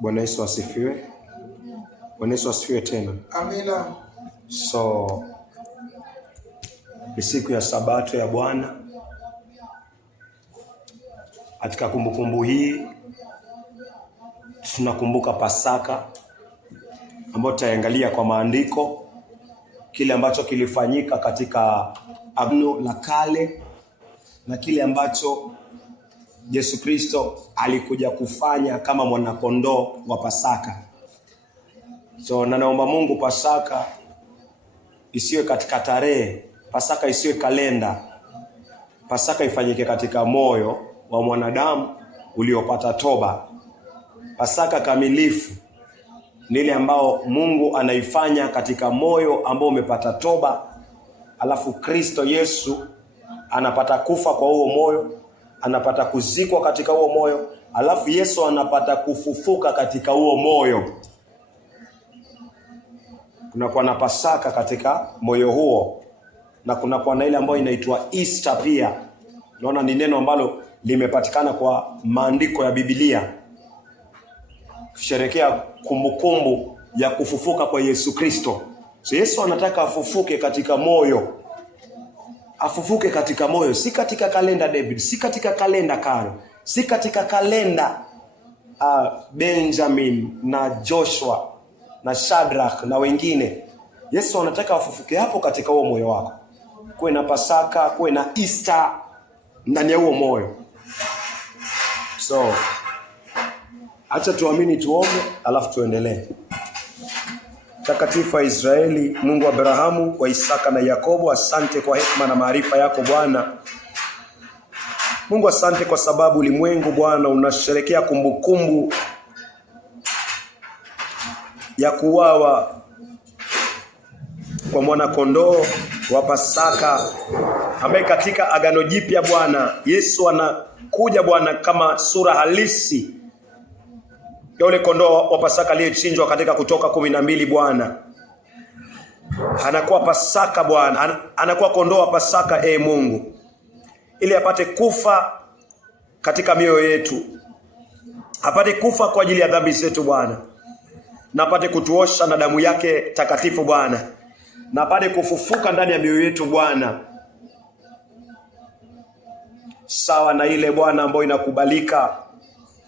Bwana Yesu asifiwe. Bwana Yesu asifiwe tena. Amina. So ni siku ya Sabato ya Bwana. Katika kumbukumbu hii tunakumbuka Pasaka ambayo tutaangalia kwa maandiko kile ambacho kilifanyika katika Agano la Kale na kile ambacho Yesu Kristo alikuja kufanya kama mwanakondoo wa Pasaka. So naomba Mungu Pasaka isiwe katika tarehe, Pasaka isiwe kalenda. Pasaka ifanyike katika moyo wa mwanadamu uliopata toba. Pasaka kamilifu ni ile ambao Mungu anaifanya katika moyo ambao umepata toba, alafu Kristo Yesu anapata kufa kwa huo moyo, anapata kuzikwa katika huo moyo, alafu Yesu anapata kufufuka katika huo moyo. Kunakuwa na Pasaka katika moyo huo, na kunakuwa na ile ambayo inaitwa Easter pia. Naona ni neno ambalo limepatikana kwa maandiko ya Biblia, kusherehekea kumbukumbu ya kufufuka kwa Yesu Kristo. So Yesu anataka afufuke katika moyo. Afufuke katika moyo, si katika kalenda David, si katika kalenda Karo, si katika kalenda Benjamin na Joshua na Shadrach na wengine. Yesu anataka afufuke hapo katika huo moyo wako. Kuwe na Pasaka, kuwe na Easter ndani ya huo moyo. So acha tuamini, tuombe, alafu tuendelee. Takatifu wa Israeli, Mungu wa Abrahamu, wa Isaka na Yakobo, asante kwa hekima na maarifa yako Bwana. Mungu, asante kwa sababu ulimwengu Bwana unasherehekea kumbukumbu ya kuuawa kwa mwana kondoo wa Pasaka, ambaye katika Agano Jipya Bwana Yesu anakuja Bwana kama sura halisi ya ule kondoo wa Pasaka aliyechinjwa katika Kutoka 12 Bwana. Anakuwa Pasaka Bwana, anakuwa kondoo wa Pasaka Mungu, ili apate kufa katika mioyo yetu, apate kufa kwa ajili ya dhambi zetu Bwana, na apate kutuosha na damu yake takatifu Bwana, na apate kufufuka ndani ya mioyo yetu Bwana, sawa na ile Bwana ambayo inakubalika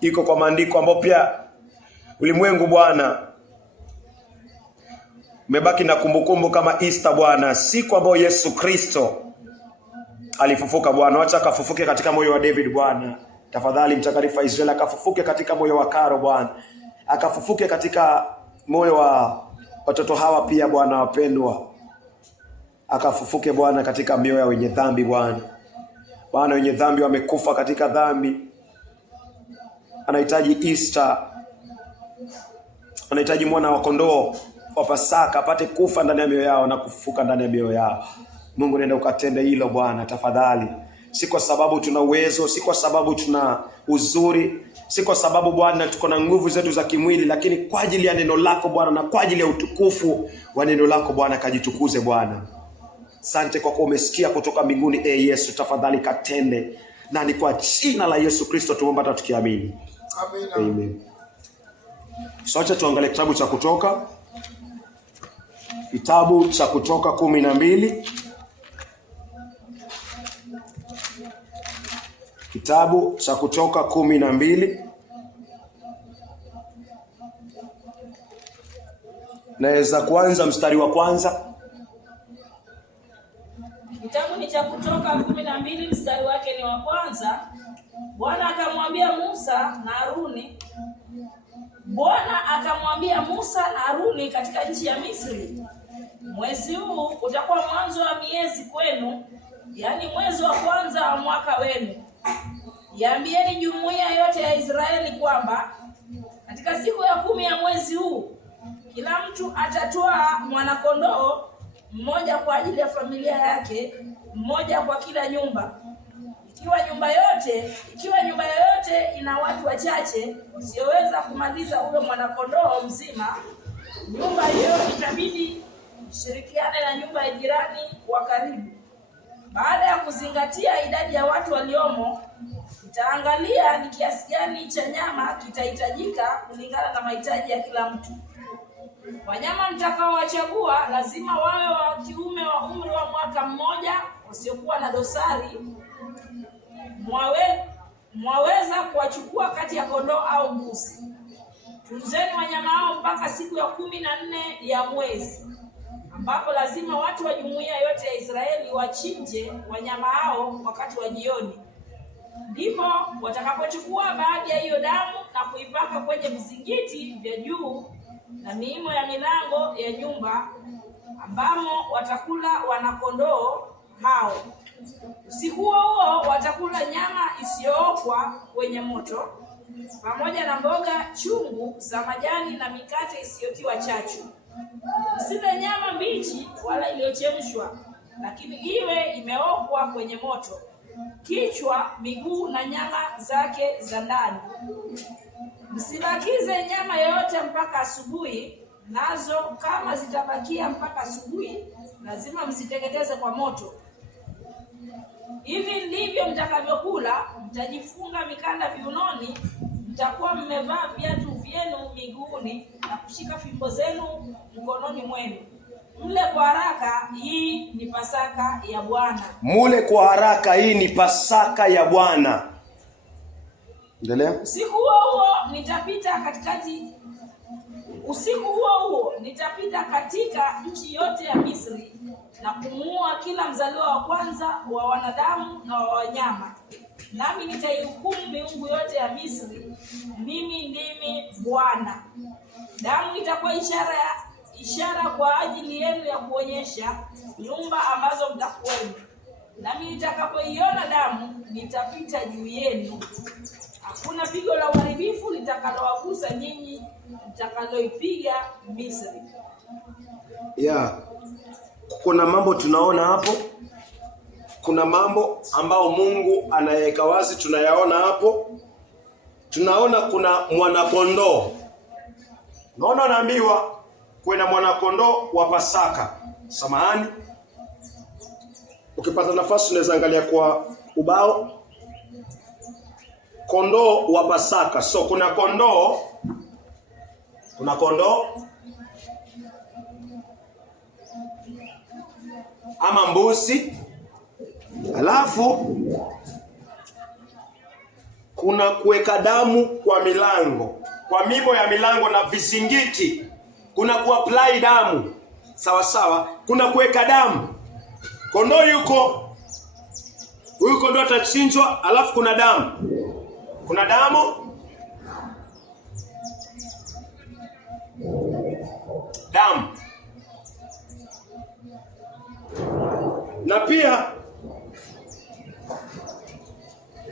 iko kwa maandiko, ambayo pia ulimwengu Bwana umebaki na kumbukumbu kama Easter Bwana, siku ambayo Yesu Kristo alifufuka Bwana. Acha akafufuke katika moyo wa David Bwana. Tafadhali Mtakatifu wa Israeli, akafufuke katika moyo wa Karo Bwana, akafufuke katika moyo wa watoto hawa pia Bwana wapendwa, akafufuke Bwana katika mioyo ya wenye dhambi Bwana. Bwana, wenye dhambi wamekufa katika dhambi, anahitaji Easter, anahitaji mwana wa kondoo wa Pasaka apate kufa ndani ya mioyo yao na kufufuka ndani ya mioyo yao. Mungu, nenda ukatende hilo Bwana tafadhali. Si kwa sababu tuna uwezo, si kwa sababu tuna uzuri, si kwa sababu Bwana tuko na nguvu zetu za kimwili, lakini kwa ajili ya neno lako Bwana, na kwa ajili ya utukufu wa neno lako Bwana, kajitukuze Bwana. Asante kwa kuwa umesikia kutoka mbinguni Yesu, tafadhali katende, na ni kwa jina la Yesu Kristo tuomba hata tukiamini. Amina. Amen. So acha tuangalie kitabu cha Kutoka. Kitabu cha Kutoka 12. Kitabu cha Kutoka 12. Naweza kuanza mstari wa kwanza. Kitabu ni cha Kutoka 12, mstari wake ni wa kwanza. Bwana akamwambia Musa na Haruni, katika nchi ya Misri, mwezi huu utakuwa mwanzo wa miezi kwenu, yani mwezi wa kwanza wa mwaka wenu. Yaambieni jumuiya yote ya Israeli kwamba katika siku ya 10 ya mwezi huu kila mtu atatoa mwanakondoo mmoja kwa ajili ya familia yake, mmoja kwa kila nyumba. Ikiwa nyumba yoyote ina watu wachache usioweza kumaliza ule mwanakondoo mzima, nyumba hiyo itabidi shirikiane na nyumba ya jirani wa karibu. Baada ya kuzingatia idadi ya watu waliomo, Tutaangalia ni kiasi gani cha nyama kitahitajika kulingana na mahitaji ya kila mtu. Wanyama mtakaowachagua lazima wawe wa kiume wa umri wa mwaka mmoja, wasiokuwa na dosari. Mwaweza kuwachukua kati ya kondoo au mbuzi. Tunzeni wanyama hao mpaka siku ya 14 ya mwezi, ambapo lazima watu wa jumuiya yote ya Israeli wachinje wanyama hao wakati wa jioni. Ndipo watakapochukua baadhi ya hiyo damu na kuipaka kwenye vizingiti vya juu na miimo ya milango ya nyumba ambamo watakula wanakondoo hao. Usiku huo watakula nyama isiyookwa kwenye moto, pamoja na mboga chungu za majani na mikate isiyotiwa chachu. Msile nyama mbichi wala iliyochemshwa, lakini iwe imeokwa kwenye moto, kichwa, miguu na nyama zake za ndani. Msibakize nyama yoyote mpaka asubuhi, nazo kama zitabakia mpaka asubuhi, lazima mziteketeze kwa moto. Hivi ndivyo mtakavyokula: mtajifunga mikanda viunoni, mtakuwa mmevaa viatu vyenu miguuni na kushika fimbo zenu mkononi mwenu. Mle kwa haraka, hii ni Pasaka ya Bwana. Mule kwa haraka, hii ni Pasaka ya Bwana. Endelea. Usiku huo nitapita katika nchi yote ya Misri na kumuua kila mzaliwa wa kwanza wa wanadamu na wa wanyama. Nami nitaihukumu miungu yote ya Misri. Mimi ndimi Bwana. Damu itakuwa ishara kwa ajili yenu ya kuonyesha nyumba ambazo mtakuwemo. Nami nitakapoiona damu, nitapita juu yenu. Hakuna pigo la uharibifu litakalowagusa nyinyi mtakaloipiga Misri. Kuna mambo tunaona hapo. Kuna mambo ambao Mungu anayeweka wazi, tunayaona hapo. Tunaona kuna mwanakondoo. Naona naambiwa kuna mwanakondoo wa Pasaka. Samahani, ukipata nafasi unaweza angalia kwa ubao. Kondoo wa Pasaka. So kuna kondoo ama mbuzi, alafu kuna kuweka damu kwa milango, kwa miimo ya milango na vizingiti. Kuna kuapply damu, sawa sawa. Kuna kuweka damu. Kondoo huyu kondoo atachinjwa, alafu kuna damu. Kuna damu, na pia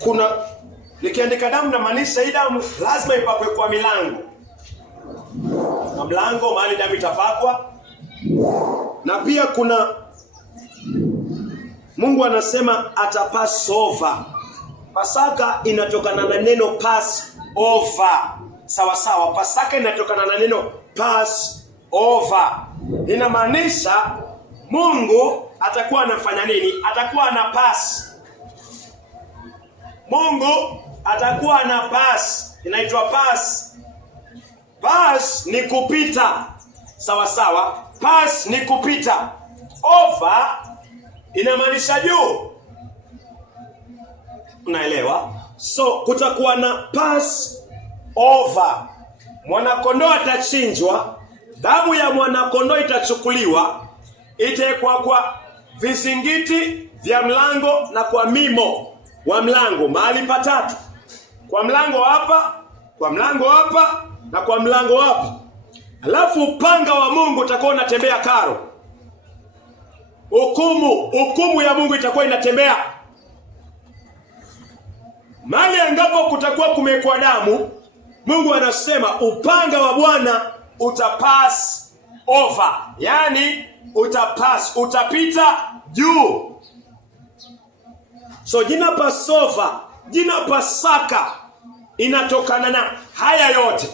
kuna, nikiandika damu na maanisha hii damu lazima ipakwe kwa milango. Na mlango mahali damu itapakwa. Na pia kuna, Mungu anasema atapasova. Pasaka inatokana na neno pass over. Sawa sawa, Pasaka inatokana na neno pass over. Inamaanisha Mungu atakuwa anafanya nini? Atakuwa ana pass. Mungu atakuwa ana pass. Inaitwa pass. Pass ni kupita. Sawa sawa, pass ni kupita. Over inamaanisha juu. Unaelewa? So kutakuwa na pass over. Mwanakondoo atachinjwa, damu ya mwanakondoo itachukuliwa, itawekwa kwa vizingiti vya mlango na kwa mimo wa mlango mahali patatu. Kwa mlango hapa, kwa mlango hapa na kwa mlango hapa. Alafu upanga wa Mungu utakuwa unatembea karo. Hukumu ya Mungu itakuwa inatembea. Mahali ambapo kutakuwa kumekuwa damu, Mungu anasema upanga wa Bwana utapass over. Yaani utapita juu. So jina Passover, jina Pasaka inatokana na haya yote.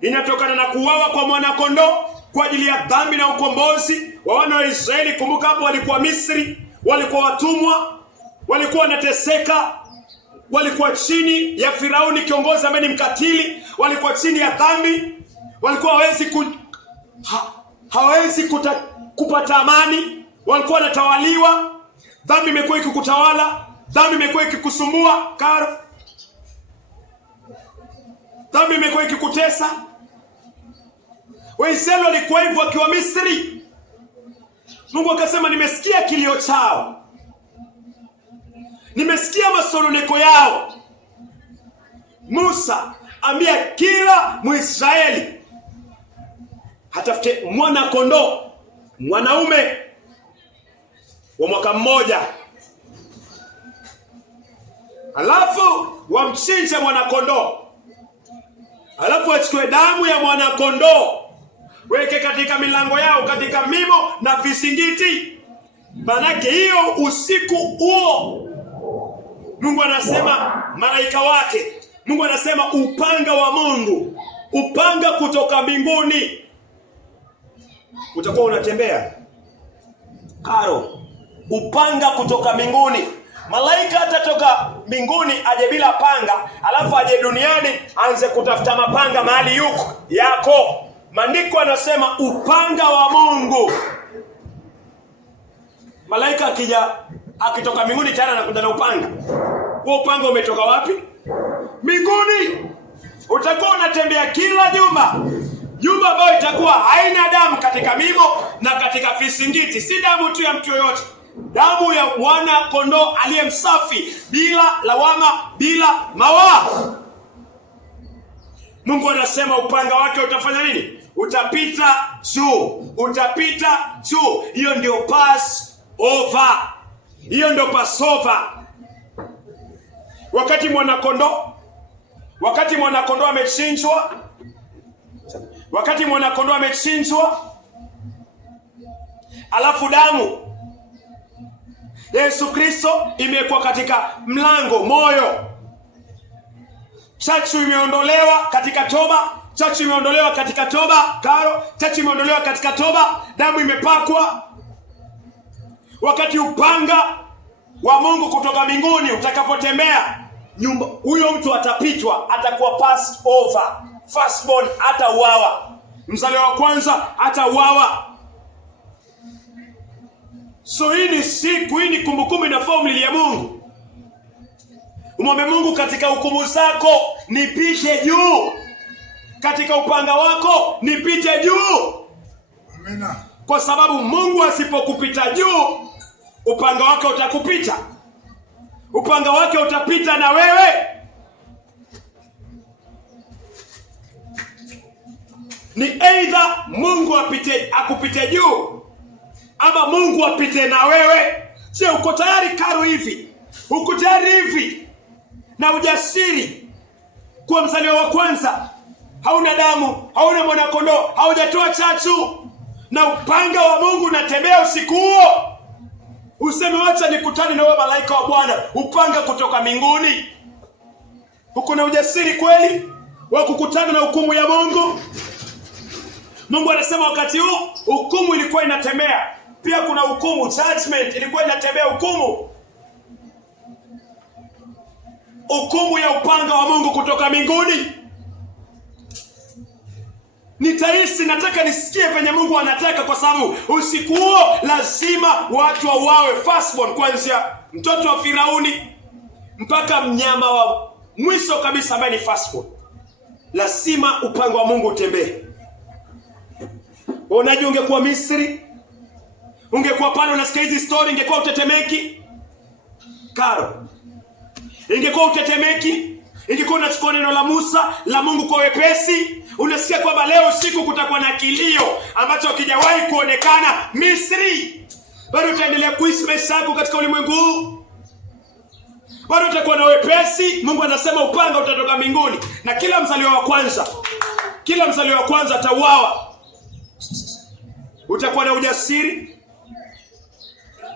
Inatokana na kuuawa kwa mwanakondoo kwa ajili ya dhambi na ukombozi wa wana wa Israeli. Kumbuka hapo walikuwa Misri, walikuwa watumwa, walikuwa wanateseka. walikuwa chini ya Firauni, kiongozi ambaye ni mkatili. Walikuwa chini ya dhambi, walikuwa hawezi kupata amani, walikuwa wanatawaliwa. Dhambi imekuwa ikikutawala, dhambi imekuwa ikikusumbua Karo, dhambi imekuwa ikikutesa. Waisraeli walikuwa hivyo wakiwa Misri. Mungu akasema, nimesikia kilio chao, nimesikia masononeko yao. Musa, ambia kila Mwisraeli hatafute mwana kondoo, mwanaume wa mwaka mmoja, alafu wamchinje mwana kondoo, alafu wachukue damu ya mwana kondoo, weke katika milango yao, katika mimo na visingiti. Manake hiyo usiku huo Mungu anasema malaika wake, Mungu anasema upanga wa Mungu, upanga kutoka mbinguni utakuwa unatembea Karo. Upanga kutoka mbinguni. Malaika atatoka mbinguni aje bila panga, alafu aje duniani aanze kutafuta mapanga mahali yuko yako. Maandiko anasema upanga wa Mungu. Malaika akitoka mbinguni tena anakuja na upanga. Huo upanga umetoka wapi? Mbinguni. Utakuwa unatembea kila nyumba ambayo itakuwa haina damu katika mimo na katika visingiti. Si damu tu ya mtu yoyote, damu ya mwana kondoo aliye msafi, bila lawama, bila mawaa. Mungu anasema upanga wake utafanya nini? Utapita juu, utapita juu. Hiyo ndio pass over, hiyo ndio Passover. Wakati mwana kondoo amechinjwa, wakati mwana kondoo amechinjwa, alafu damu Yesu Kristo imekuwa katika mlango, moyo. Chachu imeondolewa katika toba, chachu imeondolewa katika toba Karo, chachu imeondolewa katika toba, damu imepakwa. Wakati upanga wa Mungu kutoka mbinguni utakapotembea, huyo mtu atapitwa, atakuwa passed over. Firstborn atauawa, mzaliwa wa kwanza atauawa. So hii ni siku, hii ni kumbukumbu na formula ya Mungu. Umwombe Mungu, katika hukumu zako nipite juu, katika upanga wako nipite juu. Amina. Kwa sababu Mungu asipokupita juu, upanga wake utakupita. Upanga wake utapita na wewe. Ni either Mungu akupite juu, ama Mungu apite na wewe. Je, uko tayari Karo hivi? Uko tayari hivi na ujasiri kuwa mzaliwa wa kwanza? Hauna damu, hauna mwana kondoo, haujatoa chachu, na upanga wa Mungu unatembea usiku huo. Useme wacha nikutane na wewe malaika wa Bwana, upanga kutoka mbinguni. Uko na ujasiri kweli wa kukutana na hukumu ya Mungu? Mungu anasema wakati huu hukumu ilikuwa inatembea. Pia kuna hukumu, judgment ilikuwa inatembea, hukumu ya upanga wa Mungu kutoka mbinguni. Nitahisi, nataka nisikie venye Mungu anataka, kwa sababu usiku huo lazima watu wauawe, firstborn, kuanzia mtoto wa Firauni mpaka mnyama wa mwisho kabisa ambaye ni firstborn. Lazima upanga wa Mungu utembee. Unajua, ungekuwa Misri, ungekuwa pale unasikia hizi story, ingekuwa utetemeki Karo, ingekuwa utetemeki. Ingekuwa unachukua neno la Musa la Mungu kwa wepesi. Unasikia kwamba leo usiku kutakuwa na kilio ambacho hakijawahi kuonekana Misri. Bado utaendelea kuishi maisha yako katika ulimwengu huu, bado utakuwa na wepesi. Mungu anasema upanga utatoka mbinguni, na kila mzaliwa wa kwanza atauawa. Utakuwa na ujasiri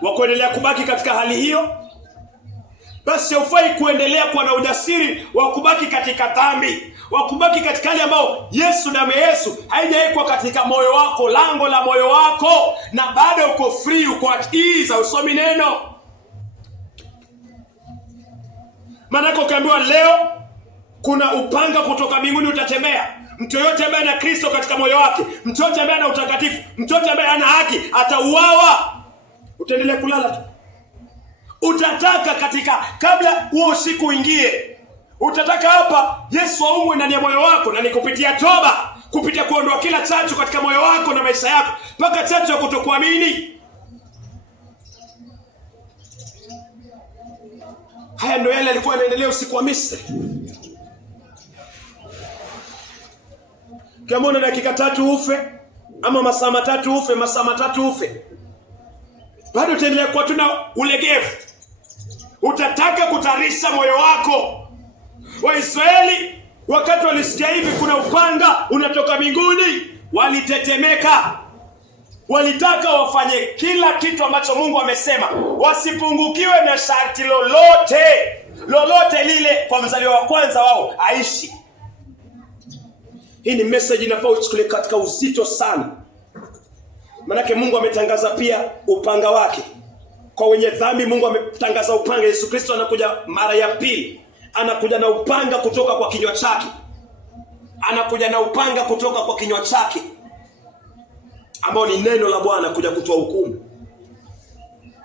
wa kuendelea kubaki katika hali hiyo? Basi haufai kuendelea kuwa na ujasiri wa kubaki katika dhambi, wa kubaki katika hali ambayo damu ya Yesu haijawekwa katika moyo wako, lango la moyo wako, na bado uko free, uko at ease, usomi neno. Maana ukiambiwa leo kuna upanga kutoka mbinguni utatembea, mtu yote ambaye ana Kristo katika moyo wake, mtu yote ambaye ana utakatifu, mtu yote ambaye ana haki atauawa. Utaendelea kulala tu. Utataka katika kabla huo usiku uingie, utataka hapa Yesu aumwe ndani ya moyo wako, na ni kupitia toba, kupitia kuondoa kila chachu katika moyo wako na maisha yako, mpaka chachu ya kutokuamini. Haya ndio yale alikuwa yanaendelea usiku wa Misri. Kama una dakika 3 ufe, ama masaa 3 ufe, masaa 3 ufe, bado utaendelea kuwa tuna ulegevu. Utataka kutarisha moyo wako. Waisraeli wakati walisikia hivi kuna upanga unatoka mbinguni, walitetemeka. Walitaka wafanye kila kitu ambacho Mungu amesema, wasipungukiwe na sharti lolote lile kwa mzaliwa wa kwanza wao aishi. Hii ni message inafaa uchukue katika uzito sana. Manake Mungu ametangaza pia upanga wake kwa wenye dhambi. Mungu ametangaza upanga. Yesu Kristo anakuja mara ya pili, anakuja na upanga kutoka kwa kinywa chake. Anakuja na upanga kutoka kwa kinywa chake, ambao ni neno la Bwana kuja kutoa hukumu.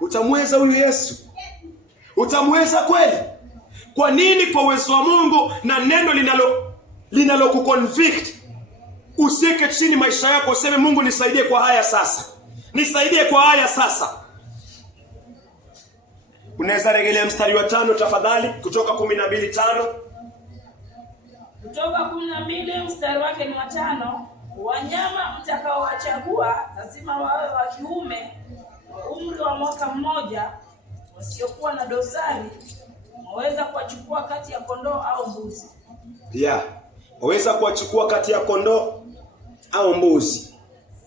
Utamweza huyu Yesu? Utamweza kweli? Kwa nini? Kwa uwezo wa Mungu na neno linalo kuconvict. Usike chini maisha yako, useme Mungu nisaidie kwa haya sasa. Nisaidie kwa haya sasa. Unaweza rejelea mstari wa 5 tafadhali, kutoka 12:5. Kutoka 12 mstari wake ni wa 5. Wanyama mtakaowachagua lazima wawe wa kiume wa umri wa mwaka mmoja, wasiokuwa na dosari. Waweza kuwachukua kati ya kondoo au mbuzi. Waweza kuwachukua kati ya kondoo au mbuzi.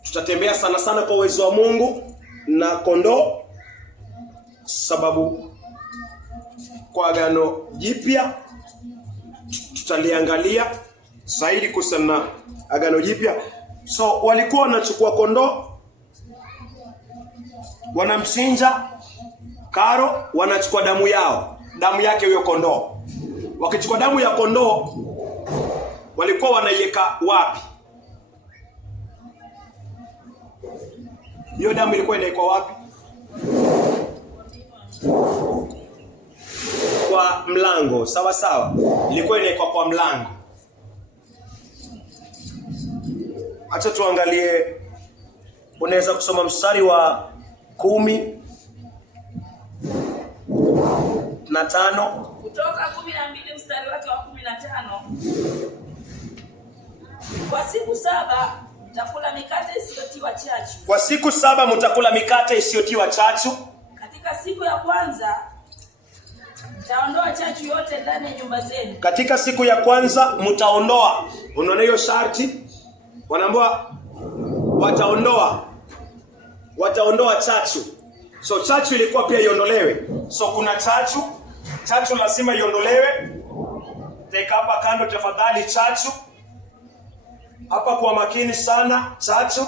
Tutatembea sana sana kwa uwezo wa Mungu na kondoo, sababu kwa Agano Jipya tutaliangalia zaidi kuhusiana na Agano Jipya. So walikuwa wanachukua kondoo, wanamchinja karo, wanachukua damu yake huyo kondoo. Wakichukua damu ya kondoo, walikuwa wanaiweka wapi? Hiyo damu ilikuwa inaikwa wapi? Kwa mlango. Sawa sawa, ilikuwa inaikwa kwa mlango. Acha tuangalie, unaweza kusoma mstari wa 15. Kutoka 12 mstari wake wa 15. Kwa siku 7 mtakula mikate isiyotiwa chachu. Kwa siku 7 mtakula mikate isiyotiwa chachu. Katika siku ya kwanza mtaondoa chachu yote ndani ya nyumba zenu. Katika siku ya kwanza mtaondoa. Unaona hiyo sharti? Wanaambiwa wataondoa chachu. So chachu ilikuwa pia iondolewe. So kuna chachu lazima iondolewe. Teka hapa kando tafadhali chachu. Hapa kwa makini sana, chachu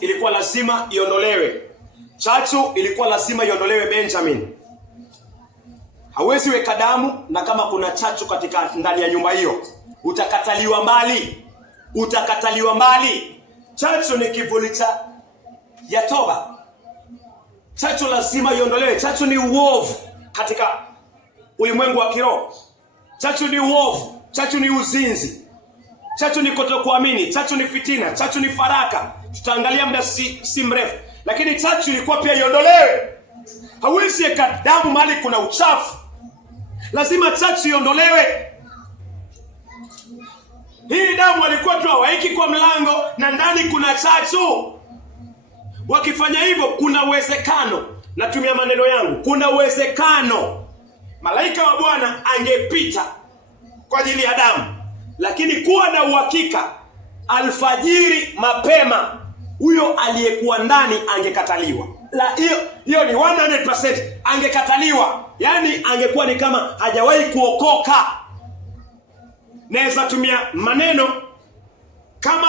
ilikuwa lazima iondolewe. Chachu ilikuwa lazima iondolewe Benjamin. Hawezi weka damu, na kama kuna chachu katika ndani ya nyumba hiyo, utakataliwa mbali. Chachu ni kivuli ya toba. Chachu lazima iondolewe. Chachu ni uovu katika ulimwengu wa kiroho. Chachu ni uovu, chachu ni uzinzi, chachu ni kutokuamini, chachu ni fitina, chachu ni faraka. Tutaangalia muda si mrefu. Lakini chachu ilikuwa pia iondolewe. Hawezi weka damu mahali kuna uchafu. Lazima chachu iondolewe. Hii damu walikuwa tu hawaiki kwa mlango na ndani kuna chachu. Wakifanya hivyo, kuna uwezekano, natumia maneno yangu, kuna uwezekano malaika wa Bwana angepita kwa ajili ya damu. Lakini kuwa na uhakika, alfajiri mapema huyo aliyekuwa ndani angekataliwa. Hiyo ni 100% angekataliwa. Yaani angekuwa ni kama hajawahi kuokoka. Naweza tumia maneno kama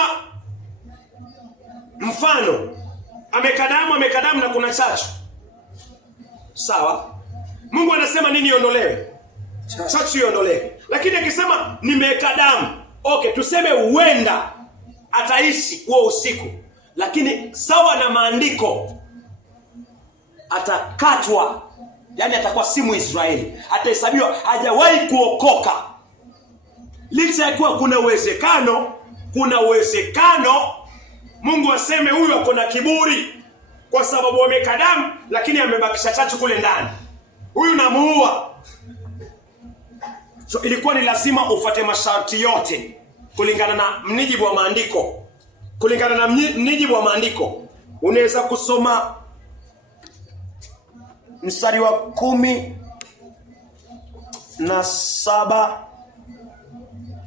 mfano, amekadamu na kuna chachu. Sawa? Mungu anasema nini iondolewe? Chachu iondolewe. Lakini akisema nimeweka damu, okay, tuseme huenda ataishi huo usiku, lakini sawa na maandiko atakatwa, yani atakuwa si Mwisraeli, atahesabiwa hajawahi kuokoka. Licha ya kuwa kuna uwezekano Mungu aseme huyu ako na kiburi kwa sababu ameweka damu, lakini amebakisha chachu kule ndani, huyu namuua. So ilikuwa ni lazima ufuate masharti yote kulingana na mnijibu wa maandiko. Unaweza kusoma mstari wa 17.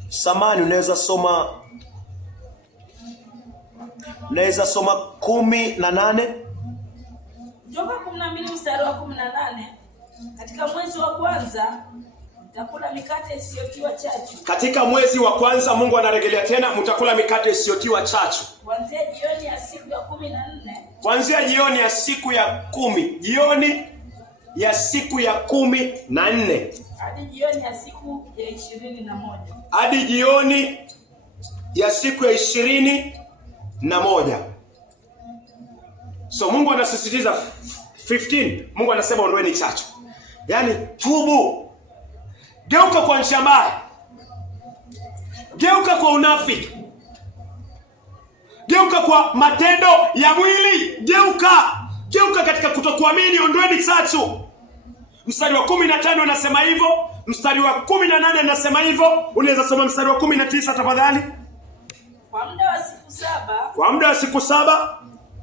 Samani, unaweza soma 18. Kutoka 12 mstari wa 18. Katika mwezi wa kwanza mtakula mikate isiyotiwa chachu. Katika mwezi wa kwanza Mungu anarejelea tena, mtakula mikate isiyotiwa chachu. Kuanzia jioni ya siku ya 14. Kuanzia jioni ya siku ya 10. Jioni ya siku ya 14. Hadi jioni ya siku ya 21. Hadi jioni ya siku ya 21. So Mungu anasisitiza 15. Mungu anasema ondoeni chachu. Yaani tubu. Geuka kwa njia mbaya. Geuka kwa unafiki. Geuka kwa matendo ya mwili. Geuka katika kutokuamini, ondoeni chachu. Mstari wa 15 anasema hivyo, mstari wa 18 anasema hivyo. Unaweza soma mstari wa 19 tafadhali. Kwa muda wa siku 7. Kwa muda wa siku 7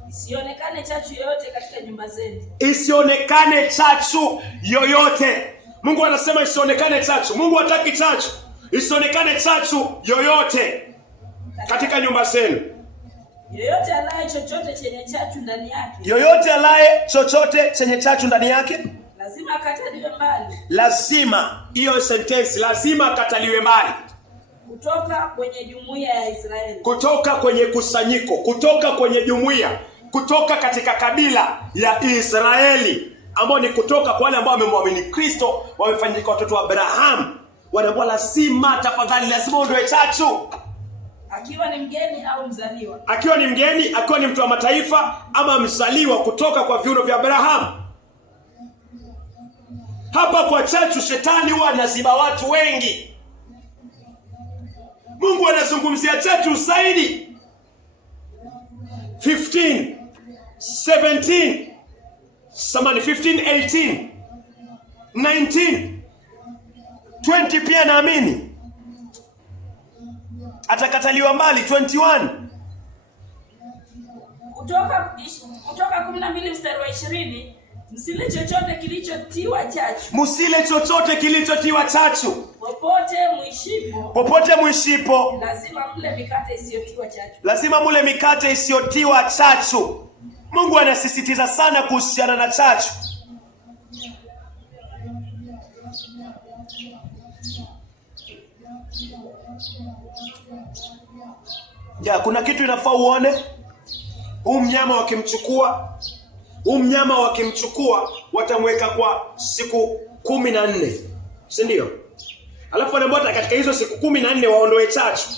isionekane chachu yoyote katika nyumba zenu. Isionekane chachu yoyote. Mungu anasema isionekane chachu. Mungu hataki chachu. Isionekane chachu yoyote katika nyumba zenu. Yoyote alaye chochote chenye chachu ndani yake. Yoyote alaye chochote chenye chachu ndani yake lazima akataliwe mbali. Lazima, hiyo sentence, lazima akataliwe mbali. Kutoka kwenye jumuiya ya Israeli. Kutoka kwenye kusanyiko, kutoka kwenye jumuiya, kutoka katika kabila ya Israeli, ambao ni kutoka kwa wale ambao wamemwamini Kristo, wamefanyika watoto wa Abraham. Wanaambia lazima, tafadhali, lazima ondoe chachu. Akiwa ni mgeni au mzaliwa. Akiwa ni mgeni, akiwa ni mtu wa mataifa ama mzaliwa kutoka kwa viuno vya Abraham. Hapa kwa chachu shetani huwa anaziba watu wengi. Mungu anazungumzia chachu zaidi. 15, 17, 18, 19, 20 pia naamini atakataliwa mbali. 21. Kutoka 12 mstari wa 20. Msile chochote kilichotiwa chachu. Msile chochote kilichotiwa chachu. Popote muishipo. Lazima mle mikate isiyotiwa chachu. Lazima mle mikate isiyotiwa chachu. Mungu anasisitiza sana kuhusiana na chachu. Kuna kitu inafaa uone. Huu mnyama wakimchukua watamweka kwa siku 14. Si ndio? Alafu anaambia katika hizo siku 14 waondoe chachu.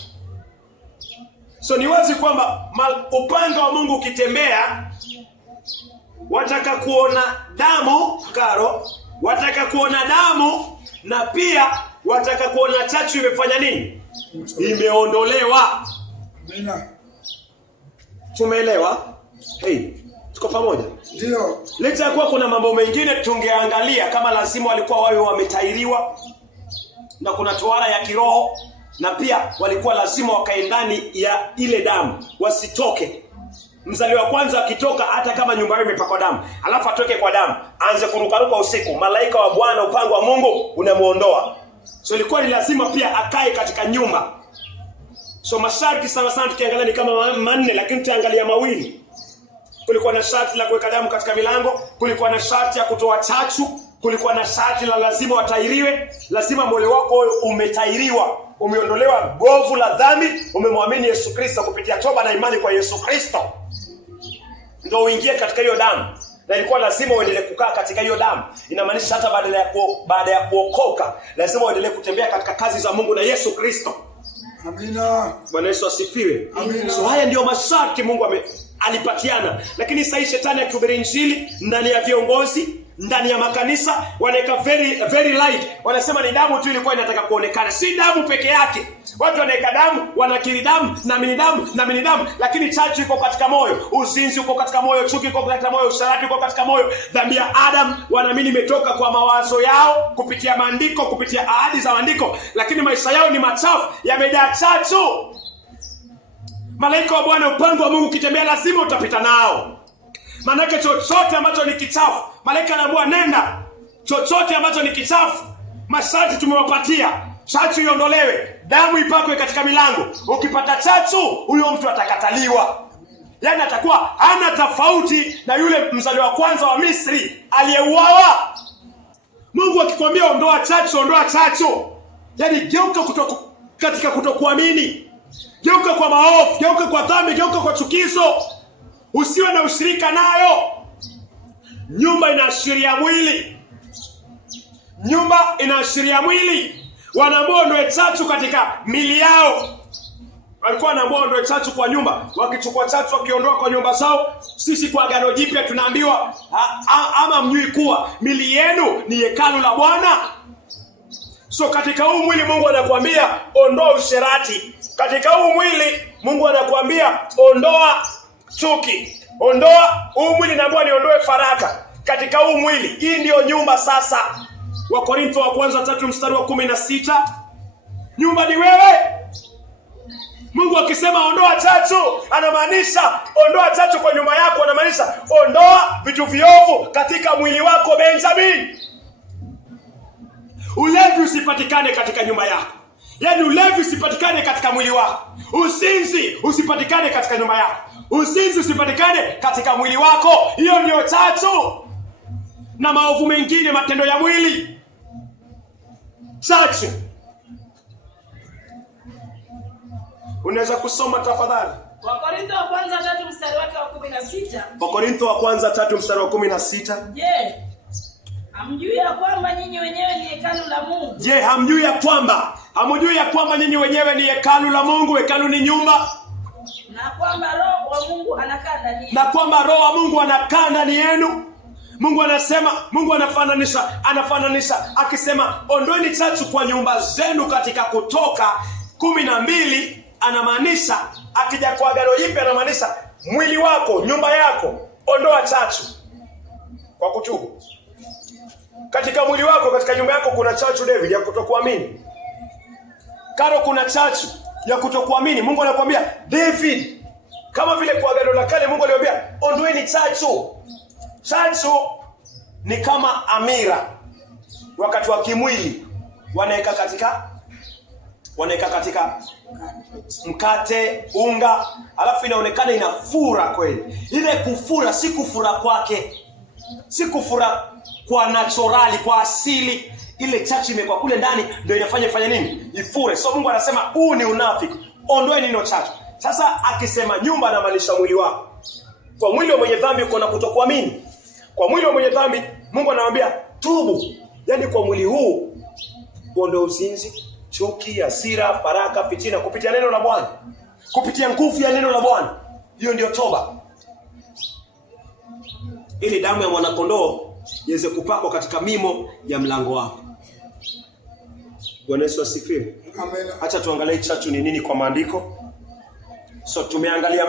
So ni wazi kwamba upanga wa Mungu ukitembea, wataka kuona damu, wataka kuona damu, na pia wataka kuona chachu imefanya nini? Imeondolewa. Tumeelewa? Tuko pamoja? Ndio. Licha ya kuwa kuna mambo mengine tungeangalia, kama lazima walikuwa wawe wametairiwa na kuna tohara ya kiroho, na pia walikuwa lazima wakae ndani ya ile damu, wasitoke. Mzaliwa kwanza akitoka, hata kama nyumba yake imepakwa damu, alafu atoke kwa damu, aanze kurukaruka usiku, malaika wa Bwana, upanga wa Mungu unamuondoa. So ilikuwa ni lazima pia akae katika nyumba. So masharti sana tukiangalia ni kama 4, lakini tuangalia mawili. Kulikuwa na sharti la kuweka damu katika milango, kulikuwa na sharti ya kutoa chachu, kulikuwa na sharti la lazima watairiwe. Lazima moyo wako umetairiwa, umeondolewa govu la dhambi, umemwamini Yesu Kristo kupitia toba na imani kwa Yesu Kristo, ndio uingie katika hiyo damu. na ilikuwa lazima uendelee kukaa katika hiyo damu. Inamaanisha hata baada ya kuokoka lazima uendelee kutembea katika kazi za Mungu na Yesu Kristo. Amina. Bwana Yesu asifiwe. Amina. So haya ndio masharti Mungu alipatiana. Lakini sasa shetani akihubiri injili ndani ya viongozi, ndani ya makanisa, wanaweka very light. Wanasema ni damu tu ilikuwa inataka kuonekana. Si damu peke yake. Watu wanaweka damu, wanakiri damu, naamini damu, lakini chachu iko katika moyo. Uzinzi uko katika moyo, chuki iko katika moyo, usharati uko katika moyo. Dhambi ya Adam wanaamini imetoka kwa mawazo yao, kupitia maandiko, kupitia ahadi za maandiko, lakini maisha yao ni machafu, yamejaa chachu. Malaika wa Bwana, upanga wa Mungu ukitembea lazima utapita nao. Manake chochote ambacho ni kichafu, malaika anaambiwa nenda. Chochote ambacho ni kichafu, masharti tumewapatia. Chachu iondolewe, damu ipakwe katika milango. Ukipata chachu, huyo mtu atakataliwa. Yaani atakuwa hana tofauti na yule mzaliwa wa kwanza wa Misri aliyeuawa. Mungu akikwambia ondoa chachu. Yaani geuka katika kutokuamini. Geuka kwa maovu, geuka kwa dhambi, geuka kwa chukizo. Usiwe na ushirika nayo. Nyumba inaashiria mwili. Wanaambiwa ondoe chachu katika mili yao. Walikuwa wanaambiwa ondoe chachu kwa nyumba. Wakichukua chachu wakiondoa kwa nyumba zao, sisi kwa Agano Jipya tunaambiwa ama mjui kuwa mili yenu ni hekalu la Bwana. So katika huu mwili Mungu anakuambia ondoa usherati. Katika huu mwili Mungu anakuambia ondoa chuki. Huu mwili naambiwa niondoe faraka. Katika huu mwili, hii ndio nyumba sasa. Wakorintho wa kwanza 3:16. Nyumba ni wewe. Mungu akisema ondoa chachu, anamaanisha ondoa chachu kwa nyumba yako, anamaanisha ondoa vitu viovu katika mwili wako Benjamin. Ulevi usipatikane katika nyumba yako. Yaani ulevi usipatikane katika mwili wako. Uzinzi usipatikane katika nyumba yako. Uzinzi usipatikane katika mwili wako. Hiyo ndio chachu. Na maovu mengine, matendo ya mwili. Chachu. Unaweza kusoma tafadhali? Wakorintho wa kwanza 3 mstari wake wa 16. Wakorintho wa kwanza 3 mstari wa 16. Je, hamjui ya kwamba nyinyi wenyewe ni hekalu la Mungu? Hamjui ya kwamba nyinyi wenyewe ni hekalu la Mungu? Hekalu ni nyumba. Na kwamba Roho wa Mungu anakaa ndani yenu. Mungu anasema, Mungu anafananisha akisema ondoeni chachu kwa nyumba zenu katika Kutoka 12. Anamaanisha akija kwa Agano Jipya anamaanisha mwili wako, nyumba yako, ondoa chachu kwa kutubu. Katika mwili wako, katika nyumba yako kuna chachu David ya kutokuamini. Karo kuna chachu ya kutokuamini. Mungu anakuambia David, kama vile kwa Agano la Kale Mungu aliwaambia ondoeni chachu. Chachu ni kama amira. Wakati wa kimwili wanaweka katika mkate, unga, alafu inaonekana inafura kweli. Ile kufura si kufura kwake. Si kufura kwa naturali, kwa asili. Ile chachu imekuwa kule ndani ndio inafanya nini? Ifure. So Mungu anasema huu ni unafiki. Ondoeni neno chachu. Sasa akisema nyumba anamaanisha mwili wako. Kwa mwili wa mwenye dhambi uko na kutokuamini. Kwa mwili wa mwenye dhambi Mungu anamwambia tubu. Yaani kwa mwili huu uondoe uzinzi, chuki, hasira, faraka, fitina kupitia neno la Bwana. Kupitia nguvu ya neno la Bwana. Hiyo ndio toba. Ili damu ya mwanakondoo iweze kupakwa katika mimo ya mlango wako. Bwana Yesu asifiwe. Amen. Acha tuangalie chachu ni nini kwa maandiko. So tumeangalia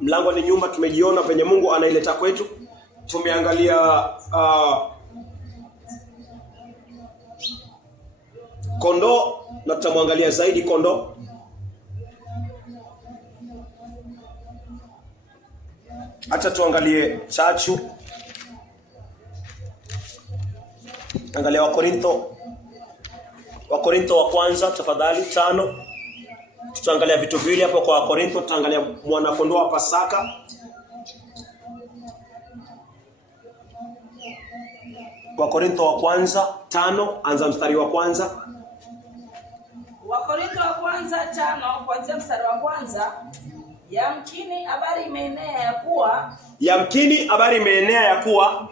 mlango ni nyumba, tumejiona venye Mungu anaileta kwetu. Tumeangalia kondoo na tutamwangalia zaidi kondoo. Acha tuangalie chachu. Angalia Wakorintho wa kwanza tafadhali 5. Tutaangalia vitu viwili hapo kwa Wakorintho. Tutaangalia mwana kondoo wa Pasaka. Wakorintho wa kwanza 5, anza mstari wa kwanza. Wakorintho wa kwanza 5 kuanzia mstari wa kwanza. Yamkini habari imeenea ya kuwa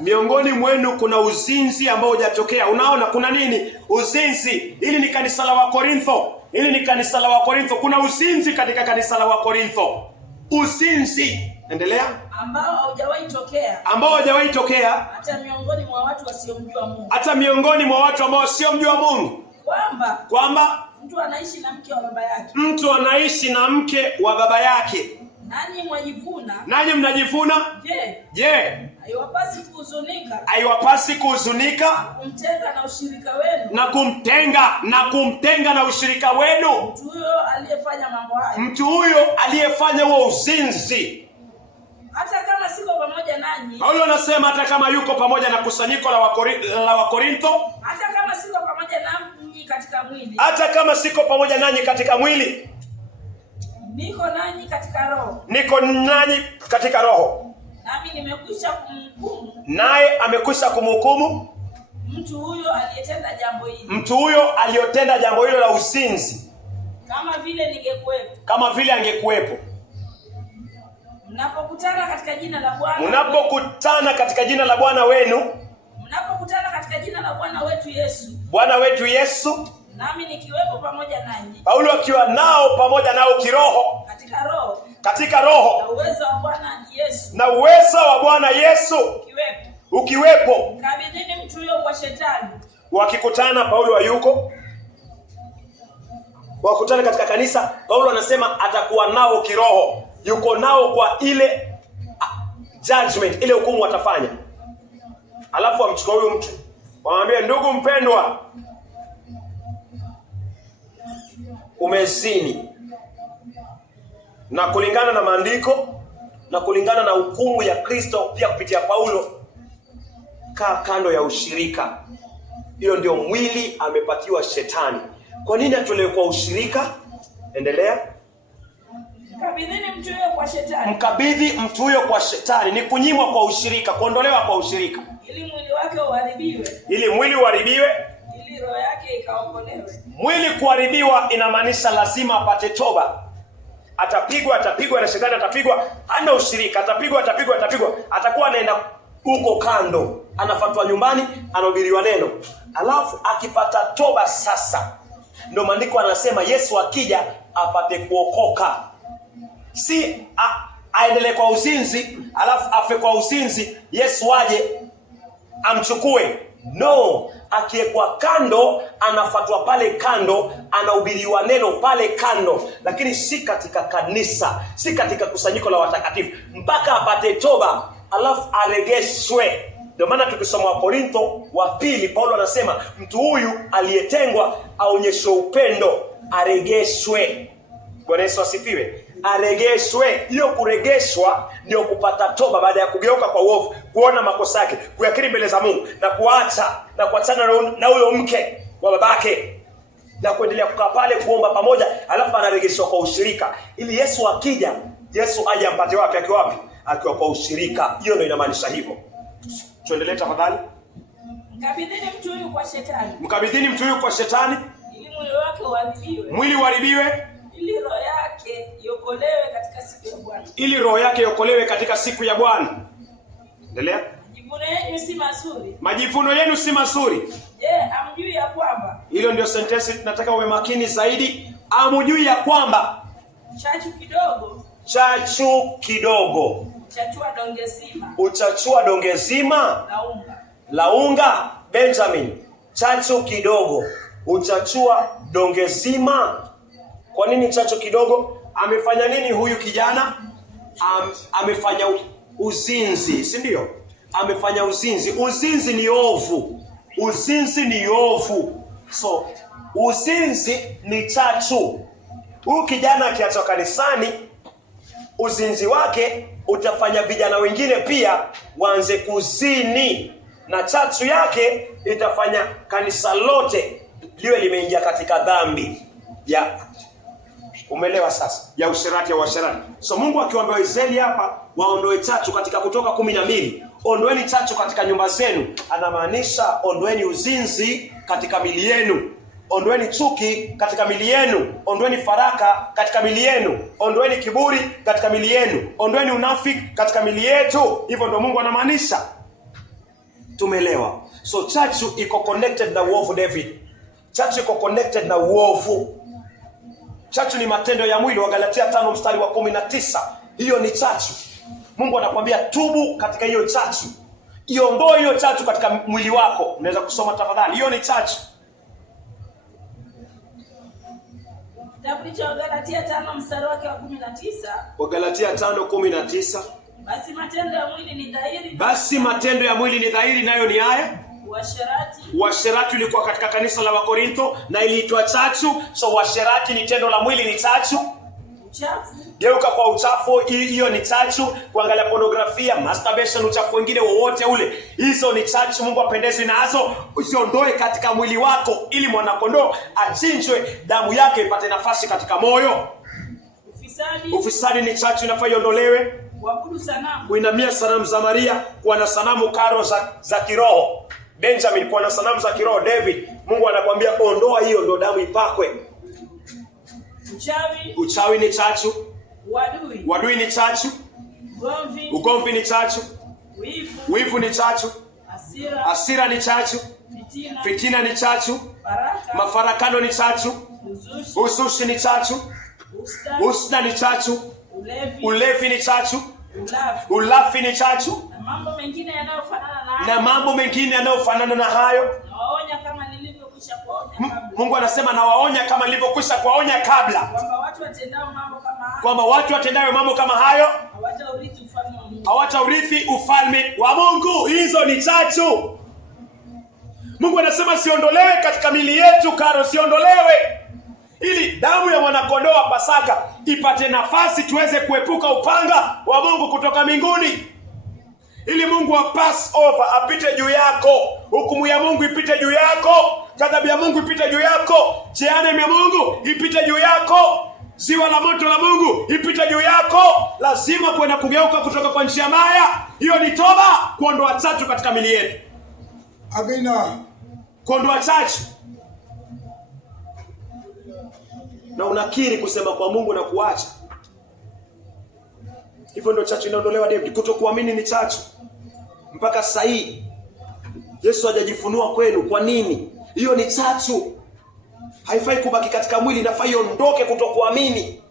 miongoni mwenu kuna uzinzi ambao hujatokea. Unaona kuna nini? Uzinzi. Hili ni kanisa la Wakorintho. Kuna uzinzi katika kanisa la Wakorintho. Uzinzi. Endelea. Ambao haujawahi tokea hata miongoni mwa watu ambao wasiomjua Mungu. Kwamba mtu anaishi na mke wa baba yake. Nanyi mnajivuna. Je, haiwapasi kuhuzunika na kumtenga na ushirika wenu mtu huyo aliyefanya huo uzinzi? Hata kama siko pamoja nanyi. Paulo anasema hata kama yuko pamoja na kusanyiko la Wakorintho, hata kama siko pamoja nanyi katika mwili, niko nanyi katika roho. Nami nimekwisha kumhukumu. Naye amekwisha kumhukumu mtu huyo aliyotenda jambo hilo la uzinzi, kama vile angekuwepo. Mnapokutana katika jina la Bwana wenu, mnapokutana katika jina la Bwana wetu Yesu, nami nikiwepo pamoja nanyi. Paulo akiwa nao pamoja nao kiroho, katika roho, na uwezo wa Bwana Yesu ukiwepo. Kabidhini mtu huyo kwa Shetani. Wakikutana, Paulo hayuko. Wakutana katika kanisa, Paulo anasema atakuwa nao kiroho. Yuko nao kwa ile judgment, ile hukumu watafanya. Alafu amchukua huyu mtu, wamwambie, ndugu mpendwa, umezini. Na kulingana na maandiko na kulingana na hukumu ya Kristo pia kupitia Paulo, kaa kando ya ushirika. Hiyo ndio mwili amepatiwa Shetani. Kwa nini atolewe kwa ushirika? Endelea. Mkabidhini mtu huyo kwa Shetani. Mkabidhi mtu huyo kwa Shetani ni kunyimwa kwa ushirika, kuondolewa kwa ushirika. Ili mwili wake uharibiwe. Ili mwili uharibiwe. Ili roho yake ikaokolewe. Mwili kuharibiwa inamaanisha lazima apate toba. Atapigwa na Shetani, atapigwa, hana ushirika, atapigwa, atakuwa anaenda huko kando, anafuatwa nyumbani, anahubiriwa neno. Alafu akipata toba sasa, ndio maandiko anasema Yesu akija apate kuokoka. Si aendelee kwa uzinzi, alafu afe kwa uzinzi, Yesu aje amchukue. No, akiekwa kando, anafuatwa pale kando, anahubiriwa neno pale kando, lakini si katika kanisa, si katika kusanyiko la watakatifu, mpaka apate toba, alafu aregeshwe. Ndio maana tukisoma Wakorintho wa pili, Paulo anasema mtu huyu aliyetengwa aonyeshwe upendo, aregeshwe. Bwana Yesu asifiwe. Aregeshwe. Hiyo kuregeshwa ndio kupata toba baada ya kugeuka kwa uovu, kuona makosa yake, kuyakiri mbele za Mungu na kuachana na huyo mke wa babake na kuendelea kukaa pale kuomba pamoja, alafu anaregeshwa kwa ushirika ili Yesu akija, Yesu aje ampate wapi? Akiwa kwa ushirika. Hiyo ndio inamaanisha hivyo. Tuendelee tafadhali. Mkabidhini mtu huyu kwa Shetani. Ili mwili uharibiwe. Ili roho yake iokolewe katika siku ya Bwana. Endelea. Majivuno yenu si mazuri. Je, hamjui ya kwamba? Hilo ndio sentence tunataka uwe makini zaidi. Hamjui ya kwamba chachu kidogo uchachua donge zima la unga. Benjamin, chachu kidogo uchachua donge zima. Kwa nini chachu kidogo? Amefanya nini huyu kijana? Amefanya uzinzi, si ndio? Amefanya uzinzi. Uzinzi ni ovu. So uzinzi ni chachu. Huyu kijana akiacha kanisani, uzinzi wake utafanya vijana wengine pia waanze kuzini, na chachu yake itafanya kanisa lote liwe limeingia katika dhambi ya, umeelewa sasa, ya usherati ya washerati. So Mungu akiwaambia Israeli hapa waondoe chachu katika Kutoka 12, ondoeni chachu katika nyumba zenu, anamaanisha ondoeni uzinzi katika mili yenu. ondoeni chuki katika mili yenu, ondoeni faraka katika mili yenu, ondoeni kiburi katika mili yenu, ondoeni unafiki katika mili yetu. Hivyo ndio Mungu anamaanisha. Tumeelewa? So church iko connected na uovu. David, church iko connected na uovu. Church ni matendo ya mwili, Wagalatia 5 mstari wa 19. Hiyo ni church. Mungu anakuambia tubu katika hiyo church. Iondoe hiyo church katika mwili wako. Unaweza kusoma tafadhali. Hiyo ni church. Kitabu cha Wagalatia 5 mstari wake wa 19. Wagalatia 5:19. Basi matendo ya mwili ni dhahiri. Basi matendo ya mwili ni dhahiri, nayo ni haya: uasherati. Uasherati ulikuwa katika kanisa la Wakorintho na iliitwa chachu. So uasherati ni tendo la mwili, ni chachu. Uchafu. Geuka kwa uchafu, hiyo ni chachu. Kuangalia pornografia, masturbation, uchafu wengine wowote ule, hizo ni chachu. Mungu apendezwe nazo. Usiondoe katika mwili wako ili mwanakondoo achinjwe, damu yake ipate nafasi katika moyo. Ufisadi ni chachu, inafaa iondolewe. Kuabudu sanamu. Kuinamia sanamu za Maria, kuwa na sanamu karo za kiroho. Benjamin, kuwa na sanamu za kiroho. David, Mungu anakuambia ondoa hiyo, ndio damu ipakwe. Uchawi ni chachu. Uadui ni chachu. Ugomvi ni chachu. Wivu ni chachu. Hasira ni chachu. Fitina ni chachu. Mafarakano ni chachu. Uzushi ni chachu. Usda ni chachu. Ulevi ni chachu. Ulafi ni chachu. Na mambo mengine yanayofanana na hayo. Nawaonya kama nilivyokwisha kuwaonya kabla. Mungu anasema nawaonya kama nilivyokwisha kuwaonya kabla. Kwamba watu watendayo mambo kama hayo hawataurithi ufalme wa Mungu. Hizo ni chachu. Mungu anasema siondolewe katika mili yetu, karo siondolewe, ili damu ya mwanakondoo wa Pasaka ipate nafasi tuweze kuepuka upanga wa Mungu kutoka mbinguni. Ili Mungu wa Passover apite juu yako, hukumu ya Mungu ipite juu yako, ghadhabu ya Mungu ipite juu yako, jehanamu ya Mungu ipite juu yako, ziwa la moto la Mungu ipite juu yako. Lazima kwenda kugeuka kutoka kwa njia mbaya. Hiyo ni toba, kuondoa chachu katika mili yetu. Amina. Kuondoa chachu. Na unakiri kusema kwa Mungu na kuacha. Hivyo ndio chachu inaondolewa. David, kutokuamini ni chachu. Mpaka sasa hii Yesu hajajifunua kwenu. Kwa nini? Hiyo ni chachu. Haifai kubaki katika mwili, inafaa iondoke. Kutokuamini.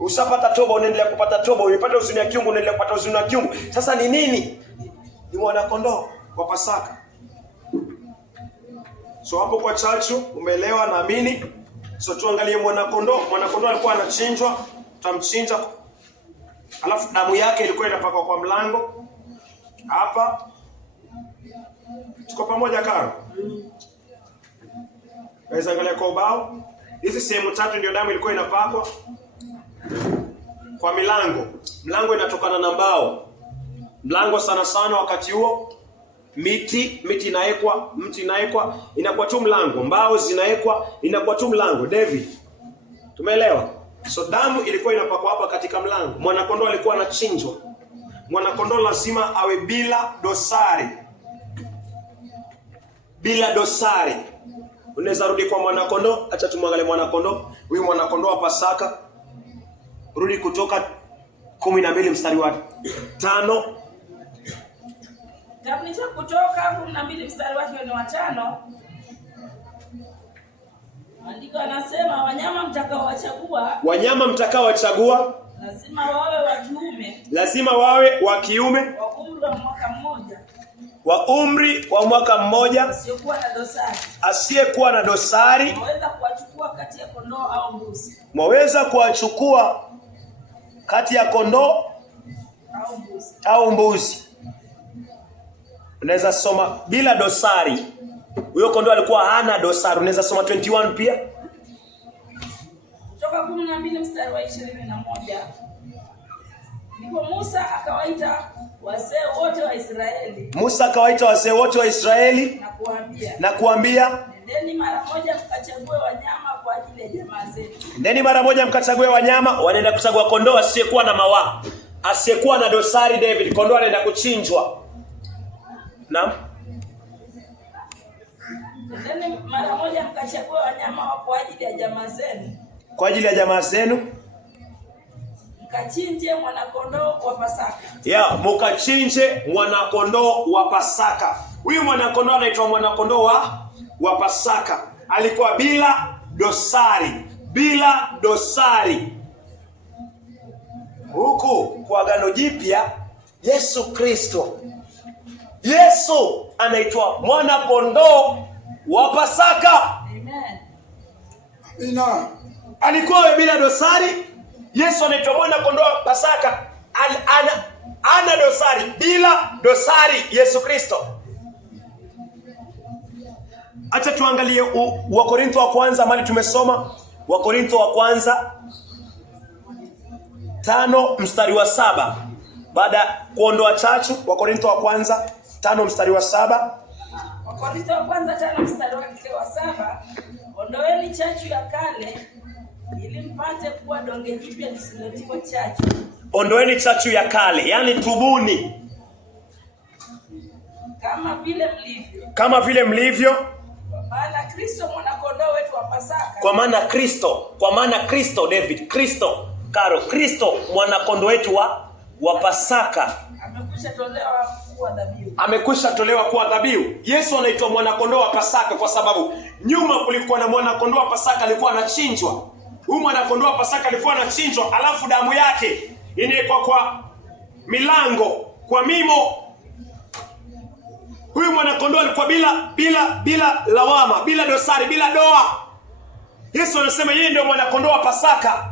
Ushapata toba, unaendelea kupata toba. Umepata huzuni ya kiungu, unaendelea kupata huzuni ya kiungu. Sasa ni nini? Ni mwanakondoo wa Pasaka. So hapo kwa chachu umeelewa, naamini. So tuangalie mwanakondoo. Mwanakondoo alikuwa anachinjwa, tutamchinja. Alafu damu yake ilikuwa inapakwa kwa mlango. Hapa. Tuko pamoja karo? Waweza angalia kwa ubao. Hizi sehemu tatu ndio damu ilikuwa inapakwa. Kwa milango. Mlango inatokana na mbao. Mlango sana sana wakati huo miti inaekwa, mti inaekwa, inakuwa tu mlango. Mbao zinaekwa, inakuwa tu mlango. David, tumeelewa? So damu ilikuwa inapakwa hapa katika mlango. Mwanakondoo alikuwa anachinjwa. Mwanakondoo lazima awe bila dosari. Bila dosari. Unaweza rudi kwa mwanakondoo. Acha tumwangalie mwanakondoo. Huyu mwanakondoo wa Pasaka. Rudi Kutoka 12 mstari wa 5. Kitabu cha Kutoka 12 mstari wake ni wa 5. Andiko anasema wanyama mtakaowachagua lazima wawe wa kiume wa umri wa mwaka mmoja asiyekuwa na dosari. Mwaweza kuwachukua kati ya kondoo au mbuzi. Mwaweza kuwachukua kati ya kondoo au mbuzi. Unaweza soma bila dosari. Huyo kondoo alikuwa hana dosari. Unaweza soma 21 pia. Kutoka 12 mstari wa 21. Ndipo Musa akawaita wazee wote wa Israeli. Musa akawaita wazee wote wa Israeli na kuambia, nendeni mara moja mkachague wanyama kwa ajili ya jamaa zetu. Nendeni mara moja mkachague wanyama. Wanaenda kuchagua kondoo asiyekuwa na mawaa, asiyekuwa na dosari. David, kondoo anaenda kuchinjwa. Naam. mara moja mkachagua wanyama wa kwa ajili ya jamaa zenu. Kwa ajili ya jamaa zenu Mkachinje mwanakondoo wa Pasaka. Mkachinje mwanakondoo wa Pasaka. Huyu mwanakondoo anaitwa mwanakondoo wa Pasaka. Alikuwa bila dosari, bila dosari. Huku kwa Agano Jipya Yesu Kristo, Yesu anaitwa mwanakondoo wa Pasaka. Amen. Amina. Alikuwa bila dosari. Yesu anaitwa mwanakondoo wa Pasaka. Ana dosari, bila dosari Yesu Kristo. Acha tuangalie Wakorintho wa kwanza mali tumesoma. Wakorintho wa kwanza 5 mstari wa 7. Baada ya kuondoa chachu, Wakorintho wa kwanza 5 mstari wa 7. Wakorintho wa kwanza 5 mstari wa 7. Ondoeni chachu ya kale ili mpate kuwa donge jipya lisilotiwa chachu. Ondoeni chachu ya kale, yani tubuni. Kama vile mlivyo. Maana Kristo mwanakondoo wetu wa Pasaka. Kwa maana Kristo David, Kristo Karo, Kristo mwanakondoo wetu wa Pasaka amekwisha tolewa kuwa dhabihu. Yesu anaitwa mwanakondoo wa Pasaka kwa sababu nyuma kulikuwa na mwanakondoo wa Pasaka alikuwa anachinjwa. Huyu mwanakondoo wa Pasaka alikuwa anachinjwa, alafu damu yake inawekwa kwa milango, kwa mimo. Huyu mwanakondoo alikuwa bila lawama, bila dosari, bila doa. Yesu anasema yeye ndio mwanakondoo wa Pasaka.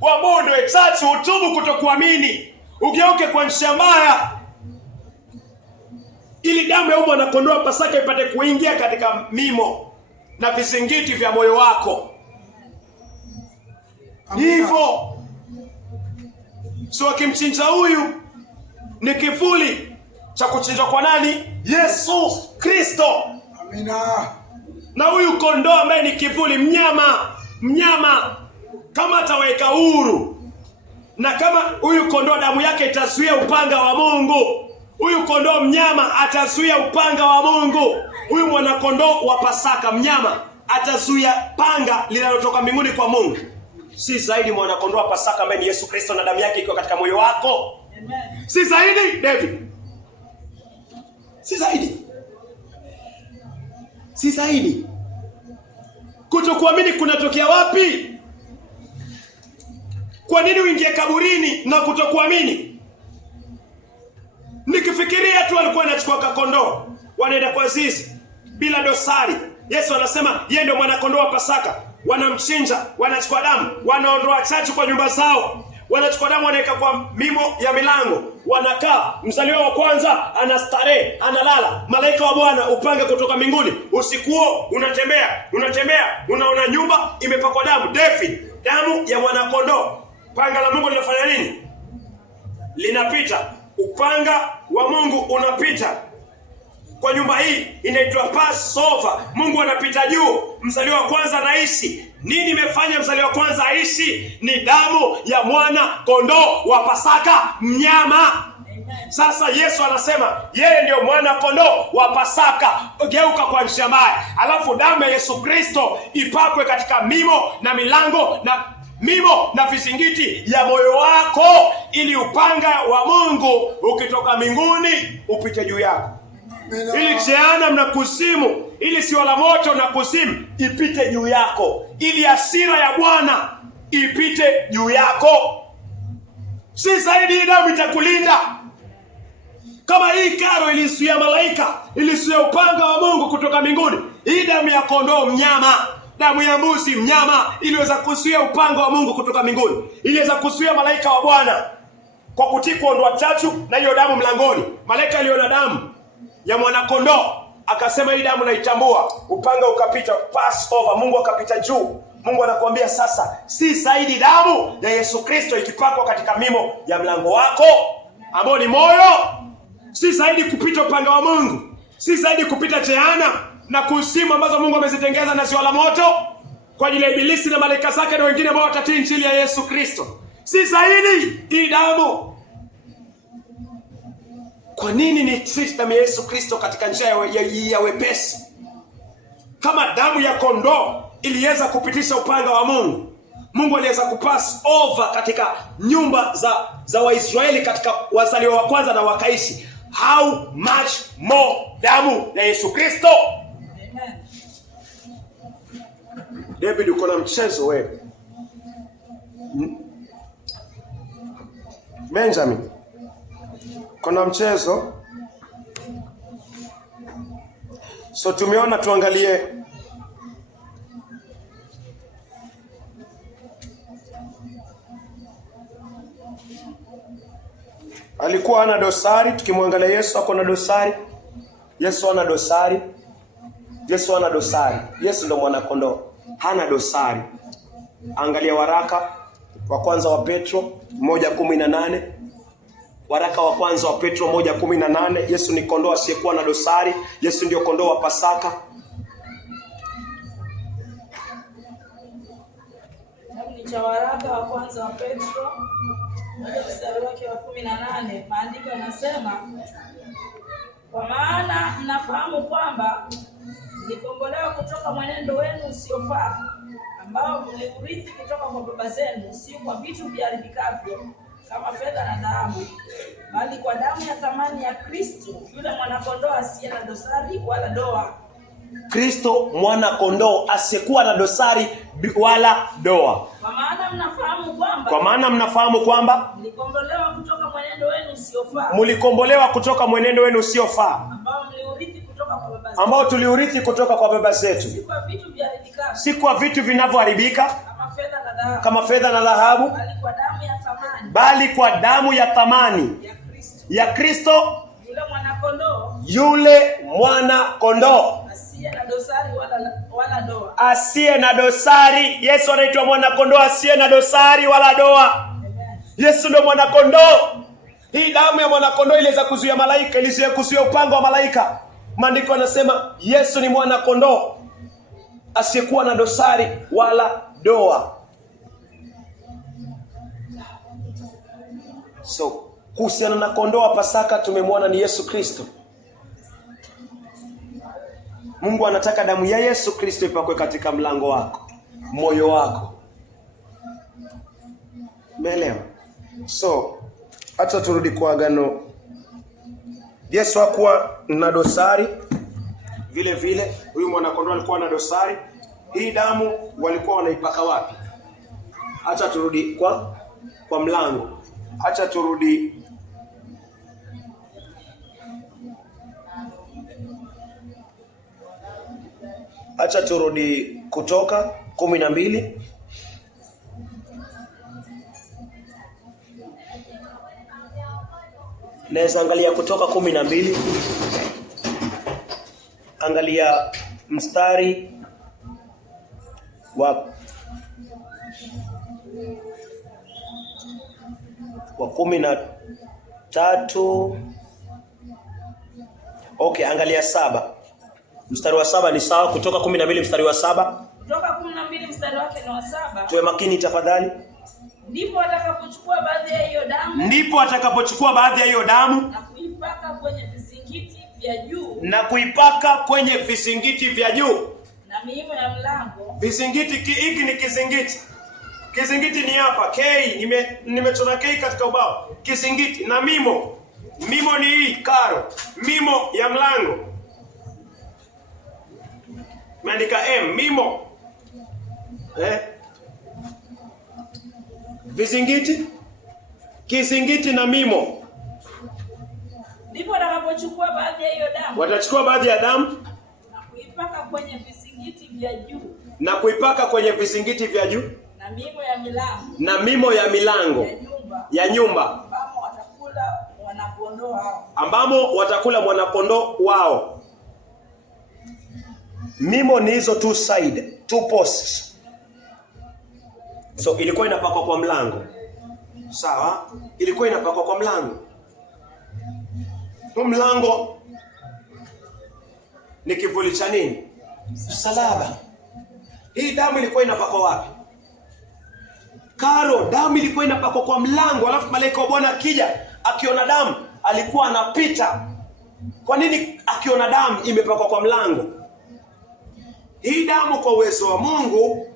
Wabondo echachu utubu kutokuamini, ugeuke kwa njia mbaya, ili damu ya mwanakondoo wa Pasaka ipate kuingia katika mimo na vizingiti vya moyo wako. Hivyo so kimchinja huyu ni kivuli cha kuchinjwa kwa nani? Yesu Kristo. Amina. Na huyu kondoo ambaye ni kivuli, mnyama kama ataweka huru, na kama huyu kondoo damu yake itazuia upanga wa Mungu, huyu kondoo mnyama atazuia upanga wa Mungu. Huyu mwanakondoo wa Pasaka mnyama atazuia panga linalotoka mbinguni kwa Mungu. Si zaidi mwanakondoo wa Pasaka ambaye ni Yesu Kristo na damu yake iko katika moyo wako? Amen. Si zaidi David? Si zaidi. Kutokuamini kunatokea wapi? Kwa nini uingie kaburini na kutokuamini? Nikifikiria tu alikuwa anachukua kakondoo, wanaenda kwa zizi bila dosari. Yesu anasema yeye ndio mwanakondoo wa Pasaka. Wanamchinja, wanachukua damu, wanaondoa chachu kwa nyumba zao. Wanachukua damu wanaweka kwa mimo ya milango. Wanakaa, mzaliwa wa kwanza anastarehe, analala. Malaika wa Bwana upanga kutoka mbinguni. Usiku huo unatembea, unaona nyumba imepakwa damu. Damu ya mwanakondoo. Panga la Mungu linafanya nini? Linapita. Upanga wa Mungu unapita. Kwa nyumba hii inaitwa Passover. Mungu anapita juu. Mzaliwa wa kwanza anaishi. Nini imefanya mzaliwa wa kwanza aishi? Ni damu ya mwana kondoo wa Pasaka, mnyama. Sasa Yesu anasema yeye ndio mwana kondoo wa Pasaka. Geuka kwa njia mbaya, alafu damu ya Yesu Kristo ipakwe katika mimo na milango na mimo na vizingiti ya moyo wako, ili upanga wa Mungu ukitoka mbinguni upite juu yako. Ili jehanamu na kuzimu, ili siwa la moto na kuzimu ipite juu yako, ili hasira ya Bwana ipite juu yako. Si zaidi damu itakulinda. Kama hii karo ilisuia malaika, ilisuia upanga wa Mungu kutoka mbinguni, hii damu ya kondoo mnyama, damu ya mbuzi mnyama, iliweza kuzuia upanga wa Mungu kutoka mbinguni. Iliweza kuzuia malaika wa Bwana kwa kutii kuondoa chachu na hiyo damu mlangoni. Malaika aliona damu ya mwanakondoo, akasema hii damu naitambua. Upanga ukapita, Passover, Mungu akapita juu. Mungu anakuambia sasa, si zaidi damu ya Yesu Kristo ikipakwa katika mimo ya mlango wako ambao ni moyo. Si zaidi kupita upanga wa Mungu. Si zaidi kupita jehanamu na kuzimu ambazo Mungu amezitengeza na ziwa la moto kwa ajili ya ibilisi na malaika zake na wengine ambao watatii injili ya Yesu Kristo. Si zaidi hii damu. Kwa nini ni treat damu ya Yesu Kristo katika njia ya wepesi? Kama damu ya kondoo iliweza kupitisha upanga wa Mungu, Mungu aliweza kupass over katika nyumba za Waisraeli, katika wazaliwa wa kwanza na wakaishi, how much more damu ya Yesu Kristo? Amen. David, uko na mchezo wewe. Benjamin, kuna mchezo. So tumeona, tuangalie alikuwa hana dosari. Tukimwangalia Yesu, ako na dosari. Yesu hana dosari. Yesu hana dosari. Yesu ndo mwana kondoo, hana dosari. Angalia waraka wa kwanza wa Petro 1:18. Waraka wa kwanza wa Petro 1:18. Yesu ni kondoo asiyekuwa na dosari. Yesu ndio kondoo wa Pasaka. Ni cha waraka wa kwanza wa Petro, mstari wake wa 18. Maandiko yanasema, kwa maana mnafahamu kwamba mlikombolewa kutoka mwenendo wenu usiofaa ambao mliurithi kutoka kwa baba zenu, si kwa vitu viharibikavyo kama fedha na dhahabu, bali kwa damu ya thamani ya Kristo, yule mwanakondoo asiye na dosari wala doa. Kristo mwana kondoo asiyekuwa na dosari wala doa. Kwa maana mnafahamu kwamba mlikombolewa kutoka mwenendo wenu usiofaa, mlikombolewa kutoka mwenendo wenu usiofaa ambao tuliurithi kutoka kwa baba zetu, si kwa vitu vinavyoharibika kama fedha na dhahabu, bali kwa damu ya thamani ya Kristo, yule mwana kondoo asiye na dosari. Yesu anaitwa mwana kondoo asiye na dosari wala doa. Yesu ndio mwana kondoo. Hii damu ya mwana kondoo iliweza kuzuia malaika, iliweza kuzuia upanga wa malaika. Maandiko yanasema Yesu ni mwana kondoo asiyekuwa na dosari wala doa. So kuhusiana na kondoo wa Pasaka tumemwona ni Yesu Kristo. Mungu anataka damu ya Yesu Kristo ipakwe katika mlango wako, moyo wako. Umeelewa? So hata turudi kwa agano. Yesu hakuwa na dosari. Vile vile huyu mwana kondoo alikuwa na dosari. Hii damu walikuwa wanaipaka wapi? Acha turudi kwa mlango. Acha turudi Kutoka 12. Naweza angalia Kutoka 12. Angalia mstari wa 13. Okay, angalia 7. Mstari wa 7 ni sawa. Kutoka 12 mstari wa 7. Kutoka 12 mstari wake ni wa 7. Tuwe makini tafadhali. Ndipo atakapochukua baadhi ya hiyo damu na kuipaka kwenye vizingiti vya juu na miimo ya mlango. Vizingiti, hiki ni kizingiti. Kizingiti ni hapa K, nimechora K katika ubao. Kizingiti na mimo. Mimo ni hii karo. Mimo ya mlango. Meandika M, mimo. Vizingiti, kizingiti na mimo. Ndipo atakapochukua baadhi ya hiyo damu. Watachukua baadhi ya damu na kuipaka kwenye vizingiti vya juu. Na mimo ya milango. Ya nyumba. Ambamo watakula mwanakondoo wao. Mimo ni hizo two posts. So ilikuwa inapakwa kwa mlango. Sawa? Ilikuwa inapakwa kwa mlango. Huu mlango ni kivuli cha nini? Msalaba. Hii damu ilikuwa inapakwa wapi? Karo, damu ilikuwa inapakwa kwa mlango, alafu malaika wa Bwana akija, akiona damu, alikuwa anapita. Kwa nini akiona damu imepakwa kwa mlango? Hii damu kwa uwezo wa Mungu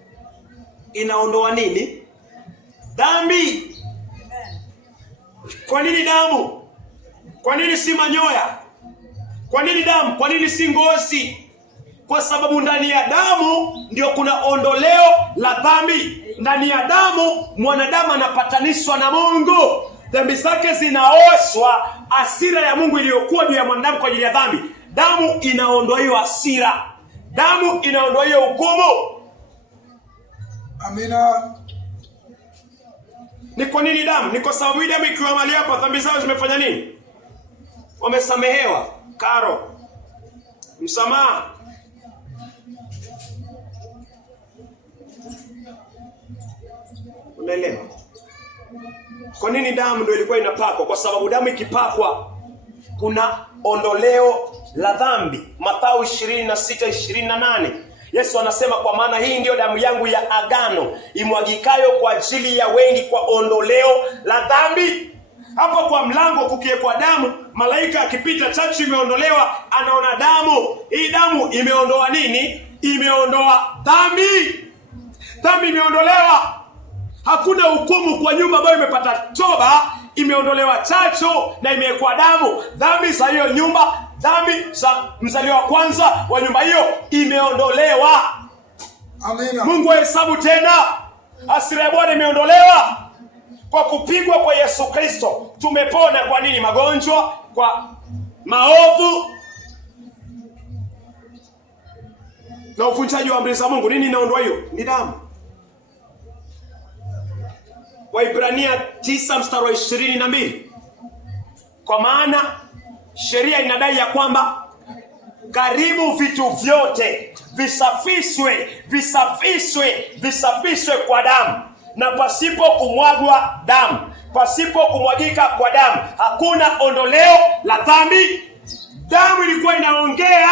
inaondoa nini? Dhambi. Kwa nini damu? Kwa nini si manyoya? Kwa nini damu? Kwa nini si ngozi? Kwa sababu ndani ya damu ndio kuna ondoleo la dhambi. Ndani ya damu mwanadamu anapatanishwa na Mungu. Dhambi zake zinaoshwa. Hasira ya Mungu iliyokuwa juu ya mwanadamu kwa ajili ya dhambi, damu inaondoa hiyo hasira. Damu inaondoa hiyo hukumu. Amina. Ni kwa nini damu? Ni kwa sababu hii damu ikiwa mahali hapa, dhambi zao zimefanya nini? Wamesamehewa. Karo, msamaha. Unaelewa? Kwa nini damu ndio ilikuwa inapakwa? Kwa sababu damu ikipakwa kuna ondoleo la dhambi. Mathayo 26:28. Yesu anasema, kwa maana hii ndiyo damu yangu ya agano imwagikayo kwa ajili ya wengi kwa ondoleo la dhambi. Hapo kwa mlango kukiwekwa damu, malaika akipita, chachu imeondolewa, anaona damu. Hii damu imeondoa nini? Imeondoa dhambi. Dhambi imeondolewa. Hakuna hukumu kwa nyumba ambayo imepata toba, imeondolewa chachu na imewekwa damu. Dhambi za hiyo nyumba, dhambi za mzaliwa wa kwanza wa nyumba hiyo imeondolewa. Amina. Mungu ahesabu tena. Hasira ya Bwana imeondolewa. Kwa kupigwa kwa Yesu Kristo tumepona. Kwa nini? Magonjwa, kwa maovu na uvunjaji wa amri za Mungu. Nini inaondoa hiyo? Ni damu. Waibrania 9:22. Kwa maana sheria inadai ya kwamba karibu vitu vyote visafishwe kwa damu, na pasipo kumwagwa damu, pasipo kumwagika kwa damu hakuna ondoleo la dhambi. Damu ilikuwa inaongea.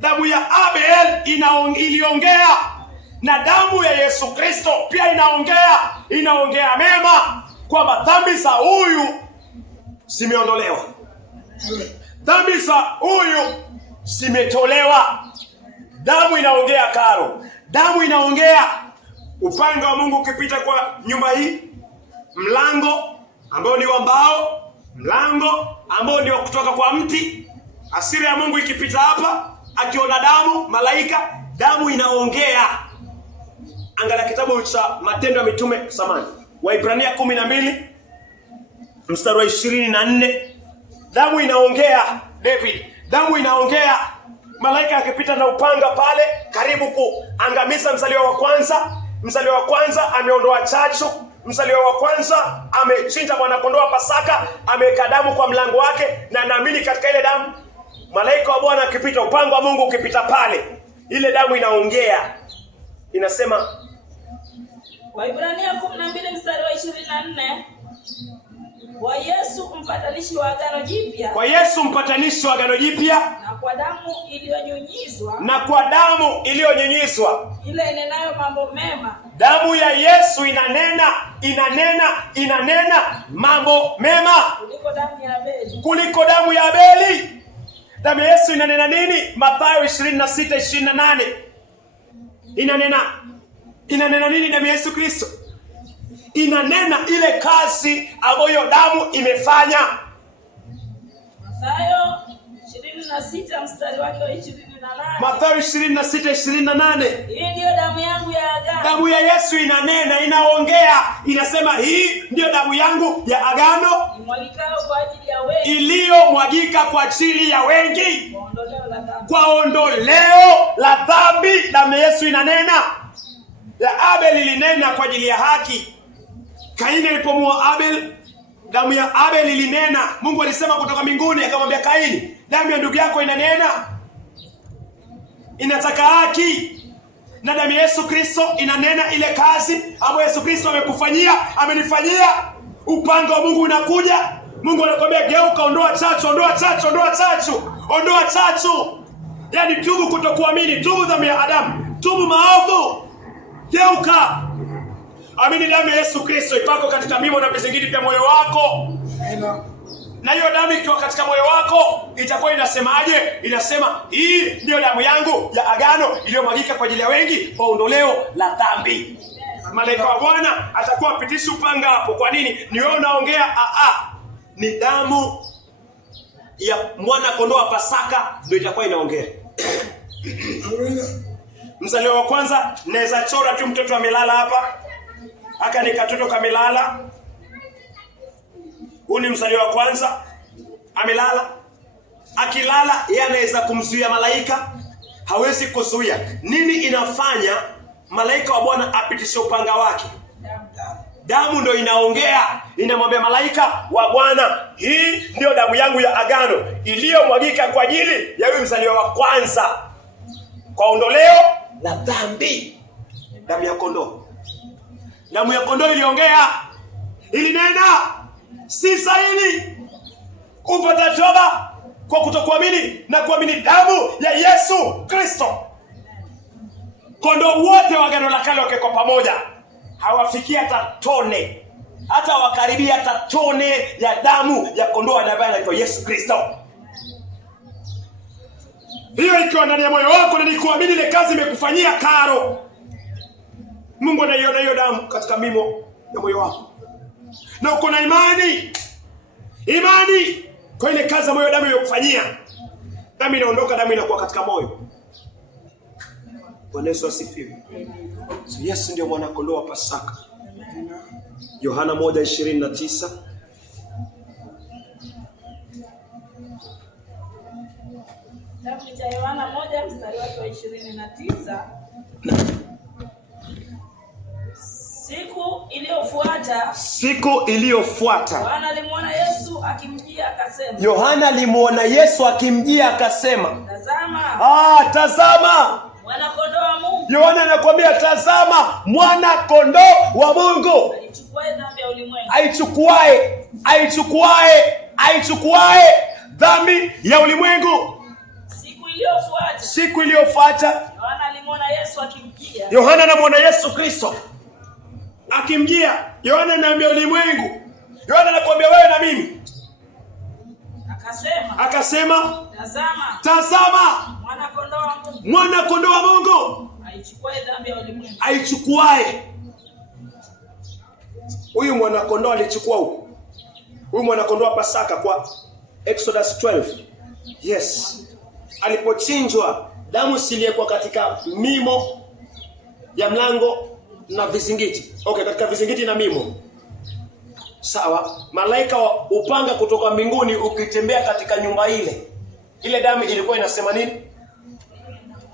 Damu ya Abel iliongea, na damu ya Yesu Kristo pia inaongea mema, kwamba dhambi za huyu zimeondolewa, dhambi za huyu zimetolewa. Damu inaongea, Karo. Damu inaongea. Upanga wa Mungu ukipita kwa nyumba hii, mlango ambao ni wa mbao, mlango ambao ni wa kutoka kwa mti, hasira ya Mungu ikipita hapa, akiona damu, malaika, damu inaongea. Angalia kitabu cha Matendo ya Mitume samani, Waibrania 12:24. Damu inaongea. David, damu inaongea. Malaika akipita na upanga pale, karibu kuangamiza mzaliwa wa kwanza. Mzaliwa wa kwanza ameondoa chachu. Mzaliwa wa kwanza amechinja mwana kondoo Pasaka, ameweka damu kwa mlango wake, na naamini katika ile damu, malaika wa Bwana akipita, upanga wa Mungu ukipita pale, ile damu inaongea. Inasema Waibrania 12:24, kwa Yesu mpatanishi wa agano jipya, kwa Yesu mpatanishi wa agano jipya, na kwa damu iliyonyunyizwa, na kwa damu iliyonyunyizwa, ile inenayo mambo mema. Damu ya Yesu inanena mambo mema kuliko damu ya Abeli. Damu ya Yesu inanena nini? Mathayo 26:28. Inanena nini damu ya Yesu Kristo? Inanena ile kazi ambayo damu imefanya. Mathayo 26 mstari wake wa 28. Mathayo 26:28. Hii ndio damu yangu ya agano. Damu ya Yesu inanena, inaongea, inasema hii ndio damu yangu ya agano, imwagikayo kwa ajili ya wengi, iliyomwagika kwa ajili ya wengi, kwa ondoleo la dhambi. Damu ya Yesu inanena. Ya Abel ilinena kwa ajili ya haki. Kaini alipomua Abel, damu ya Abel ilinena. Mungu alisema kutoka mbinguni, akamwambia Kaini, damu ya ndugu yako inanena, inataka haki. Na damu ya Yesu Kristo inanena ile kazi ambayo Yesu Kristo amekufanyia, amenifanyia. Upanga wa Mungu unakuja. Mungu anakuambia geuka, ondoa chachu, ondoa chachu, ondoa chachu, ondoa chachu. Yaani tubu kutokuamini, tubu dhambi ya Adamu, tubu maovu, geuka. Amini damu ya Yesu Kristo ipako katika mimo na vizingiti vya moyo wako. Amen. Na hiyo damu ikiwa katika moyo wako itakuwa inasemaje? Inasema hii ndio damu yangu ya agano iliyomwagika kwa ajili ya wengi kwa ondoleo la dhambi. Malaika wa Bwana atakuwa apitishi upanga hapo. Kwa nini? Ni wewe unaongea? Ni damu ya mwana kondoo wa Pasaka ndio itakuwa inaongea. Mzaliwa wa kwanza, naweza chora tu mtoto amelala hapa. Haka ni katoto kamelala. Huyu ni mzaliwa wa kwanza, amelala. Akilala yeye anaweza kumzuia malaika, hawezi kuzuia. Nini inafanya malaika wa Bwana apitishe upanga wake? Damu ndio inaongea, inamwambia malaika wa Bwana, hii ndio damu yangu ya agano iliyomwagika kwa ajili ya huyu mzaliwa wa kwanza kwa ondoleo la dhambi. Damu ya kondoo. Damu ya kondoo iliongea, ilinena, si sahihi kupata toba kwa kutokuamini na kuamini damu ya Yesu Kristo. Kondoo wote wa agano la kale wako pamoja, hawafikia hata tone, hata wakaribia hata tone ya damu ya kondoo anaitwa Yesu Kristo. Hiyo ikiwa ndani ya moyo wako na nikuamini ile kazi imekufanyia karo, Mungu anaiona hiyo damu katika mimo ya moyo wako. Na uko na imani kwa ile kazi ambayo damu imekufanyia. Damu inaondoka, damu inakuwa katika moyo. Bwana Yesu asifiwe. So Yesu ndio mwana kondoo wa Pasaka. Yohana 1:29. Kitabu cha Yohana 1:29. Siku iliyofuata Yohana alimuona Yesu akimjia akasema, Tazama mwana kondoo wa Mungu. Yohana anakuambia tazama mwana kondoo wa Mungu aichukuae dhambi ya ulimwengu. Siku iliyofuata Yohana anamuona Yesu Kristo akimjia. Yohana anaambia ulimwengu, Yohana anakuambia wewe na mimi, akasema tazama mwana kondoo wa Mungu aichukuae. Huyu mwana kondoo alichukua huko. Huyu mwana kondoo wa Pasaka kwa Exodus 12. Yes. Alipochinjwa, damu siliyekuwa katika mimo ya mlango na vizingiti. Okay, katika vizingiti na mimo. Sawa, malaika wa upanga kutoka mbinguni ukitembea katika nyumba ile. Ile damu ilikuwa inasema nini?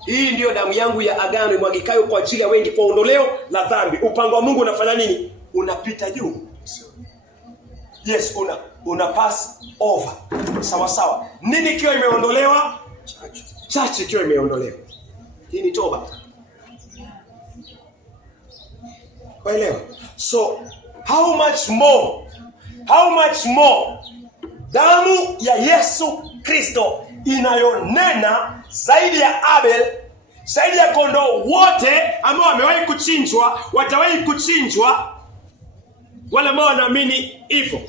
Hii ndiyo damu yangu ya agano imwagikayo kwa ajili ya wengi kwa ondoleo la dhambi. Upanga wa Mungu unafanya nini? Unapita juu. Yes, una pass over. Sawa sawa. Nini ikiwa imeondolewa? Chache ikiwa imeondolewa. Hii ni toba. Waelewa? So, how much more damu ya Yesu Kristo inayonena zaidi ya Abel, zaidi ya kondoo wote ambao wamewahi kuchinjwa, watawahi kuchinjwa, wale ambao wanaamini hivyo.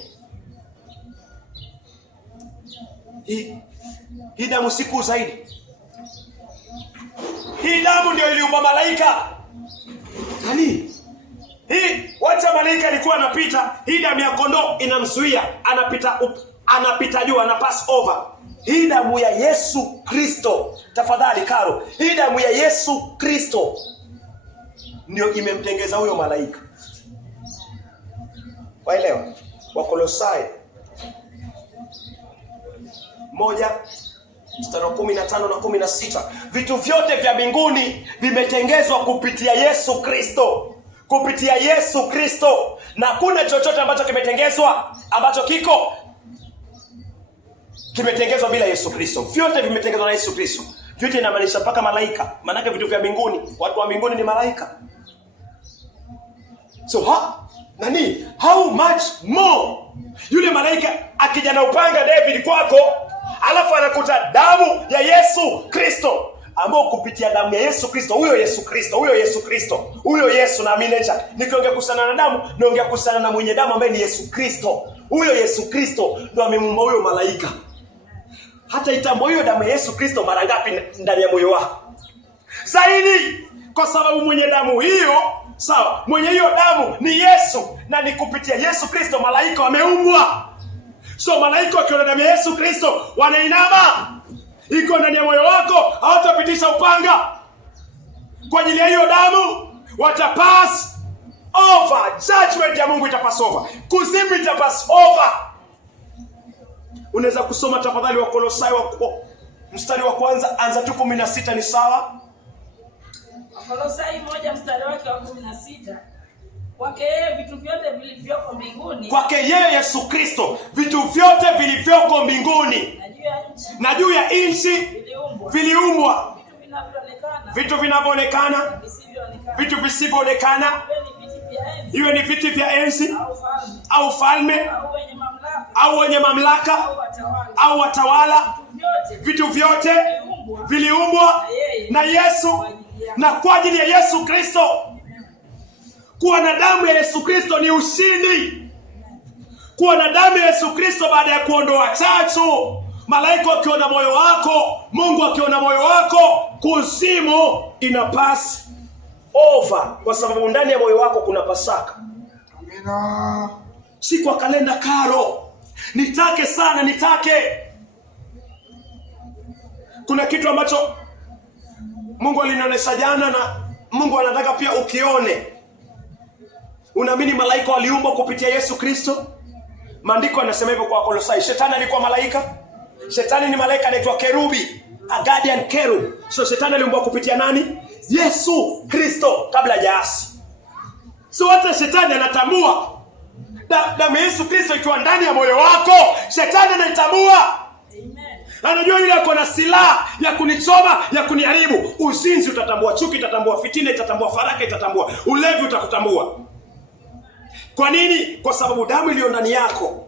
Hii damu siku zaidi. Hii damu ndio iliumba malaika. Nani? Hii wacha malaika alikuwa anapita, hii damu ya kondoo inamzuia, anapita juu, ana pass over. Hii damu ya Yesu Kristo, tafadhali Karo, hii damu ya Yesu Kristo ndio imemtengeza huyo malaika. Waelewa? Wakolosai 1:15 na 16. Vitu vyote vya mbinguni vimetengezwa kupitia Yesu Kristo. Kupitia Yesu Kristo. Na kuna chochote ambacho kimetengezwa ambacho kimetengezwa bila Yesu Kristo. Vyote vimetengezwa na Yesu Kristo. Vyote inamaanisha mpaka malaika. Maana vitu vya mbinguni, watu wa mbinguni ni malaika. So how much more yule malaika akija na upanga David kwako, alafu anakuta damu ya Yesu Kristo, ambao kupitia damu ya Yesu Kristo, huyo Yesu na aminecha. Nikiongea kusana na damu, naongea kusana na mwenye damu ambaye ni Yesu Kristo. huyo Yesu Kristo ndo amemuumba huyo malaika. Hata itambua hiyo damu ya Yesu Kristo mara ngapi ndani ya moyo wako? Zaidi, kwa sababu mwenye damu hiyo, sawa, mwenye hiyo damu ni Yesu, na ni kupitia Yesu Kristo malaika wameumbwa. So malaika wakiona damu ya Yesu Kristo wanainama. Iko ndani ya moyo wako, hawatapitisha upanga. Kwa ajili ya hiyo damu watapass over. Judgment ya Mungu itapass over. Kuzimu itapass over. Unaweza kusoma tafadhali Wakolosai mstari wa kwanza anza tu 16, ni sawa? Wakolosai 1 mstari wake wa 16. Kwake yeye vitu vyote vilivyoko mbinguni. Kwake yeye Yesu Kristo vitu vyote vilivyoko mbinguni na juu ya nchi viliumbwa. Vitu vinavyoonekana, vitu visivyoonekana, iwe ni viti vya enzi au falme au wenye mamlaka au watawala, vitu vyote viliumbwa na Yesu na kwa ajili ya Yesu Kristo. Kuwa na damu ya Yesu Kristo ni ushindi. Kuwa na damu ya Yesu Kristo baada ya kuondoa chachu, malaika wakiona moyo wako, Mungu akiona moyo wako, kuzimu ina pass over, kwa sababu ndani ya moyo wako kuna Pasaka. Amina. Si kwa kalenda karo. Nitake sana, nitake. Kuna kitu ambacho Mungu alinionyesha jana na Mungu anataka pia ukione. Unaamini malaika waliumbwa kupitia Yesu Kristo? Maandiko yanasema hivyo kwa Kolosai. Shetani alikuwa malaika. Shetani ni malaika anaitwa kerubi, a guardian cherub. So shetani aliumbwa kupitia nani? Yesu Kristo kabla hajaasi. So hata shetani anatambua damu ya Yesu Kristo ikiwa ndani ya moyo wako, shetani anaitambua. Anajua yule ako na silaha ya kunichoma, ya kuniharibu. Uzinzi utatambua, chuki itatambua, fitina itatambua, faraka itatambua, ulevi utakutambua. Kwa nini? Kwa sababu damu iliyo ndani yako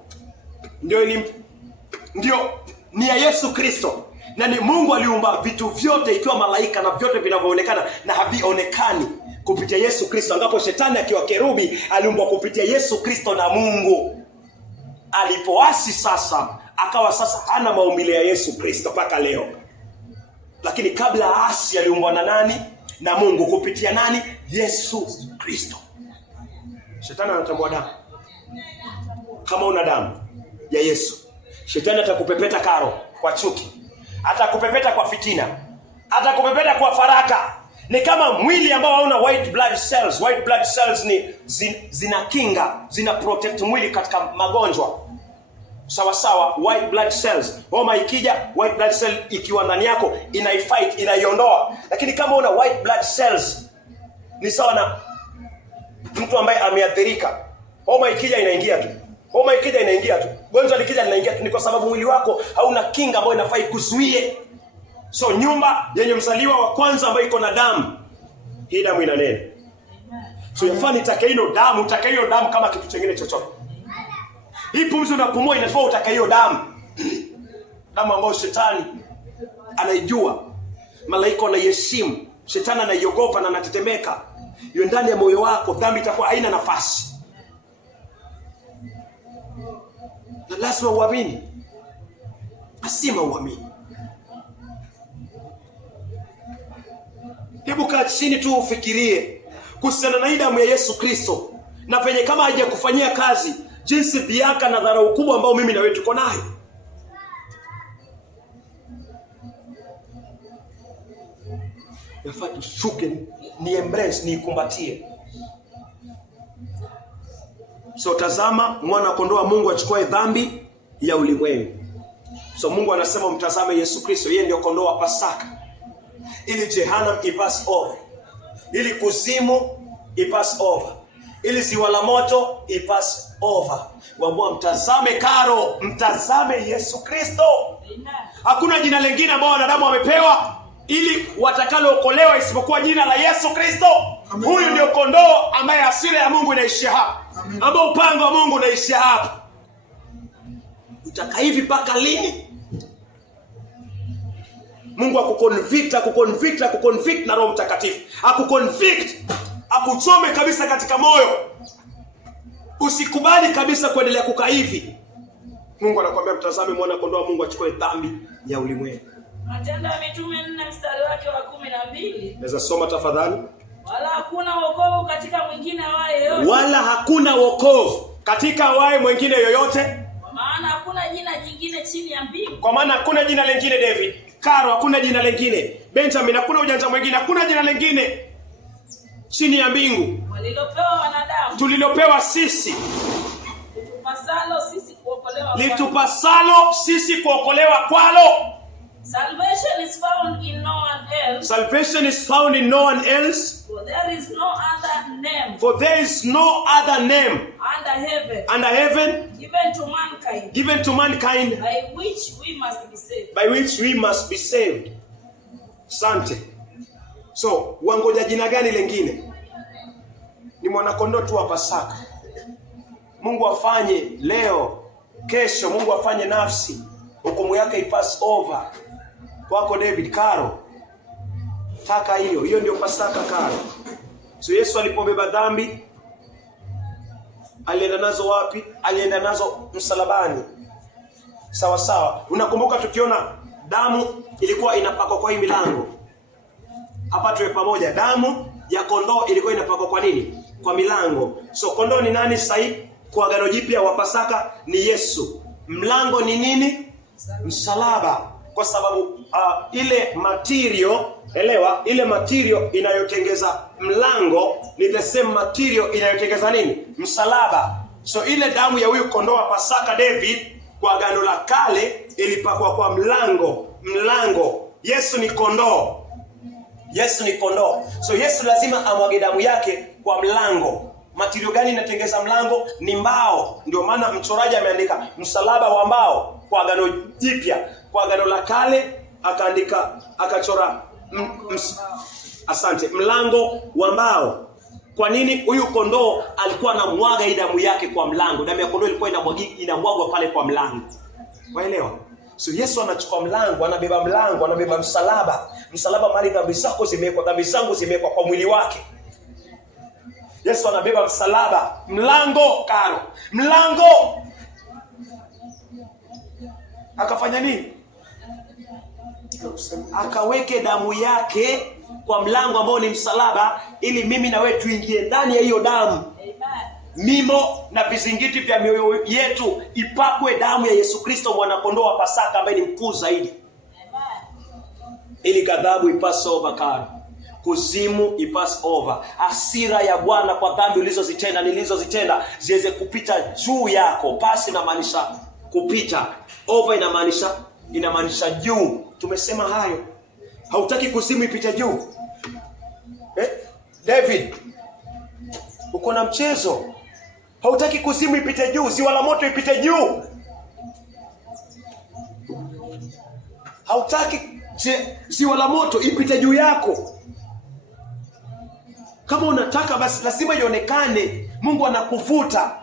ndio ni ya Yesu Kristo. Na ni Mungu aliumba vitu vyote, ikiwa malaika na vyote vinavyoonekana na havionekani, kupitia Yesu Kristo. Angapo shetani akiwa kerubi aliumbwa kupitia Yesu Kristo na Mungu. Alipoasi sasa, akawa sasa hana maumbile ya Yesu Kristo mpaka leo. Lakini kabla asi aliumbwa na nani? Na Mungu kupitia nani? Yesu Kristo. Shetani anatambua damu. Kama una damu ya Yesu, shetani atakupepeta karo kwa chuki, atakupepeta kwa fitina, atakupepeta kwa faraka. Ni kama mwili ambao hauna white blood cells. White blood cells ni zina kinga, zina protect mwili katika magonjwa. Sawa sawa, white blood cells. Homa ikija, white blood cell ikiwa ndani yako inaifight, inaiondoa. Lakini kama una white blood cells, ni sawa na mtu ambaye ameathirika. Homa ikija inaingia tu. Homa ikija inaingia tu. Gonjwa likija linaingia tu. Ni kwa sababu mwili wako hauna kinga ambayo inafai kuzuie. So nyumba yenye mzaliwa wa kwanza ambayo iko na damu, hii damu inanena. So yafani utake hiyo damu kama kitu kingine chochote. Hii pumzi unapumua inafaa utake hiyo damu. Damu ambayo shetani anaijua, malaika wanaiheshimu, shetani anaiogopa na anatetemeka. Hiyo ndani ya moyo wako, dhambi itakuwa haina nafasi. Na lazima uamini. Asima uamini. Hebu kaa chini tu ufikirie kuhusiana na damu ya Yesu Kristo, na venye kama haijakufanyia kazi, jinsi biaka na dharau kubwa ambao mimi na wewe tuko nayo. Yafaa tushuke, ni embrace, ni ikumbatie. So tazama, mwana kondoo Mungu achukue dhambi ya ulimwengu. So Mungu anasema mtazame Yesu Kristo, yeye ndio kondoo wa Pasaka. Ili Jehanamu ipass over, ili kuzimu ipass over, ili ziwa la moto ipass over. Wambua mtazame karo, mtazame Yesu Kristo. Hakuna jina lingine ambalo wanadamu wamepewa ili watakalookolewa isipokuwa jina la Yesu Kristo. Huyu ndio kondoo ambaye hasira ya Mungu inaishia hapa, ambao upanga wa Mungu unaishia hapa. Utaka hivi mpaka lini? Mungu akuconvict na Roho Mtakatifu. Akuconvict, akuchome kabisa katika moyo. Usikubali kabisa kuendelea kukaa hivi. Mungu anakuambia mtazame mwana kondoo wa Mungu achukue dhambi ya ulimwengu. Matendo ya Mitume 4 mstari wake wa 12. Naweza soma tafadhali? Wala hakuna wokovu katika mwingine awaye yoyote. Wala hakuna wokovu katika awaye mwingine yoyote. Kwa maana hakuna jina jingine chini ya mbingu. Kwa maana hakuna jina lingine, David. Karo, hakuna jina lingine. Benjamin, hakuna ujanja mwingine, hakuna jina lingine chini ya mbingu walilopewa wanadamu, tulilopewa sisi, litupasalo sisi kuokolewa kwalo. Salvation is found in no one else. Salvation is found in no one else. For there is no other name. For there is no other name under heaven. Given to mankind. By which we must be saved. By which we must be saved. Asante. So, wangoja jina gani lingine? Ni mwanakondoo tu wa Pasaka. Mungu afanye leo, kesho Mungu afanye nafsi. Hukumu yake ipass over. Kwako David, Karo. Taka hiyo. Hiyo ndio Pasaka, Karo. So Yesu alipobeba dhambi, alienda nazo wapi? Alienda nazo msalabani. Sawa sawa. Unakumbuka tukiona damu ilikuwa inapakwa kwa hii milango. Hapa tuwe pamoja. Damu ya kondoo ilikuwa inapakwa kwa nini? Kwa milango. So kondoo ni nani sahi? Kwa Agano Jipya wa Pasaka ni Yesu. Mlango ni nini? Msalaba. Kwa sababu ile material, elewa, ile material inayotengeza mlango ni the same material inayotengeza nini? Msalaba. So ile damu ya huyu kondoo wa Pasaka David kwa Agano la Kale ilipakwa kwa mlango. Yesu ni kondoo. Yesu ni kondoo. So Yesu lazima amwage damu yake kwa mlango. Material gani inatengeza mlango? Ni mbao. Ndio maana mchoraji ameandika msalaba wa mbao kwa Agano Jipya. Kwa Agano la Kale akachora mlango wa mbao. Kwa nini? Huyu kondoo alikuwa anamwaga hii damu yake kwa mlango. Damu ya kondoo ilikuwa inamwagwa pale kwa mlango. Waelewa? So Yesu anachukua mlango, anabeba mlango, anabeba msalaba. Msalaba mali dhambi zako zimewekwa, dhambi zangu zimewekwa kwa mwili wake. Yesu anabeba msalaba, mlango, Karo. Mlango. Akafanya nini? Akaweke damu yake kwa mlango ambao ni msalaba, ili mimi na wewe tuingie ndani ya hiyo damu. Mimo na vizingiti vya mioyo yetu ipakwe damu ya Yesu Kristo mwana kondoo wa Pasaka ambaye ni mkuu zaidi. Ili ghadhabu ipass over, Karo. Kuzimu ipass over. Hasira ya Bwana kwa dhambi nilizozitenda ziweze kupita juu yako. Pass inamaanisha kupita. Over inamaanisha juu. Tumesema hayo. Hautaki kuzimu ipite juu. David, uko na mchezo. Hautaki kuzimu ipite juu, ziwa la moto ipite juu. Hautaki ziwa la moto ipite juu yako. Kama unataka basi lazima ionekane Mungu anakuvuta.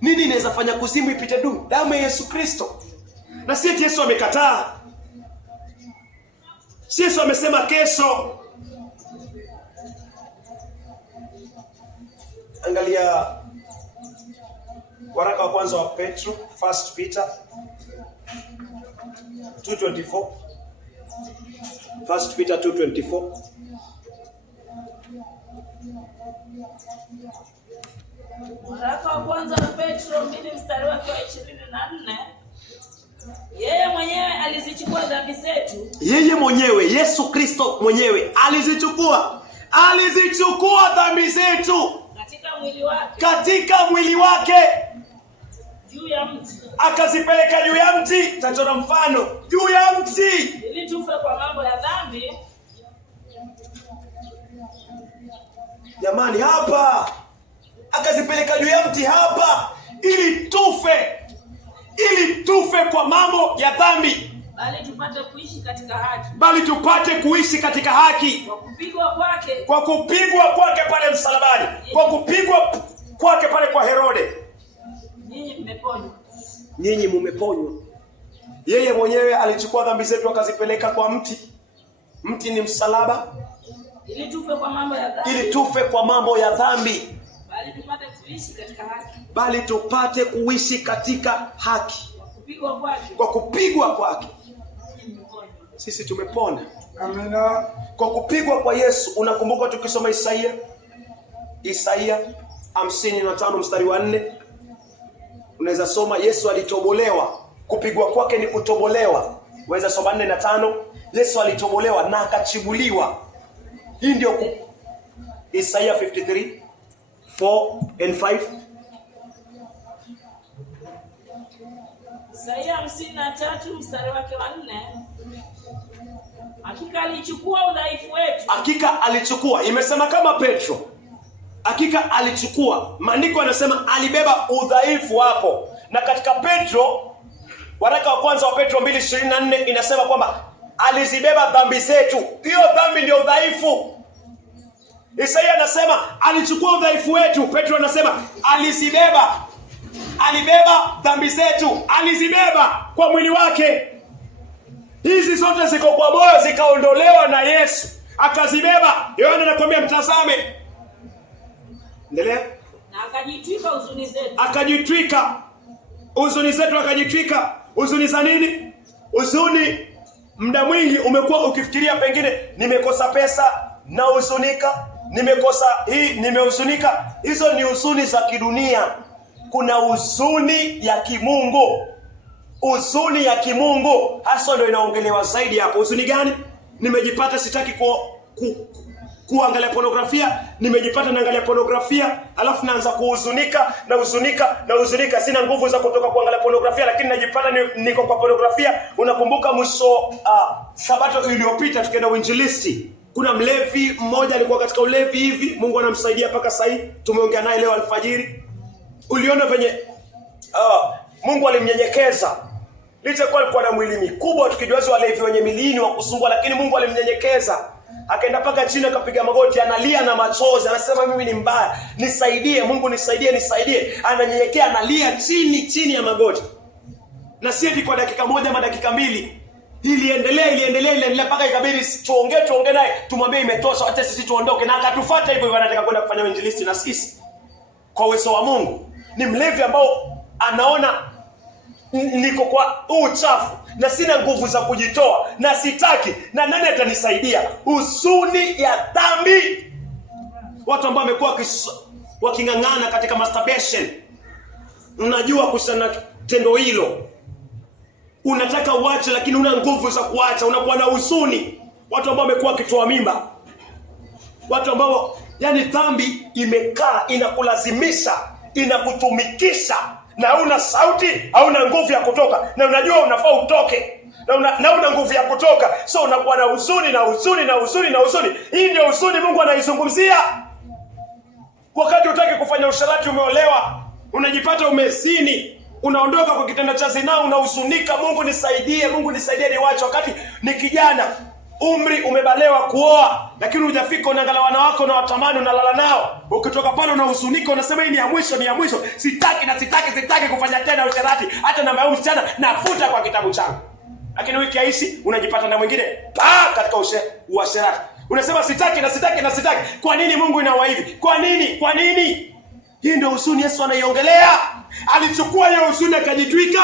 Nini inaweza fanya kuzimu ipite juu? Damu ya Yesu Kristo. Na si eti Yesu amekataa. Si Yesu amesema kesho. Angalia waraka wa kwanza wa Petro, 1 Peter 2:24. 1 Peter 2:24. Waraka wa kwanza wa Petro 2 mstari wake wa 24. Yeye mwenyewe alizichukua dhambi zetu. Yeye mwenyewe, Yesu Kristo mwenyewe alizichukua dhambi zetu katika mwili wake juu ya mti. Akazipeleka juu ya mti. Tachora mfano juu ya mti ili tufe kwa mambo ya dhambi. Jamani, hapa akazipeleka juu ya mti hapa ili tufe kwa mambo ya dhambi, bali tupate kuishi katika haki. Kwa kupigwa kwake pale msalabani, kwa kupigwa kwake pale kwa Herode, nyinyi mmeponywa. Yeye mwenyewe alichukua dhambi zetu akazipeleka kwa mti. Mti ni msalaba. ili tufe kwa mambo ya dhambi, ili tufe kwa mambo ya dhambi, bali tupate kuishi katika haki, bali tupate kuishi katika haki. kwa kupigwa kwake sisi tumepona. Amina. Kwa kupigwa kwa Yesu. Unakumbuka tukisoma Isaia 55 mstari wa 4, unaweza soma Yesu alitobolewa. Kupigwa kwake ni kutobolewa. Unaweza soma 4 na 5. Yesu alitobolewa na akachibuliwa. Hii ndio Isaia 53 4 and 5. Isaia 53 mstari wake wa 4. Hakika alichukua udhaifu wetu. Hakika alichukua. Imesema kama Petro. Hakika alichukua. Maandiko yanasema alibeba udhaifu hapo. Na katika Petro, waraka wa kwanza wa Petro 2:24 inasema kwamba alizibeba dhambi zetu. Hiyo dhambi ndio udhaifu. Isaia anasema alichukua udhaifu wetu. Petro anasema alizibeba. Alibeba dhambi zetu. Alizibeba kwa mwili wake. Hizi zote ziko kwa moyo, zikaondolewa na Yesu. Akazibeba. Yohana anakuambia mtazame. Endelea. Na akajitwika huzuni zetu. Akajitwika huzuni zetu, akajitwika. Huzuni za nini? Huzuni, muda mwingi umekuwa ukifikiria pengine nimekosa pesa na huzunika, nimekosa hii, nimehuzunika. Hizo ni huzuni za kidunia. Kuna huzuni ya kimungu. Huzuni ya kimungu hasa ndio inaongelewa zaidi hapo. Huzuni gani? Nimejipata sitaki kuangalia pornografia, nimejipata naangalia pornografia, alafu naanza kuhuzunika na huzunika. Sina nguvu za kutoka kuangalia pornografia, lakini najipata niko kwa pornografia. Unakumbuka mwisho Sabato iliyopita tukaenda uinjilisti. Kuna mlevi mmoja alikuwa katika ulevi hivi, Mungu anamsaidia mpaka sasa hivi. Tumeongea naye leo alfajiri. Uliona venye Mungu alimnyenyekeza. Licha kwa alikuwa na mwili mikubwa, tukijua walevi wenye milini wa kusumbua, lakini Mungu alimnyenyekeza. Akaenda paka chini, akapiga magoti, analia na machozi, anasema mimi ni mbaya, nisaidie Mungu, nisaidie. Ananyenyekea, analia chini ya magoti. Na si kwa dakika moja ama dakika mbili. Iliendelea paka ikabidi tuongee naye, tumwambie imetosha, acha sisi tuondoke. Na akatufuata hivyo, anataka kwenda kufanya injilisti na sisi. Kwa uwezo wa Mungu. Ni mlevi ambao anaona niko kwa uchafu na sina nguvu za kujitoa na sitaki, na nani atanisaidia? Huzuni ya dhambi. Watu ambao wamekuwa wakingangana katika masturbation. Unajua kusana tendo hilo. Unataka uache lakini una nguvu za kuacha, unakuwa na huzuni. Watu ambao wamekuwa wakitoa mimba. Watu ambao yani dhambi imekaa inakulazimisha, inakutumikisha, na hauna sauti, hauna nguvu ya kutoka, na unajua unafaa utoke, na una nguvu ya kutoka, so unakuwa na huzuni. Hii ndio huzuni Mungu anaizungumzia. Wakati utaki kufanya usharati, umeolewa, unajipata umezini, unaondoka kwa kitendo cha zinaa, unahuzunika, Mungu nisaidie niwache. Wakati ni kijana, umri umebalewa kuoa, lakini hujafika, unaangalia wanawake unawatamani, unalala nao. Ukitoka pale unahuzunika, unasema hii ni ya mwisho. Sitaki kufanya tena usherati. Hata namba ya msichana nafuta kwa kitabu changu. Lakini wiki haisi unajipata na mwingine katika uasherati. Unasema sitaki. Kwa nini Mungu inawa hivi? Kwa nini? Hii ndio huzuni Yesu anaiongelea. Alichukua hiyo huzuni akajitwika.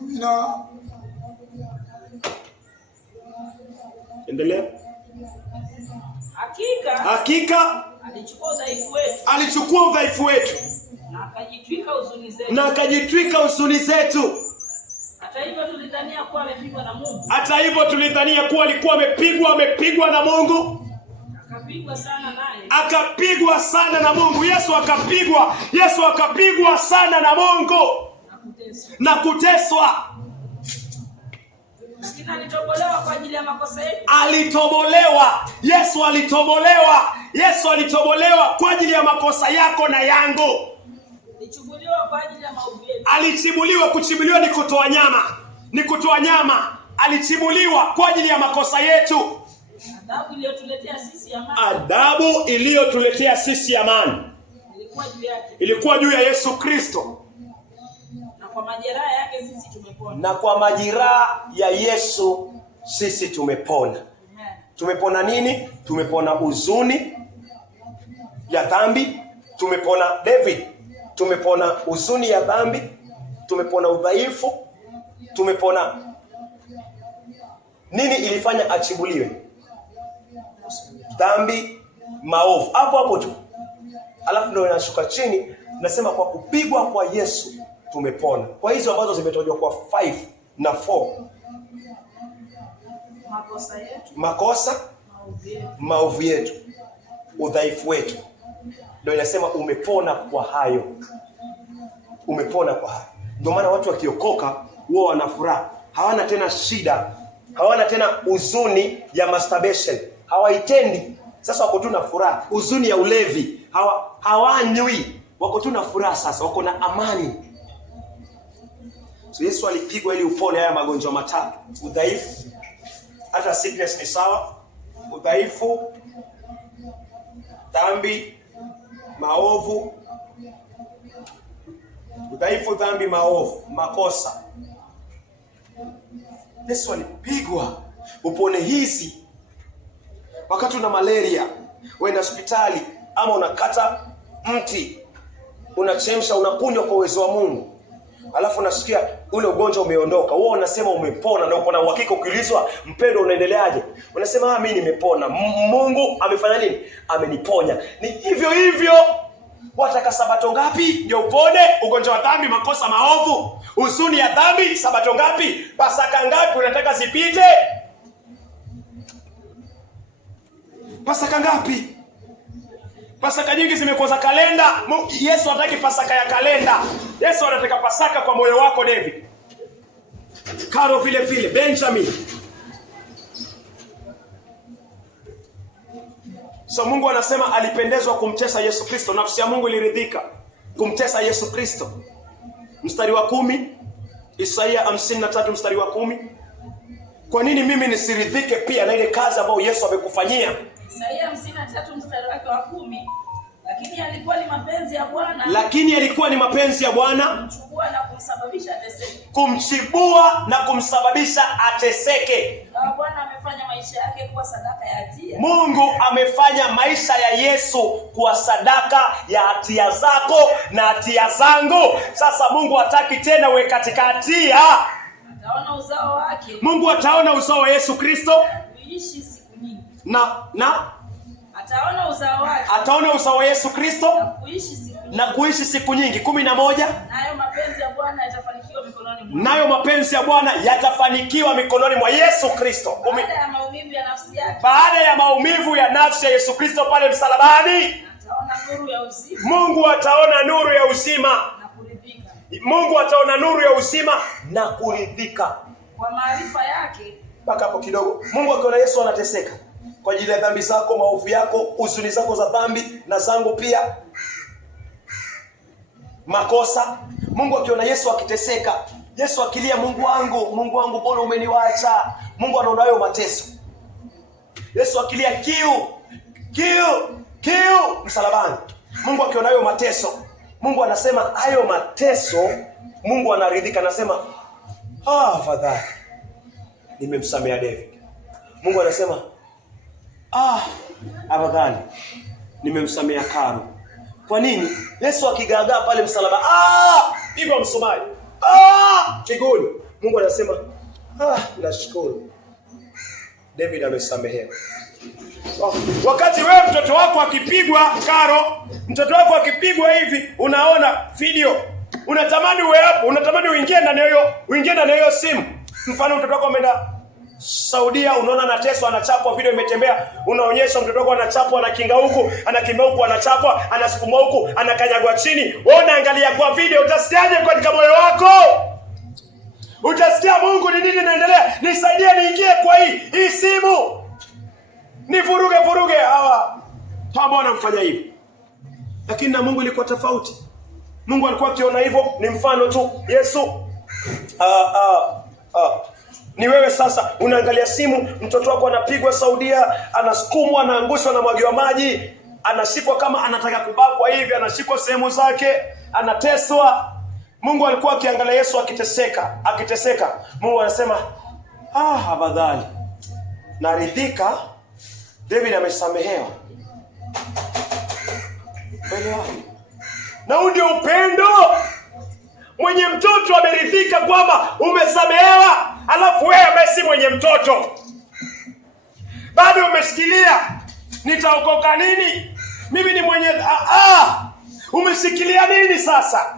Amina. Endelea. Hakika alichukua udhaifu wetu na akajitwika huzuni zetu. Hata hivyo tulidhania kuwa alikuwa amepigwa na Mungu. Akapigwa sana na Mungu. Yesu akapigwa sana na Mungu na kuteswa. Lakini alitobolewa kwa ajili ya makosa yetu. Yesu alitobolewa kwa ajili ya makosa yako na yangu. Alichibuliwa kwa ajili ya maovu yetu. Kuchibuliwa ni kutoa nyama. Alichibuliwa kwa ajili ya makosa yetu. Adhabu iliyotuletea sisi amani. Ilikuwa juu ya Yesu Kristo. Na kwa majeraha yake sisi tumepona. Na kwa majeraha ya Yesu sisi tumepona. Amen. Tumepona nini? Tumepona huzuni ya dhambi. Tumepona David. Tumepona huzuni ya dhambi. Tumepona udhaifu. Tumepona nini ilifanya achibuliwe? Dhambi, maovu. Hapo tu. Alafu ndio inashuka chini, nasema kwa kupigwa kwa Yesu tumepona. Kwa hizo ambazo zimetajwa kwa 5 na 4. Makosa, maovu yetu, udhaifu wetu. Ndio inasema umepona kwa hayo. Umepona kwa hayo. Ndio maana watu wakiokoka wao wana furaha. Hawana tena shida. Hawana tena huzuni ya masturbation. Hawaitendi. Sasa wako tu na furaha. Huzuni ya ulevi. Hawanywi. Wako tu na furaha sasa. Wako na amani. So Yesu alipigwa ili upone haya magonjwa matatu. Udhaifu. Hata sickness ni sawa. Udhaifu, dhambi, maovu. Udhaifu, dhambi, maovu, makosa. Yesu alipigwa upone hizi. Wakati una malaria, uenda hospitali ama unakata mti, unachemsha, unakunywa kwa uwezo wa Mungu. Alafu unasikia ule ugonjwa umeondoka. Wewe unasema umepona na uko na uhakika. Ukiulizwa mpendo unaendeleaje? Unasema mimi nimepona. Mungu amefanya nini? Ameniponya. Ni hivyo hivyo. Wataka sabato ngapi ndio upone ugonjwa wa dhambi, makosa, maovu, huzuni ya dhambi? Sabato ngapi? Pasaka ngapi unataka zipite? Pasaka ngapi? Pasaka nyingi zimekosa kalenda. Yesu hataki pasaka ya kalenda. Yesu anataka pasaka kwa moyo wako. David, Karo vile vile, Benjamin. So Mungu anasema alipendezwa kumtesa Yesu Kristo. Nafsi ya Mungu iliridhika kumtesa Yesu Kristo. Mstari wa 10, Isaia 53 mstari wa 10. Kwa nini mimi nisiridhike pia na ile kazi ambayo Yesu amekufanyia? Isaia 53 mstari wake wa 10. Lakini alikuwa ni mapenzi ya Bwana. Kumchibua na kumsababisha ateseke. Kumchibua na kumsababisha ateseke. Bwana amefanya maisha yake kuwa sadaka ya hatia. Mungu amefanya maisha ya Yesu kuwa sadaka ya hatia zako na hatia zangu. Sasa Mungu hataki tena uwe katika hatia. Ataona uzao wake. Mungu ataona uzao wa Yesu Kristo. Kuishi siku nyingi. Ataona uzao wake. Ataona uzao wa Yesu Kristo na kuishi siku nyingi. 11. Nayo mapenzi ya Bwana yatafanikiwa mikononi mwako. Nayo mapenzi ya Bwana yatafanikiwa mikononi mwa Yesu Kristo. Baada ya maumivu ya nafsi yake. Baada ya maumivu ya nafsi ya Yesu Kristo pale msalabani, ataona nuru ya uzima. Mungu ataona nuru ya uzima na kuridhika. Mungu ataona nuru ya uzima na kuridhika. Kwa maarifa yake. Mpaka hapo kidogo. Mungu akiona Yesu anateseka kwa ajili ya dhambi zako, maovu yako, huzuni zako za dhambi na zangu pia, makosa. Mungu akiona Yesu akiteseka, Yesu akilia, Mungu wangu mbona umeniacha? Mungu anaona hayo mateso. Yesu akilia kiu msalabani, Mungu akiona hayo mateso, Mungu anasema hayo mateso, Mungu anaridhika, anasema afadhali nimemsamea David. Mungu anasema afadhali nimemsamea Karo. Kwa nini? Yesu akigagaa pale msalaba, pigwa msumari, pigoni, Mungu anasema nashukuru David amesamehewa. Wakati wewe mtoto wako akipigwa, Karo, mtoto wako akipigwa hivi, unaona video, unatamani uwe hapo, unatamani uingie ndani hiyo simu. Mfano mtoto wako ameenda Saudia, unaona anateswa, anachapwa, video imetembea, unaonyesha mtoto wako anachapwa, anakinga huku, anakimbia huku, anachapwa, anasukumwa huku, anakanyagwa chini. Wewe unaangalia kwa video, utasikiaje katika moyo wako? Utasikia Mungu ni nini inaendelea? Nisaidie niingie kwa hii simu. Nivuruge hawa. Kama wanamfanya hivi. Lakini na Mungu ilikuwa tofauti. Mungu alikuwa akiona hivyo, ni mfano tu. Yesu ni wewe sasa unaangalia simu, mtoto wako anapigwa Saudia, anasukumwa, anaangushwa na mwagiwa maji, anashikwa kama anataka kubakwa hivi, anashikwa sehemu zake, anateswa. Mungu alikuwa akiangalia Yesu akiteseka. Mungu anasema afadhali naridhika David amesamehewa. Na huu ndio upendo. Mwenye mtoto ameridhika kwamba umesamehewa, alafu wewe ambaye si mwenye mtoto bado umeshikilia nitaokoka nini? Mimi ni mwenye umeshikilia nini sasa?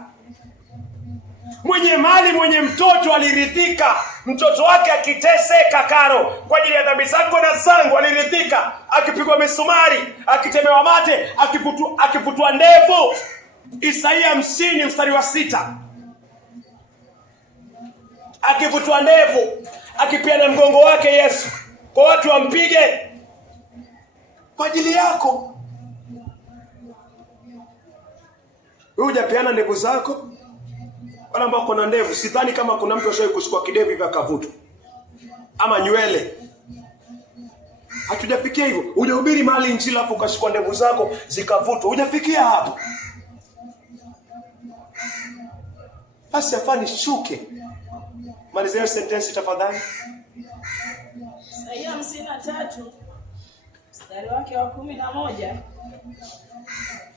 Mwenye mali, mwenye mtoto aliridhika, mtoto wake akiteseka karo kwa ajili ya dhambi zako na zangu, aliridhika, akipigwa misumari, akitemewa mate, akivutwa ndevu. Isaia 50 mstari wa 6. Akivutwa ndevu, akipiana mgongo wake Yesu kwa watu wampige kwa ajili yako. Wewe hujapiana ndevu zako? Wala ambao kuna ndevu, sidhani kama kuna mtu ashawahi kushikwa kidevu hivi akavutwa. Ama nywele. Hatujafikia hivyo. Hujahubiri mahali injili hapo ukashikwa ndevu zako zikavutwa. Hujafikia hapo. Basi afani shuke. Malizia sentence tafadhali. Isaia 53 mstari wake wa 11.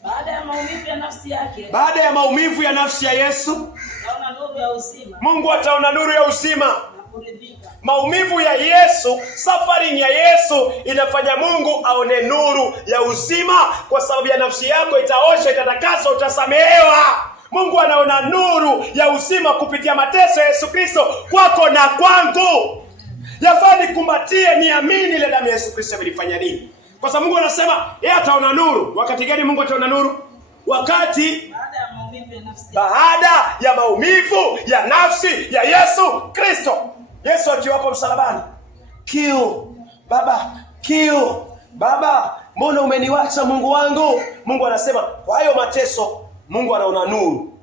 Baada ya maumivu ya nafsi yake, baada ya maumivu ya nafsi ya Yesu, ataona nuru ya uzima. Mungu ataona nuru ya uzima Na kuridhika. Maumivu ya Yesu, safari ya Yesu inafanya Mungu aone nuru ya uzima, kwa sababu ya nafsi yako itaosha, itatakaswa, utasamehewa. Mungu anaona nuru ya uzima kupitia mateso ya Yesu Kristo kwako na kwangu. Yafaa nikumbatie, niamini ile damu ya Yesu Kristo imenifanya nini? Kwa sababu Mungu anasema yeye ataona nuru. Wakati gani Mungu ataona nuru? Wakati baada ya maumivu ya nafsi ya Yesu Kristo. Yesu akiwapo msalabani, kiu Baba, mbona umeniwacha Mungu wangu? Mungu anasema kwa hayo mateso Mungu anaona nuru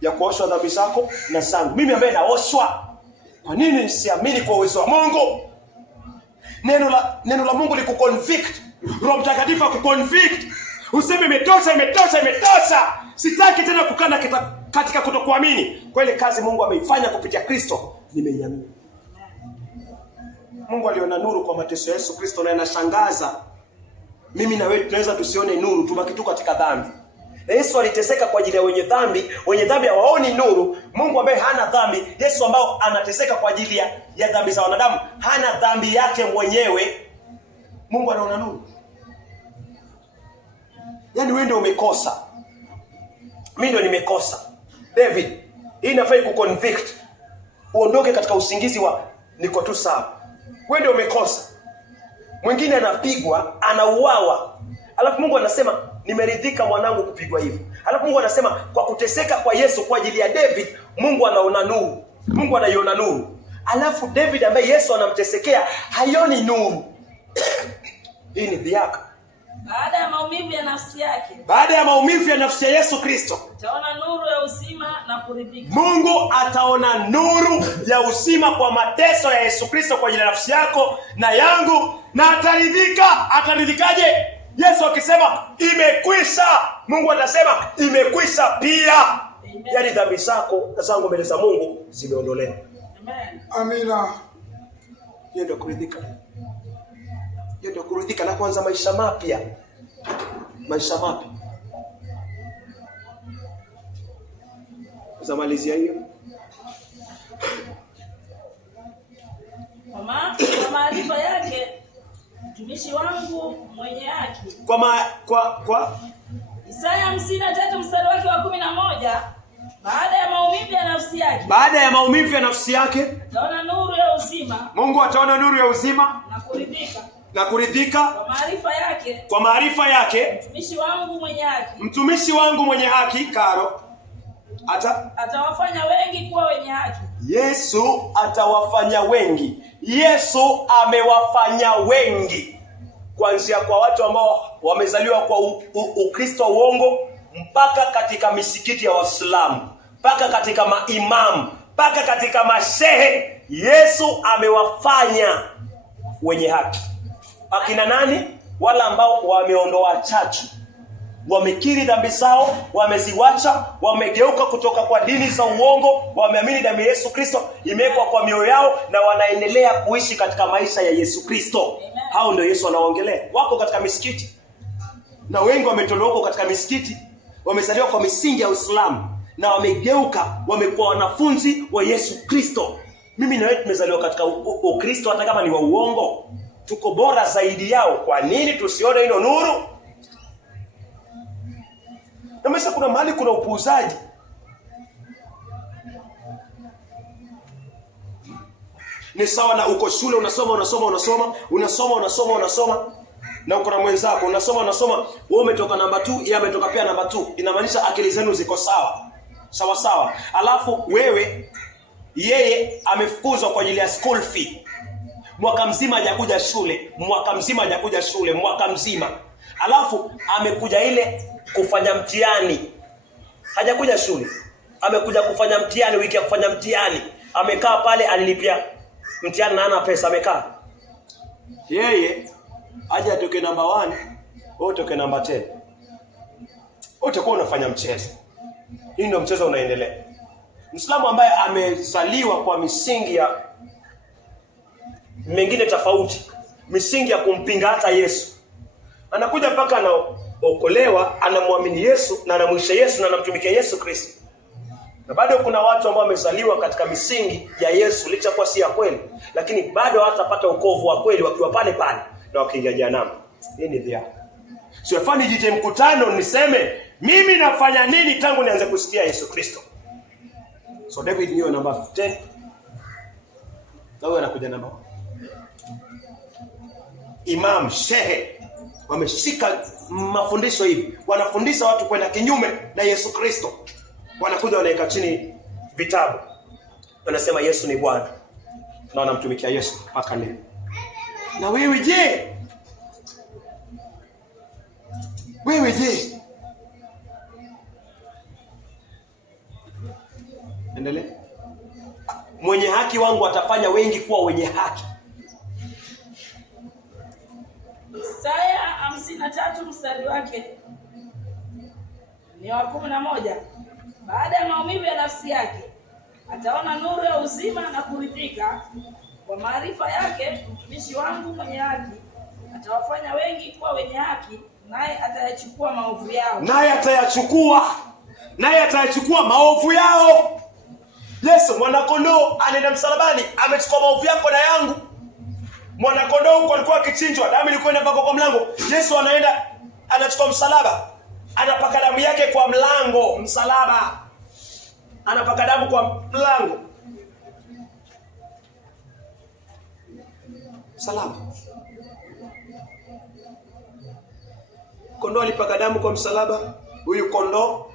ya kuoshwa dhambi zako na zangu. Mimi ambaye naoshwa, kwa nini nisiamini kwa uwezo wa Mungu? Neno la Mungu likuconvict. Roho Mtakatifu akuconvict. Useme imetosha. Sitaki tena kukana katika kutokuamini. Kwa ile kazi Mungu ameifanya kupitia Kristo, nimeiamini. Mungu aliona nuru kwa mateso ya Yesu Kristo, na inashangaza. Mimi na wewe tunaweza tusione nuru, tubaki tu katika dhambi. Yesu aliteseka kwa ajili ya wenye dhambi. Wenye dhambi hawaoni nuru. Mungu ambaye hana dhambi, Yesu ambao anateseka kwa ajili ya dhambi za wanadamu, hana dhambi yake mwenyewe. Mungu anaona nuru. Yaani wewe ndio umekosa, mimi ndio nimekosa. David, hii inafai kuconvict. Uondoke katika usingizi wa niko tu sawa. Wewe ndio umekosa. Mwingine anapigwa, anauawa, alafu Mungu anasema nimeridhika mwanangu kupigwa hivyo. Alafu Mungu anasema kwa kuteseka kwa Yesu kwa ajili ya David, Mungu anaona nuru. Mungu anaiona nuru. Alafu David ambaye Yesu anamtesekea haioni nuru. Hii ni dhihaka. Baada ya maumivu ya nafsi yake, baada ya maumivu ya nafsi ya Yesu Kristo, ataona nuru ya uzima na kuridhika. Mungu ataona nuru ya uzima kwa mateso ya Yesu Kristo kwa ajili ya nafsi yako na yangu, na ataridhika. Ataridhikaje? Yesu akisema imekwisha, Mungu atasema imekwisha pia. Yaani dhambi zako na zangu mbele za Mungu zimeondolewa. Amen. Amina. Hiyo ndio kuridhika. Hiyo ndio kuridhika na kuanza maisha mapya. Maisha mapya. Zamalizia hiyo. Kwa maarifa yake mtumishi wangu mwenye haki. Kwa Isaya 53 mstari wake wa 11. Baada ya maumivu ya nafsi yake, baada ya maumivu ya nafsi yake, ataona nuru ya uzima. Mungu ataona nuru ya uzima Na kuridhika. Na kuridhika. Kwa maarifa yake, mtumishi wangu mwenye haki Karo atawafanya wengi kuwa wenye haki. Yesu atawafanya wengi. Yesu amewafanya wengi, kuanzia kwa watu ambao wamezaliwa kwa Ukristo uongo, mpaka katika misikiti ya Waislamu, mpaka katika maimamu, mpaka katika mashehe. Yesu amewafanya wenye haki. Akina nani? Wala ambao wameondoa chachu, wamekiri dhambi zao, wameziwacha, wamegeuka kutoka kwa dini za uongo, wameamini damu ya Yesu Kristo imewekwa kwa mioyo yao na wanaendelea kuishi katika maisha ya Yesu Kristo. Hao ndio Yesu anaongelea. Wako katika misikiti. Na wengi wametolewa katika misikiti, wamezaliwa kwa misingi ya Uislamu na wamegeuka, wamekuwa wanafunzi wa Yesu Kristo. Mimi na wewe tumezaliwa katika Ukristo hata kama ni wa uongo. Tuko bora zaidi yao. Kwa nini tusione hilo nuru? Na maisha kuna mahali kuna upuuzaji. Ni sawa na uko shule unasoma na uko na mwenzako unasoma, wewe umetoka namba 2, yeye ametoka pia namba 2. Inamaanisha akili zenu ziko sawa. Alafu wewe yeye amefukuzwa kwa ajili ya school fee. Mwaka mzima hajakuja shule, mwaka mzima. Alafu amekuja ile kufanya mtihani. Hajakuja shule. Amekuja kufanya mtihani, wiki ya kufanya mtihani. Amekaa pale alilipia mtihani na hana pesa, amekaa. Yeye aje atoke namba 1, wewe utoke namba 10. Utakuwa unafanya mchezo. Hii ndio mchezo unaendelea. Muislamu ambaye amezaliwa kwa misingi ya mengine tofauti, misingi ya kumpinga hata Yesu, anakuja mpaka anaokolewa, anamwamini Yesu na anamwisha Yesu na anamtumikia Yesu Kristo. Na bado kuna watu ambao wamezaliwa katika misingi ya Yesu licha kwa si ya kweli, lakini bado hatapata wokovu wa kweli wakiwa pale na wakiingia jehanamu. Hii ni dhia. Sio fani jite mkutano niseme mimi nafanya nini tangu nianze kusikia Yesu Kristo. So David niyo namba 10. Sawa, anakuja namba 1. Imam, shehe wameshika mafundisho hivi, wanafundisha watu kwenda kinyume na Yesu Kristo. Wanakuja wanaweka chini vitabu, wanasema Yesu ni Bwana na wanamtumikia Yesu mpaka leo. Na wewe je? Endelee. Mwenye haki wangu atafanya wengi kuwa wenye haki. Isaya 53 mstari wake ni wa 11. Baada ya maumivu ya nafsi yake ataona nuru ya uzima na kuridhika. Kwa maarifa yake mtumishi wangu mwenye haki atawafanya wengi kuwa wenye haki, naye atayachukua maovu yao. Yesu mwanakondoo anaenda msalabani, amechukua maovu yako na yangu. Mwanakondoo huko alikuwa akichinjwa, damu ilikuwa inapaka kwa mlango. Yesu anaenda anachukua msalaba, anapaka damu yake kwa mlango, msalaba. Anapaka damu kwa mlango. Salama. Kondoo alipaka damu kwa msalaba. Huyu kondoo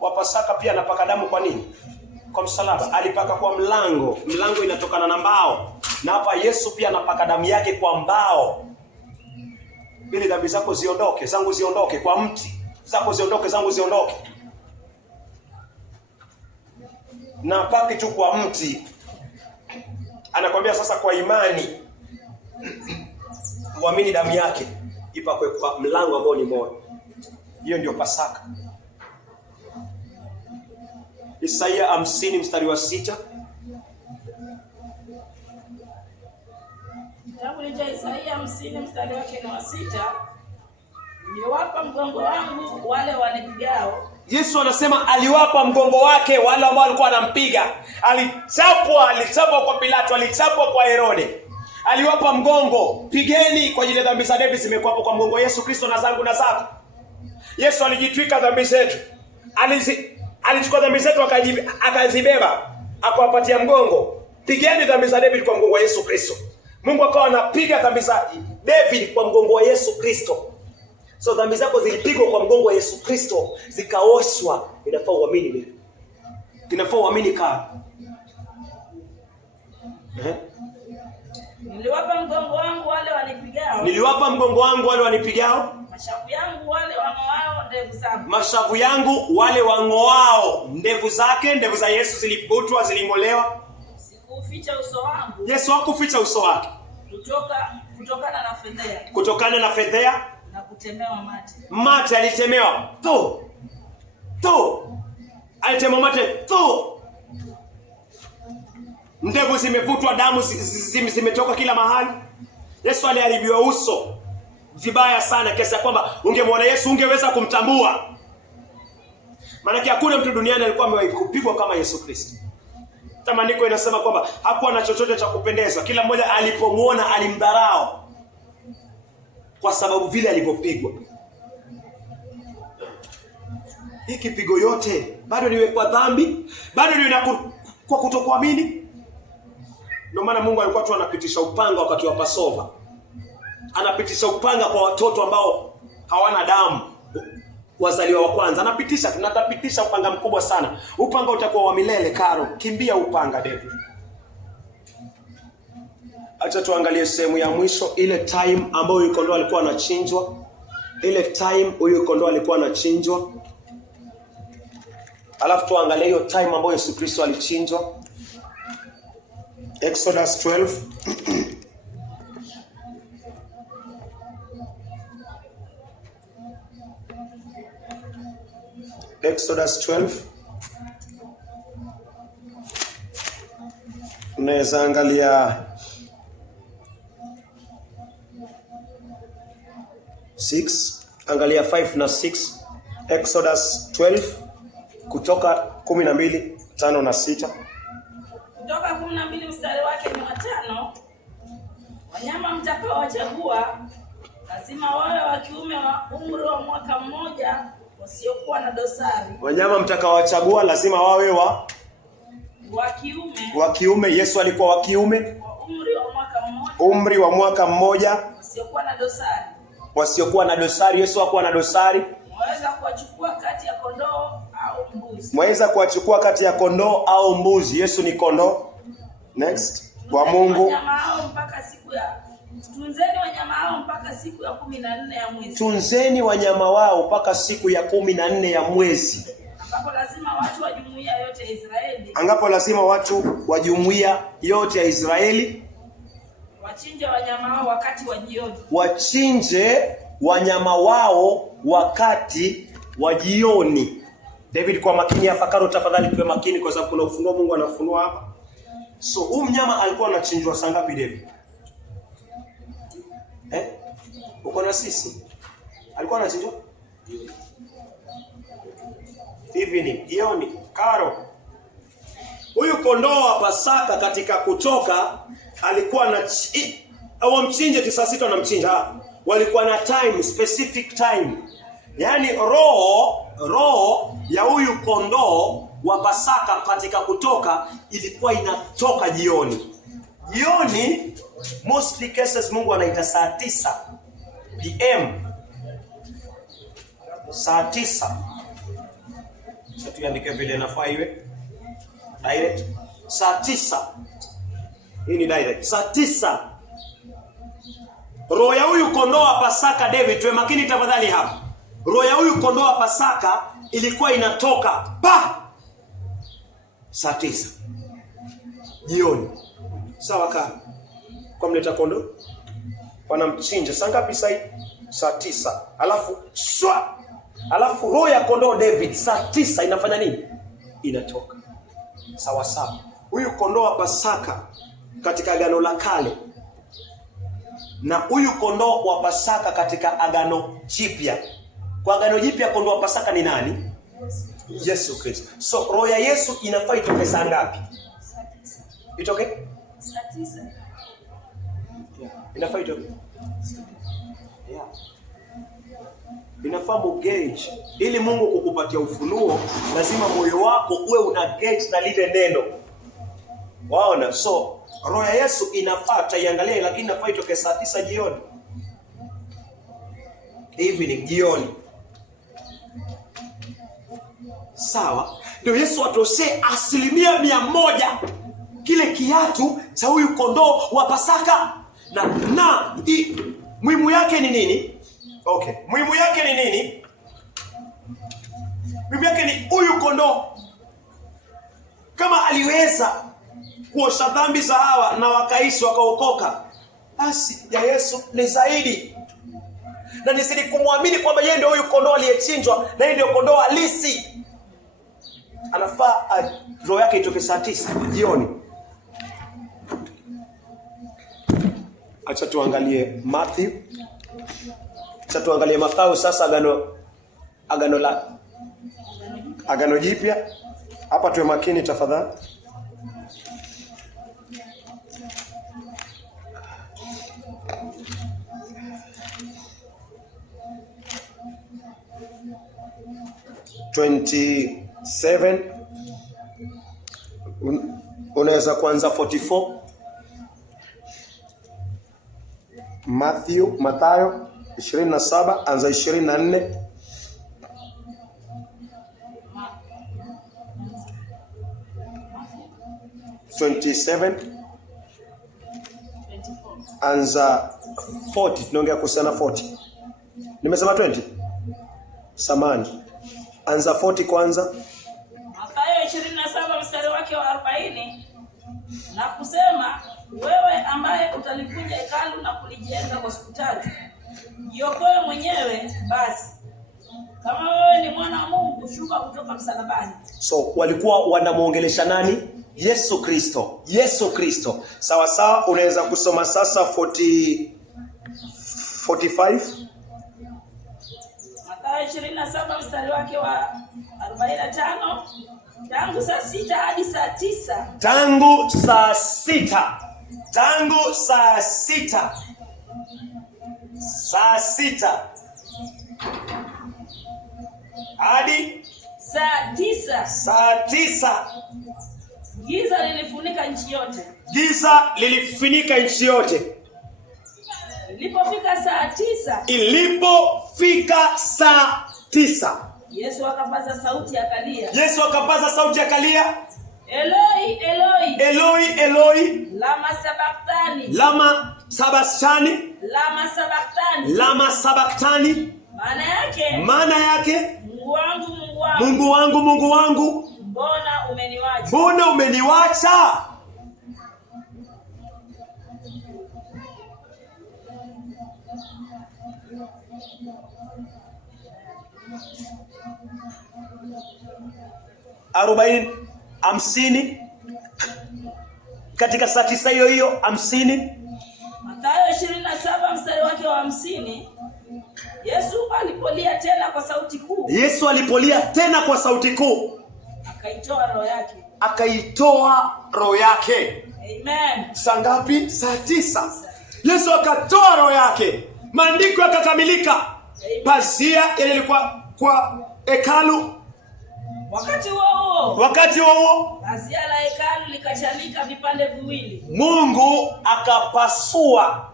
wa Pasaka pia anapaka damu kwa nini? Kwa msalaba. Alipaka kwa mlango. Mlango inatokana na mbao. Na hapa Yesu pia anapaka damu yake kwa mbao. Ili dhambi zako ziondoke, zangu ziondoke, kwa mti. Zako ziondoke, zangu ziondoke. Na paki tu kwa mti. Anakwambia sasa kwa imani uamini damu yake ipakwe kwa mlango ambao ni moyo. Hiyo ndio Pasaka. Isaya 50 mstari wa 6. Kitabu cha Isaya 50 mstari wake ni wa 6. Niwapa mgongo wangu wale wanipigao. Yesu anasema aliwapa mgongo wake wale ambao walikuwa wanampiga. Alichapwa kwa Pilato, alichapwa kwa Herode. Aliwapa mgongo. Pigeni kwa ajili ya dhambi za David zimekuwa hapo kwa mgongo wa Yesu Kristo na zangu na zako. Yesu alijitwika dhambi zetu. Alichukua dhambi zetu akazibeba, akawapatia mgongo. Pigeni dhambi za David kwa mgongo wa Yesu Kristo. Mungu akawa anapiga dhambi za David kwa mgongo wa Yesu Kristo. So dhambi zako zilipigwa kwa mgongo wa Yesu Kristo, zikaoshwa. Inafaa uamini nini? Inafaa uamini kama. Niliwapa mgongo wangu wale wanipigao. Mashavu yangu wale wang'oao ndevu zangu. Mashavu yangu wale wang'oao ndevu zake. Ndevu za Yesu ziliputwa, ziling'olewa. Sikuficha uso wangu. Yesu hakuficha uso wake. Kutokana na fedhea. Kutokana na fedhea. Na kutemewa mate. Mate alitemewa. Alitemewa mate. Ndevu zimevutwa, damu zimetoka kila mahali. Yesu aliharibiwa uso vibaya sana kiasi kwamba ungemwona Yesu ungeweza kumtambua. Maana hakuna mtu duniani alikuwa amewahi kupigwa kama Yesu Kristo. Maandiko inasema kwamba hakuwa na chochote cha kupendeza. Kila mmoja alipomuona alimdharau kwa sababu vile alivyopigwa. Hii kipigo yote bado niwe kwa dhambi, bado niwe kwa kutokuamini. Ndio maana Mungu alikuwa tu anapitisha upanga wakati wa Passover. Anapitisha upanga kwa watoto ambao hawana damu, wazaliwa wa kwanza. Atapitisha upanga mkubwa sana. Upanga utakuwa wa milele. Karo, kimbia upanga David. Acha tuangalie sehemu ya mwisho, ile time ambayo huyu kondoo alikuwa anachinjwa. Alafu tuangalie hiyo time ambayo Yesu Kristo alichinjwa. Exodus 12. Exodus 12. Unaweza angalia 6, angalia 5 na 6. Exodus 12 kutoka 12, 5 na 6. Kutoka 12 mstari wake ni 5. Wanyama mtakaowachagua lazima wawe wa kiume wa umri wa mwaka mmoja, wasiokuwa na dosari. Wanyama mtakaowachagua lazima wawe wa kiume. Yesu alikuwa wa kiume, umri wa mwaka mmoja, wasiokuwa na dosari. Yesu hakuwa na dosari. Mwaweza kuwachukua kati ya kondoo au mbuzi. Yesu ni kondoo. Next. Wa Mungu. Tunzeni wanyama hao mpaka siku ya 14 ya mwezi. Tunzeni wanyama wao mpaka siku ya 14 ya mwezi. Ambapo lazima watu wa jumuiya yote ya Israeli. Wachinje wanyama wao wakati wa jioni. David, kwa makini hapa. Karo, tafadhali tuwe makini kwa sababu kuna ufunuo Mungu anafunua hapa. So, huyu mnyama alikuwa anachinjwa saa ngapi David? Uko na sisi? Alikuwa anachinjwa evening, jioni. Karo, huyu kondoo wa Pasaka katika Kutoka alikuwa na au mchinje tu saa 6 wanamchinja. Walikuwa na time, specific time. Yaani roho ya huyu kondoo wa Pasaka katika Kutoka ilikuwa inatoka jioni. Jioni, mostly cases Mungu anaita saa 9 PM. Saa 9. Sasa tuandike vile nafaa iwe. Direct. Saa 9. Hii ni direct. Saa 9. Roho ya huyu kondoo wa Pasaka, David, tuwe makini tafadhali hapa. Roho ya huyu kondoo wa Pasaka ilikuwa inatoka saa 9 jioni. Sawa kaka? Kwa mleta kondoo wanamchinja saa ngapi sasa? Saa 9. Alafu roho ya kondoo David saa 9 inafanya nini? Inatoka. Sawa sawa. Huyu kondoo wa Pasaka katika Agano la Kale na huyu kondoo wa Pasaka katika Agano Jipya. Kwa Agano Jipya kondoo wa Pasaka ni nani? Yesu Kristo. So roho ya Yesu inafaa itoke saa ngapi? Itoke? Saa 9. Inafaa itoke? Yeah. Inafaa gauge. Ili Mungu kukupatia ufunuo, lazima moyo wako uwe una gauge na lile neno. Waona? So roho ya Yesu inafaa taiangalia, lakini inafaa itoke saa 9 jioni. Evening, jioni. Sawa? Ndio Yesu atoshe 100% kile kiatu cha huyu kondoo wa Pasaka. Na muhimu yake ni nini? Okay, muhimu yake ni nini? Muhimu yake ni huyu kondoo kama aliweza kuosha dhambi za Hawa na wakaishi wakaokoka, basi ya Yesu ni zaidi. na nizidi kumwamini kwamba yeye ndio huyu kondoo aliyechinjwa na yeye ndio kondoo halisi. Anafaa roho yake itoke saa 9 jioni. Acha tuangalie Matthew. Acha tuangalie Mathayo sasa, agano jipya. Hapa tuwe makini tafadhali. Unaweza kuanza 44. Mathayo 27 anza 24. Anza 40. Tunaongea kuhusiana 40. Nimesema 20? Samani. Anza 40 kwanza. Mathayo 27 mstari wake wa 40 na kusema, wewe ambaye utalivunja hekalu na kulijenga hospitali, jiokoe mwenyewe basi. Kama wewe ni mwana wa Mungu, shuka kutoka msalabani. So walikuwa wanamuongelesha nani? Yesu Kristo. Yesu Kristo. Sawa sawa, unaweza kusoma sasa 45. Mathayo 27 mstari wake wa 45. Tangu saa 6 hadi saa 9. Tangu saa 6. Tangu saa 6. Saa 6 hadi saa 9. Saa 9. Giza lilifunika nchi yote. Giza lilifunika nchi yote. Ilipofika saa 9. Ilipofika saa 9. Yesu akapaza sauti akalia. Yesu akapaza sauti akalia. Eloi, Eloi. Eloi, Eloi. Lama sabachthani. Lama sabachthani. Lama sabachthani. Lama sabachthani. Maana yake Mungu wangu, Mungu wangu. Mungu wangu, Mungu wangu. Mbona umeniwacha? Mbona umeniwacha? Hamsini. Katika saa 9 hiyo hiyo 50. Mathayo 27 mstari wake wa 50. Yesu alipolia tena kwa sauti kuu. Yesu alipolia tena kwa sauti kuu. Akaitoa roho yake. Akaitoa roho yake. Amen. Saa ngapi? Saa 9. Yesu akatoa roho yake. Maandiko yakakamilika. Pazia yalikuwa kwa hekalu. Wakati huo pazia la hekalu likachanika vipande viwili. Mungu akapasua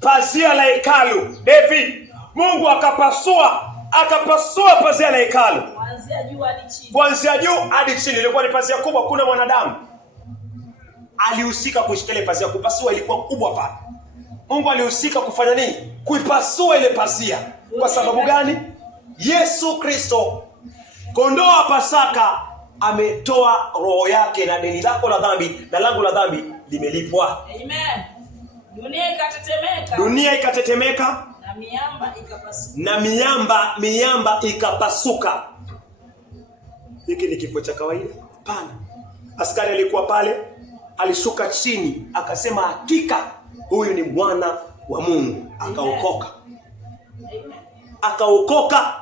pazia la hekalu. David, Mungu akapasua pazia la hekalu. Kuanzia juu hadi chini. Kuanzia juu hadi chini. Ilikuwa ni pazia kubwa, kuna mwanadamu alihusika kushikilia pazia. Kupasua ilikuwa kubwa pale. Mungu alihusika kufanya nini? Kuipasua ile pazia. Kwa sababu gani? Yesu Kristo, kondoo wa Pasaka, ametoa roho yake, na deni lako la dhambi na langu la dhambi limelipwa. Amen. Dunia ikatetemeka. Na miamba ikapasuka. Hiki ni kifo cha kawaida? Hapana. Askari alikuwa pale, alishuka chini, akasema hakika huyu ni mwana wa Mungu. Akaokoka. Akaokoka.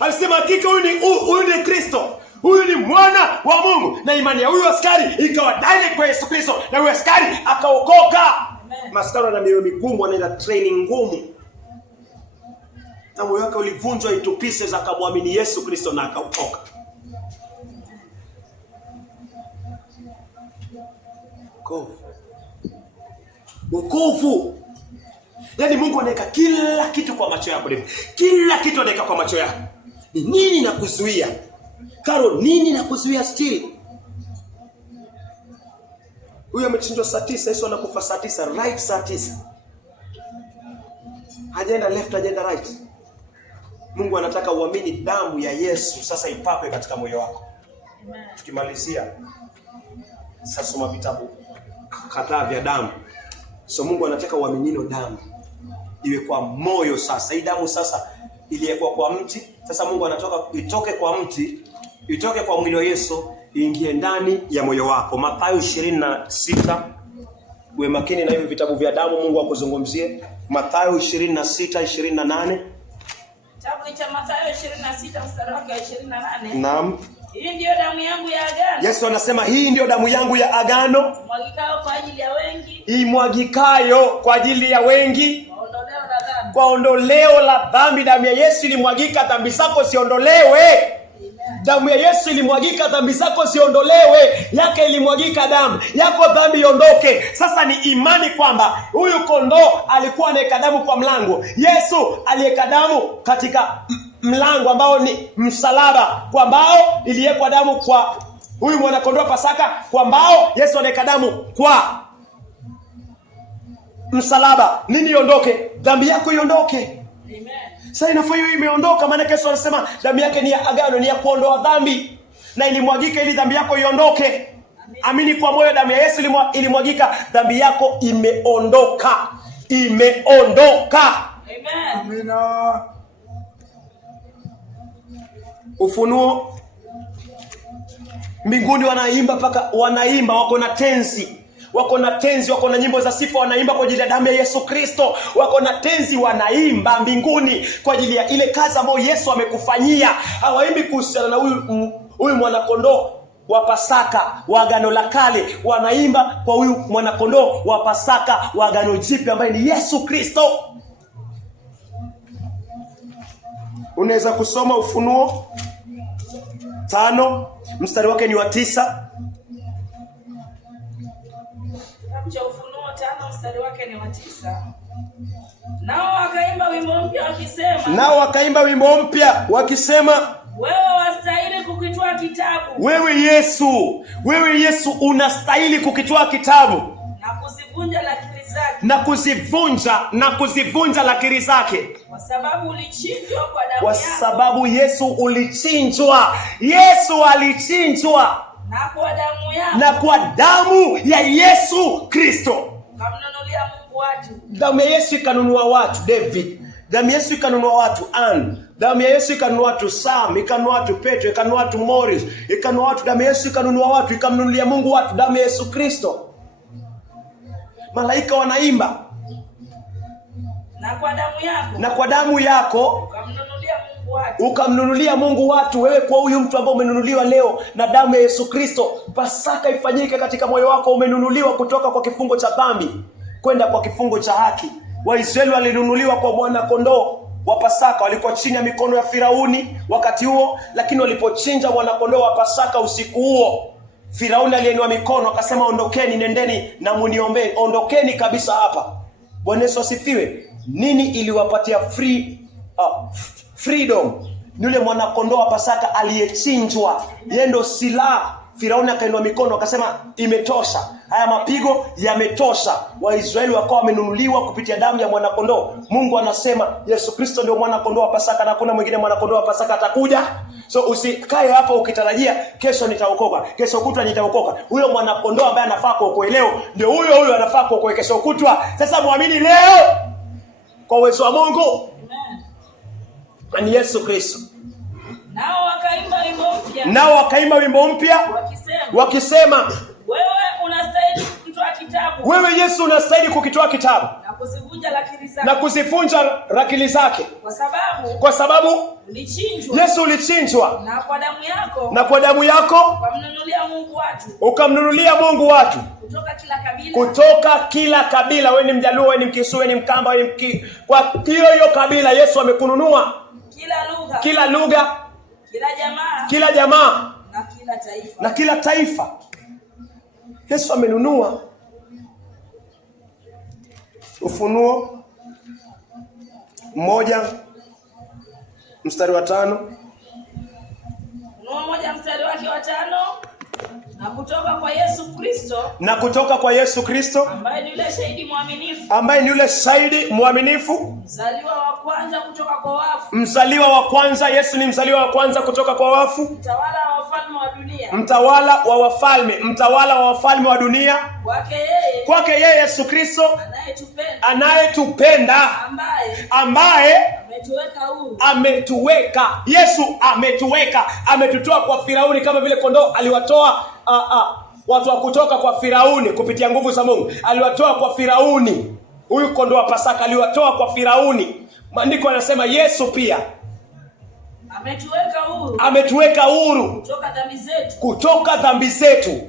Alisema hakika huyu ni Kristo. Huyu ni mwana wa Mungu. Na imani ya huyu askari ikawa direct kwa Yesu Kristo, na huyu askari akaokoka. Maskari na mioyo migumu wanaenda training ngumu. Na moyo wake ulivunjwa into pieces, akamwamini Yesu Kristo na akaokoka. Wokovu. Yaani Mungu anaweka kila kitu kwa macho yako. Kila kitu anaweka kwa macho yako. Ni nini nakuzuia? Karo, nini nakuzuia still? Huyu amechinjwa saa 9, Yesu anakufa saa 9, right saa 9. Hajaenda left, hajaenda right. Mungu anataka uamini damu ya Yesu sasa ipakwe katika moyo wako. Tukimalizia sasa, soma vitabu kadhaa vya damu. So Mungu anataka uamini damu. iwe kwa moyo sasa. Hii damu sasa iliyekuwa kwa mti, sasa Mungu anatoka itoke kwa mti, itoke kwa mwili wa Yesu, iingie ndani ya moyo wako. Mathayo 26. Uwe makini na hivi vitabu vya damu Mungu akuzungumzie. Mathayo 26:28. Kitabu cha Mathayo 26 mstari wake wa 28. Naam. Hii ndio damu yangu ya agano. Yesu anasema hii ndio damu yangu ya agano, Mwagikayo kwa ajili ya wengi. Imwagikayo kwa ajili ya wengi. Ondoleo la dhambi. Kwa ondoleo la dhambi. Damu ya Yesu ilimwagika, dhambi zako ziondolewe. Damu ya Yesu ilimwagika, dhambi zako ziondolewe. Yake ilimwagika damu yako, dhambi iondoke. Sasa ni imani kwamba huyu kondoo alikuwa anaweka damu kwa mlango. Yesu aliweka damu katika mlango ambao ni msalaba, kwa mbao iliwekwa damu kwa huyu mwana kondoo Pasaka, kwa mbao Yesu anaweka damu kwa msalaba. Nini iondoke? Dhambi yako iondoke. Amen. Sasa inafaa hiyo imeondoka, maana Yesu anasema damu yake ni ya agano, ni ya kuondoa dhambi, na ilimwagika ili dhambi yako iondoke. Amini kwa moyo, damu ya Yesu ilimwagika, dhambi yako imeondoka. Imeondoka. Amen. Amina. Ufunuo. Mbinguni wanaimba, paka wanaimba, wako na tenzi, wako na nyimbo za sifa, wanaimba kwa ajili ya damu ya Yesu Kristo. Wako na tenzi, wanaimba mbinguni kwa ajili ya ile kazi ambayo Yesu amekufanyia. Hawaimbi kuhusiana na huyu mwanakondoo wa Pasaka wa agano la kale, wanaimba kwa huyu mwanakondoo wa Pasaka wa agano jipya ambaye ni Yesu Kristo. Unaweza kusoma Ufunuo 5 mstari wake ni wa 9. Kitabu cha Ufunuo 5 mstari wake ni wa 9. Nao wakaimba wimbo mpya wakisema, wewe wastahili kukitwaa kitabu. Wewe Yesu unastahili kukitwaa kitabu na kuzivunja lakiri zake. Na kuzivunja lakiri zake. Kwa sababu ulichinjwa kwa damu yako. Kwa sababu Yesu ulichinjwa. Yesu alichinjwa. Na kwa damu ya Yesu Kristo. Kamnunulia Mungu watu. Damu ya Yesu ikanunua watu, David. Damu ya Yesu ikanunua watu, Ann. Damu ya Yesu ikanunua watu, Sam. Ikanunua watu, Petro. Ikanunua watu, Morris. Ikanunua watu, damu ya Yesu ikanunua watu. Ikamnunulia Mungu watu, damu ya Yesu Kristo. Malaika wanaimba. Na kwa damu yako. Ukamnunulia Mungu watu. Wewe kwa huyu mtu ambao umenunuliwa leo na damu ya Yesu Kristo, Pasaka ifanyike katika moyo wako. Umenunuliwa kutoka kwa kifungo cha dhambi kwenda kwa kifungo cha haki. Waisraeli walinunuliwa kwa mwana kondoo wa Pasaka. Walikuwa chini ya mikono ya Firauni wakati huo, lakini walipochinja mwana kondoo wa Pasaka usiku huo, Firauni aliinua mikono akasema, ondokeni, nendeni na muniombee. Ondokeni kabisa hapa. Bwana Yesu asifiwe. Nini iliwapatia freedom? Ni yule mwana kondoo wa Pasaka aliyechinjwa. Yeye ndo silaha. Firauni akainua mikono akasema, imetosha. Haya mapigo yametosha. Waisraeli wakawa wamenunuliwa kupitia damu ya mwana kondoo. Mungu anasema Yesu Kristo ndio mwana kondoo wa Pasaka na hakuna mwingine mwana kondoo wa Pasaka atakuja. So usikae hapo ukitarajia kesho nitaokoka, kesho kutwa nitaokoka. Huyo mwana kondoo ambaye anafaa kuokoe leo ndio huyo anafaa kuokoe kesho kutwa. Sasa muamini leo kwa uwezo wa Mungu. Amen. Ni Yesu Kristo. Nao wakaimba wimbo mpya wakisema, wewe unastahili kukitwaa kitabu. Wewe Yesu unastahili kukitwaa kitabu na kuzivunja lakiri zake. Kwa sababu ulichinjwa. Yesu ulichinjwa. Na kwa damu yako ukamnunulia Mungu watu kutoka kila kabila. Wewe ni Mjaluo, wewe ni Mkisii, wewe ni Mkamba, wewe ni kwa hiyo kabila Yesu amekununua. Kila lugha, kila jamaa na kila taifa. Yesu amenunua. Ufunuo 1 mstari wa 5. Ufunuo 1 mstari wake wa 5. na kutoka kwa Yesu Kristo, na kutoka kwa Yesu Kristo, ambaye ni yule shahidi mwaminifu, ambaye ni yule shahidi mwaminifu, mzaliwa wa kwanza kutoka kwa wafu, mzaliwa wa kwanza. Yesu ni mzaliwa wa kwanza kutoka kwa wafu, mtawala wa wafalme wa dunia, mtawala wa wafalme wa dunia. Kwake yeye Yesu Kristo anayetupenda, ambaye ametuweka. Yesu ametutoa kwa Firauni, kama vile kondoo aliwatoa watu wa kutoka kwa Firauni kupitia nguvu za Mungu. Aliwatoa kwa Firauni. Huyu kondoo wa Pasaka aliwatoa kwa Firauni. Maandiko yanasema Yesu pia ametuweka huru kutoka dhambi zetu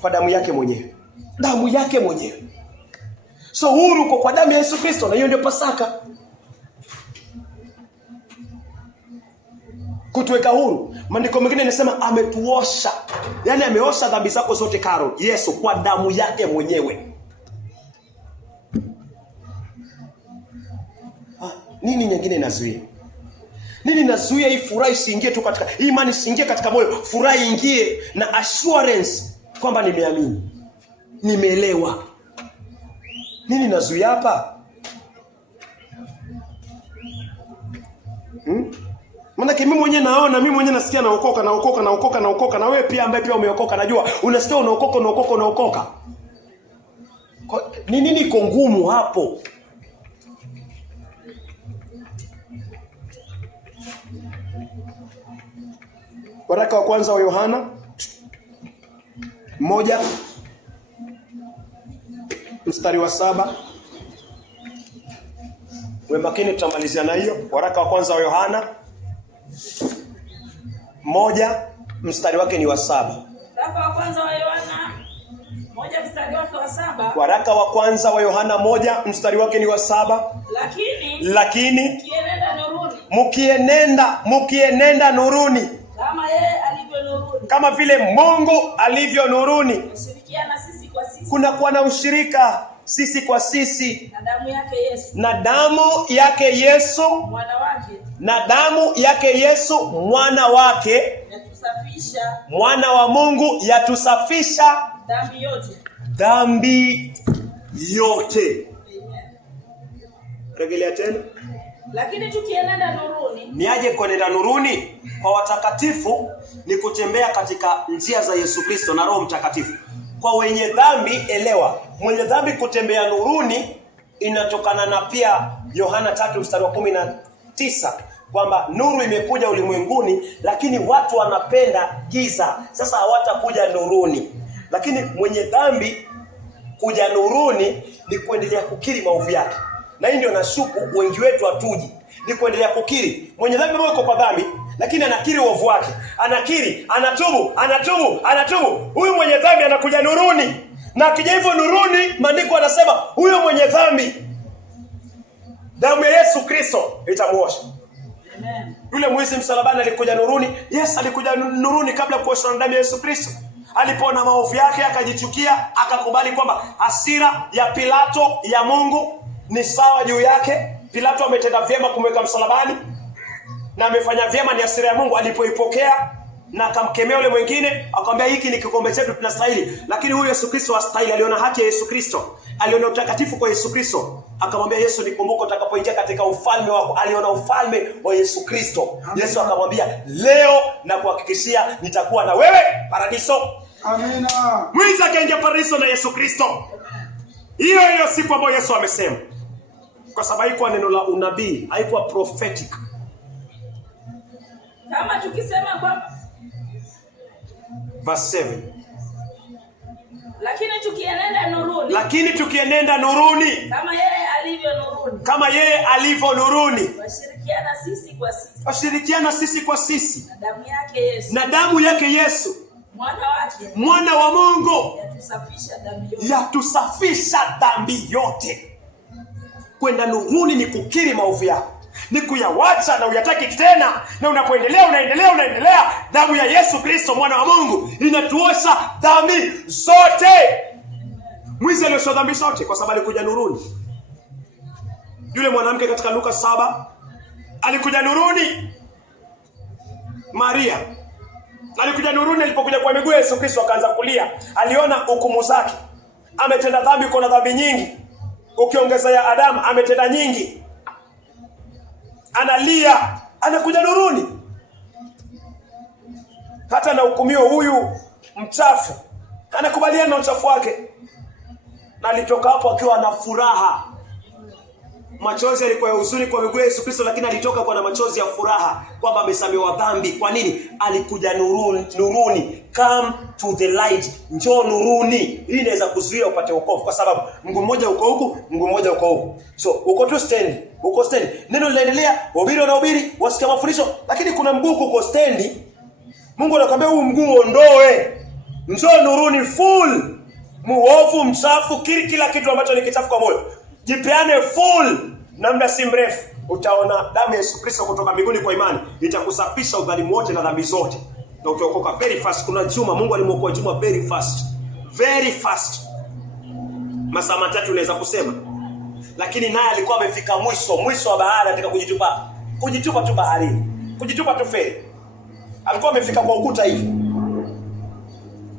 kwa damu yake mwenyewe. Damu yake mwenyewe. So huru kwa damu ya Yesu Kristo, na hiyo ndio Pasaka. Kutuweka huru. Maandiko mengine yanasema ametuosha. Yaani ameosha dhambi zako zote, Karo. Yesu kwa damu yake mwenyewe. Nini nyingine inazuia? Nini inazuia hii furaha isiingie tu katika hii imani, isiingie katika moyo? Furaha ingie na assurance kwamba nimeamini, nimeelewa. Nini inazuia hapa? Maana mimi mwenyewe naona, mimi mwenyewe nasikia naokoka, na wewe pia ambaye pia umeokoka, najua unasikia unaokoka. Ni nini iko ngumu hapo? Waraka wa kwanza wa Yohana 1 mstari wa 7. Wewe makini, tutamalizia na hiyo. Waraka wa kwanza wa Yohana 1 mstari wake ni wa 7. Waraka wa kwanza wa Yohana 1 mstari wake wa 7. Waraka wa kwanza wa Yohana 1 mstari wake ni wa 7. Lakini mukienenda nuruni kama vile Mungu alivyo nuruni. Kuna kuwa na ushirika sisi kwa sisi na damu yake Yesu mwana wake mwana wa Mungu yatusafisha dhambi yote. Rejelea tena. Lakini tukienenda nuruni. Ni aje kuenenda nuruni? Kwa watakatifu ni kutembea katika njia za Yesu Kristo na Roho Mtakatifu. Kwa wenye dhambi, elewa, mwenye dhambi kutembea nuruni inatokana na pia Yohana 3 mstari wa 19 kwamba nuru imekuja ulimwenguni, lakini watu wanapenda giza, sasa hawatakuja nuruni. Lakini mwenye dhambi kuja nuruni ni kuendelea kukiri maovu yake. Na hii ndio nashuku wengi wetu hatuji. Ni kuendelea kukiri. Mwenye dhambi ambaye yuko kwa dhambi, lakini anakiri uovu wake. Anakiri, anatubu. Huyu mwenye dhambi anakuja nuruni. Na akija hivyo nuruni, maandiko yanasema huyo mwenye dhambi, damu ya Yesu Kristo itamuosha. Amen. Yule mwizi msalabani alikuja nuruni. Yes, alikuja nuruni kabla kuoshwa na damu ya Yesu Kristo. Alipoona maovu yake akajichukia, akakubali kwamba hasira ya Pilato ya Mungu ni sawa juu yake. Pilato ametenda vyema kumweka msalabani na amefanya vyema, ni hasira ya Mungu. Alipoipokea na akamkemea yule mwingine, akamwambia hiki ni kikombe chetu tunastahili, lakini huyu Yesu Kristo hastahili. Aliona haki ya Yesu Kristo, aliona utakatifu kwa Yesu Kristo, akamwambia Yesu, nikumbuke utakapoingia katika ufalme wako. Aliona ufalme wa Yesu Kristo. Yesu akamwambia, leo na kuhakikishia nitakuwa na wewe paradiso. Amina. Mwizi akaingia paradiso na Yesu Kristo. Hiyo siku ambayo Yesu amesema, kwa sababu haikuwa neno la unabii, haikuwa prophetic. Kama tukisema kwamba verse 7. Lakini tukienenda nuruni. Kama yeye alivyo nuruni. Washirikiana sisi kwa sisi. Na damu yake Yesu. Mwana wa Mungu. Yatusafisha dhambi yote. Kwenda nuruni ni kukiri maovu yako, ni kuyawacha na uyataki tena, na unaendelea. Damu ya Yesu Kristo mwana wa Mungu inatuosha dhambi zote. Mwizi aliosha dhambi zote kwa sababu alikuja nuruni. Yule mwanamke katika Luka 7 alikuja nuruni. Maria Alikuja nuruni, alipokuja kwa miguu ya Yesu Kristo akaanza kulia. Aliona hukumu zake. Ametenda dhambi, kuna dhambi nyingi. Ukiongeza ya Adamu ametenda nyingi. Analia, anakuja nuruni. Hata na hukumiwa huyu mchafu, anakubaliana na uchafu wake. Na alitoka hapo akiwa na furaha. Machozi yalikuwa ya huzuni kwa miguu ya Yesu Kristo, lakini alitoka kwa na machozi ya furaha kwamba amesamehewa dhambi. Kwa nini? Alikuja nuruni. Come to the light. Njoo nuruni. Hii inaweza kuzuia upate wokovu, kwa sababu mguu mmoja uko huku, mguu mmoja uko huku. So uko tu stand, uko stand. Neno linaendelea, wahubiri wanahubiri, wasikia mafundisho, lakini kuna mguu uko stand. Mungu anakuambia huu mguu ondoe. Njoo nuruni full. Muovu, mchafu, kila kitu ambacho ni kichafu kwa moyo. Jipeane full, na muda si mrefu utaona damu ya Yesu Kristo kutoka mbinguni kwa imani itakusafisha udhalimu wote na dhambi zote. Na ukiokoka very fast. Kuna Juma, Mungu alimwokoa Juma very fast. Very fast. Masaa 3 unaweza kusema. Lakini naye alikuwa amefika mwisho wa bahari, anataka kujitupa tu baharini. Kujitupa tu feri. Alikuwa amefika kwa ukuta hivi.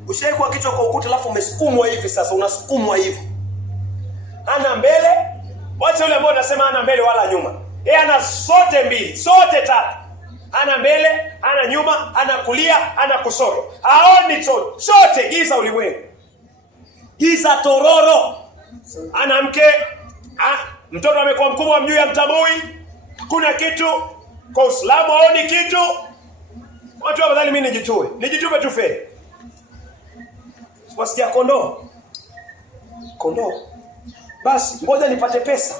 Ushaikuwa kichwa kwa ukuta alafu umesukumwa hivi, sasa unasukumwa hivi. Ana mbele, wacha yule ambao anasema ana mbele wala nyuma. Yeye ana sote mbili, sote tatu. Ana mbele, ana nyuma, ana kulia, ana kushoto. Haoni chochote, giza ulimwengu. Giza tororo. Ana mke, mtoto amekuwa mkubwa mjuu ya mtabui. Kuna kitu, kwa Uislamu haoni kitu. Watu wabadhali mimi nijitupe tu feri. Wasikia kondoo. Basi ngoja nipate pesa.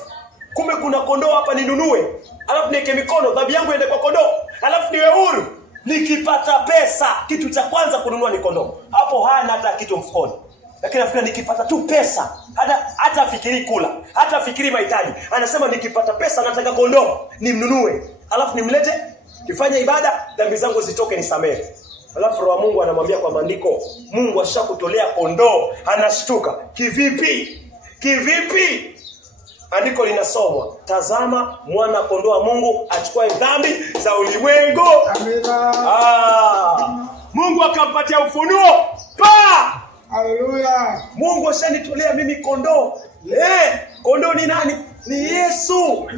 Kumbe kuna kondoo hapa ninunue. Alafu niweke mikono, dhambi yangu iende kwa kondoo. Alafu niwe huru. Nikipata pesa, kitu cha kwanza kununua ni kondoo. Hapo hana hata kitu mfukoni. Lakini nafikiri nikipata tu pesa, hata fikiri kula, hata fikiri mahitaji. Anasema nikipata pesa nataka kondoo, nimnunue. Alafu nimlete, nifanye ibada, dhambi zangu zitoke nisamehe. Alafu Roho Mungu anamwambia kwa maandiko, Mungu ashakutolea kondoo. Anashtuka. Kivipi? Andiko linasomwa, tazama mwana kondoo wa Mungu achukua dhambi za ulimwengu. Amina. Mungu akampatia ufunuo. Haleluya. Mungu ashanitolea mimi kondoo. Kondoo ni nani? Ni Yesu.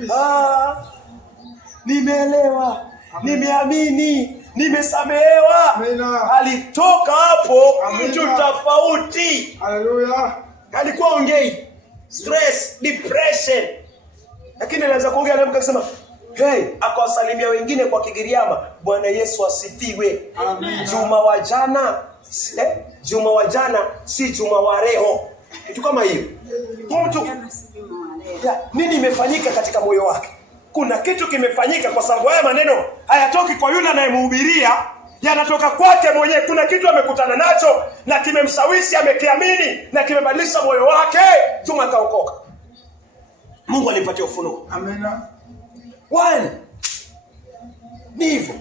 Nimeelewa. Nimeamini. Nimesamehewa. Amina. Alitoka hapo mtu tofauti. Haleluya. Alikuwa ongei stress, depression. Lakini anaweza kuongea na mtu akasema, akawasalimia wengine kwa Kigiriama, Bwana Yesu asifiwe. Amina. Juma wa jana si Juma wa leo. Kitu kama hiyo. Mtu nini imefanyika katika moyo wake? Kuna kitu kimefanyika, kwa sababu haya maneno hayatoki kwa yule anayemhubiria, yanatoka kwake mwenyewe. Kuna kitu amekutana nacho na kimemshawishi, amekiamini na kimebadilisha moyo wake. Juma kaokoka. Mungu alimpatia ufunuo. Amina. Ni hivyo.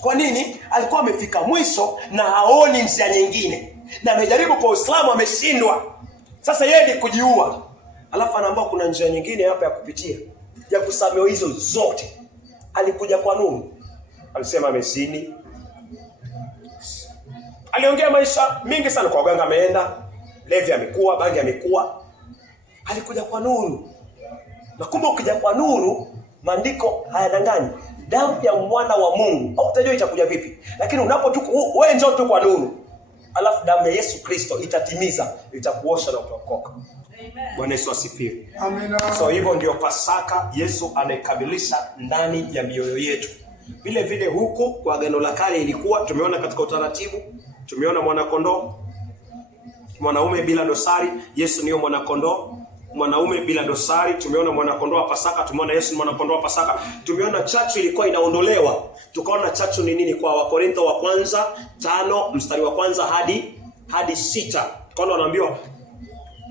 Kwa nini? Alikuwa amefika mwisho na haoni njia nyingine. Na amejaribu kwa Uislamu, ameshindwa. Sasa yeye ni kujiua. Alafu anaambiwa kuna njia nyingine hapa ya kupitia, ya kusamehewa hizo zote. Alikuja kwa nuru. Alisema amezini. Aliongea maisha mingi sana, kwa waganga ameenda, levi amekuwa, bangi amekuwa. Alikuja kwa nuru. Na kumbe ukija kwa nuru, maandiko hayadanganyi. Damu ya mwana wa Mungu, hautajua itakuja vipi. Lakini wewe njoo tu kwa nuru. Alafu damu ya Yesu Kristo itatimiza, itakuosha na utaokoka. Bwana Yesu asifiwe. Amina. So hivyo ndio Pasaka Yesu anaikamilisha ndani ya mioyo yetu. Vile vile huku kwa Agano la Kale ilikuwa, tumeona katika utaratibu, tumeona mwana kondoo, mwanaume bila dosari. Yesu ndio mwana kondoo, mwanaume bila dosari. Tumeona mwana kondoo wa Pasaka, tumeona Yesu mwana kondoo wa Pasaka. Tumeona chachu ilikuwa inaondolewa. Tukaona chachu ni nini kwa Wakorintho wa kwanza 5 mstari wa kwanza hadi 6. Tukaona wanaambiwa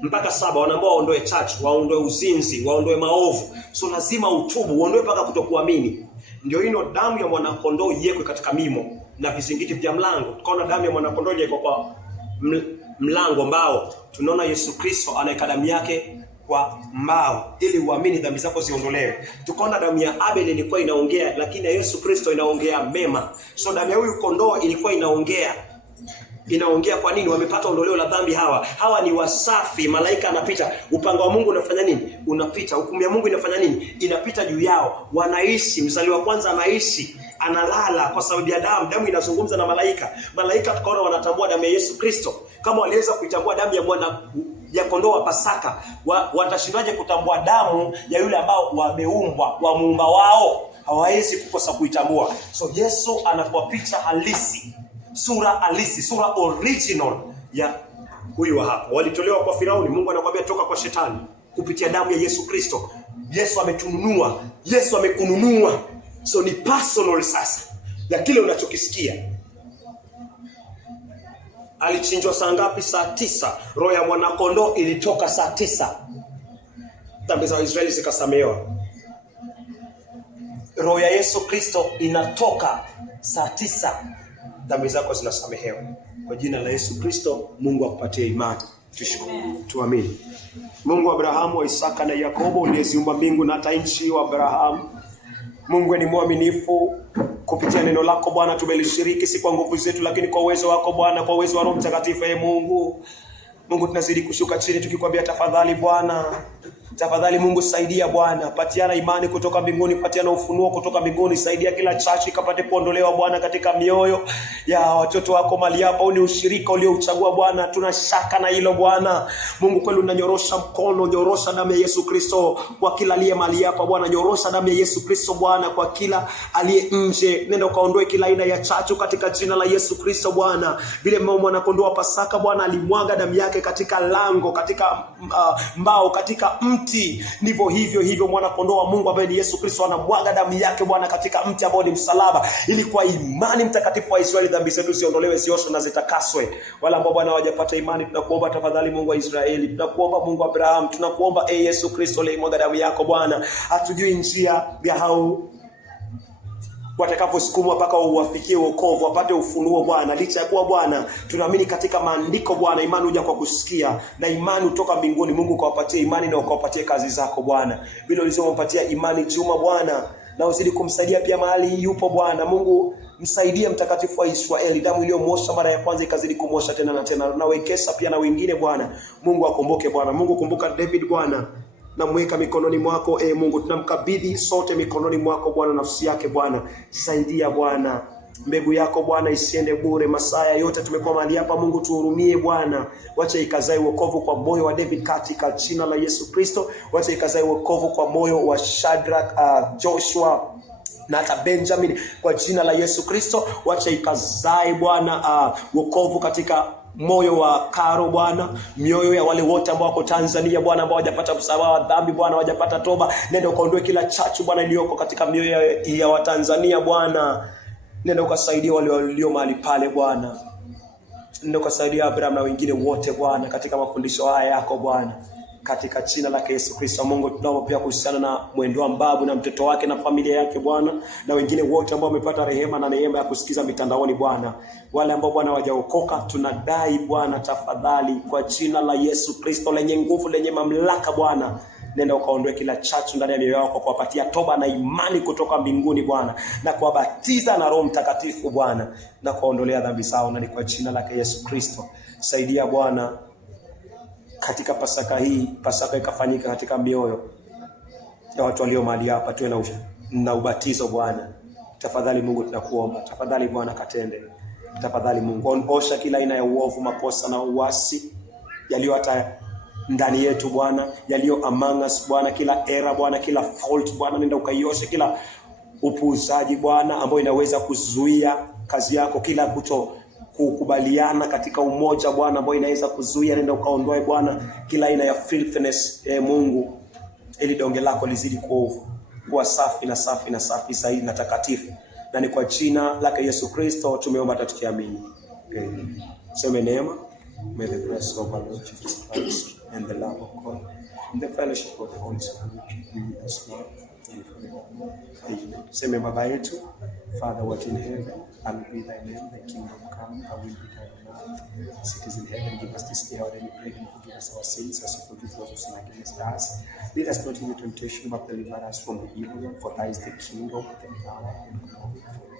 mpaka 7 wanaambiwa waondoe chachu, waondoe uzinzi, waondoe maovu. So lazima utubu, uondoe mpaka kutokuamini. Ndio hino damu ya mwana kondoo iwekwe katika mimo na vizingiti vya mlango. Tukaona damu ya mwana kondoo iwekwe kwa mlango ambao tunaona Yesu Kristo anaika damu yake kwa mbao ili uamini dhambi zako ziondolewe. Tukaona damu ya Abel ilikuwa inaongea, lakini ya Yesu Kristo inaongea mema. So damu ya huyu kondoo ilikuwa inaongea kwa nini? Wamepata ondoleo la dhambi hawa ni wasafi. Malaika anapita, upanga wa Mungu unafanya nini? Unapita. Hukumu ya Mungu inafanya nini? Inapita juu yao. Wanaishi, mzaliwa wa kwanza anaishi, analala kwa sababu ya damu inazungumza na malaika tukaona wanatambua damu ya Yesu Kristo. Kama waliweza kuitambua damu ya kondoo wa Pasaka, watashindaje kutambua damu ya yule ambao wameumbwa, wa muumba wao? Hawawezi kukosa kuitambua. So Yesu anakuwa picha halisi, sura halisi, sura original ya huyu hapo. Walitolewa kwa Firauni, Mungu anakuambia toka kwa shetani kupitia damu ya Yesu Kristo. Yesu ametununua, Yesu amekununua. So ni personal sasa ya kile unachokisikia. Alichinjwa saa ngapi? Saa 9. Roho ya mwana kondoo ilitoka saa 9. Dhambi za Israeli zikasamehewa. Roho ya Yesu Kristo inatoka saa 9. Dhambi zako zinasamehewa. Kwa jina la Yesu Kristo, Mungu akupatie imani. Tuamini. Mungu wa Abrahamu, wa Isaka na Yakobo, uliyeziumba mbingu na hata nchi, wa Abrahamu, Mungu ni mwaminifu. Kupitia neno lako Bwana tumelishiriki, si kwa nguvu zetu lakini kwa uwezo wako Bwana, kwa uwezo wa Roho Mtakatifu. Mungu tunazidi kushuka chini tukikwambia tafadhali Bwana, tafadhali Mungu saidia Bwana, patiana imani kutoka mbinguni, patiana ufunuo kutoka mbinguni, saidia kila chachi kapate kuondolewa Bwana katika mioyo ya watoto wako mali hapa. Ni ushirika uliouchagua Bwana, tunashaka na hilo Bwana. Mungu kweli unanyorosha mkono, nyorosha damu ya Yesu Kristo kwa kila aliye mali hapa Bwana, nyorosha damu ya Yesu Kristo Bwana kwa kila aliye nje. Nenda ukaondoe kila aina ya chachu katika jina la Yesu Kristo Bwana. Vile mwana kondoo wa Pasaka Bwana alimwaga damu yake katika lango, katika mbao, katika mti, ndivyo hivyo mwana kondoo wa Mungu ambaye ni Yesu Kristo anamwaga damu yake Bwana katika mti ambao ni msalaba, ili kwa imani mtakatifu wa Israeli dhambi zetu ziondolewe, zioshwe na zitakaswe. Wala ambao Bwana hawajapata imani, tunakuomba tafadhali Mungu wa Israeli, tunakuomba Mungu wa Abraham, tunakuomba Yesu Kristo leo mwaga damu yako Bwana. Hatujui njia ya hao watakaposukumwa mpaka uwafikie wokovu, wapate ufunuo Bwana. Licha ya kuwa Bwana tunaamini katika maandiko Bwana, imani huja kwa kusikia na imani utoka mbinguni. Mungu kawapatie imani na ukawapatie kazi zako Bwana. Vile ulizompatia imani Juma Bwana, na uzidi kumsaidia pia mahali yupo Bwana. Mungu msaidie mtakatifu wa Israeli, damu iliyomosha mara ya kwanza ikazidi kumosha tena na tena. Na wekesa pia na wengine Bwana. Mungu akumbuke Bwana. Mungu kumbuka David Bwana, namweka mikononi mwako Mungu, tunamkabidhi sote mikononi mwako Bwana, nafsi yake Bwana. Saidia Bwana, mbegu yako Bwana isiende bure. Masaa yote tumekuwa mahali hapa Mungu, tuhurumie Bwana. Wacha ikazae wokovu kwa moyo wa David katika jina la Yesu Kristo. Wacha ikazae wokovu kwa moyo wa Shadrach, Joshua na hata Benjamin kwa jina la Yesu Kristo. Wacha ikazae Bwana wokovu katika moyo wa Karo Bwana, mioyo ya wale wote ambao wako Tanzania Bwana, ambao hawajapata msamaha wa dhambi Bwana, hawajapata toba. Nenda ukaondoe kila chachu Bwana iliyoko katika mioyo ya Watanzania Bwana. Nenda ukasaidia wale walio mahali pale Bwana. Nenda ukasaidia Abraham na wengine wote Bwana katika mafundisho haya yako Bwana, katika jina la Yesu Kristo. Mungu tunaomba pia kuhusiana na mwendo wa Mbabu na mtoto wake na familia yake Bwana, na wengine wote ambao wamepata rehema na neema ya kusikiza mitandaoni Bwana. Wale ambao Bwana hawajaokoka tunadai Bwana tafadhali kwa jina la Yesu Kristo lenye nguvu, lenye mamlaka Bwana, nenda ukaondoe kila chachu ndani ya mioyo yao kwa kuwapatia toba na imani kutoka mbinguni Bwana, na kuwabatiza na Roho Mtakatifu Bwana, na kuondolea dhambi zao, na ni kwa jina la Yesu Kristo. Saidia Bwana katika Pasaka hii, Pasaka ikafanyika katika mioyo ya watu walio mahali hapa, tuwe na ubatizo Bwana. Tafadhali Mungu tunakuomba, tafadhali Bwana katende. Tafadhali Mungu ondosha kila aina ya uovu, makosa na uasi yaliyo hata ndani yetu Bwana, yaliyo among us Bwana, kila error Bwana, kila fault Bwana, nenda ukaioshe kila upuuzaji Bwana ambao inaweza kuzuia kazi yako, kila kukubaliana katika umoja Bwana ambao inaweza kuzuia, nenda ukaondoe Bwana kila aina ya filthiness Mungu, ili donge lako lizidi kuwa safi na safi na safi zaidi na takatifu. Na ni kwa jina lake Yesu Kristo tumeomba tukiamini. Amen. Sema neema. May the grace of our Lord Jesus Christ and the love of God and the fellowship of the Holy Spirit be with us now and forever. Amen. Sema Baba yetu Father, what in heaven, hallowed be thy name, thy kingdom come, thy will be done on earth as it is in heaven. Give us this day our daily bread, and forgive us our sins as we forgive those who sin against us. Lead us not into temptation, but deliver us from the evil one. For thy is the kingdom, the power, and the glory forever.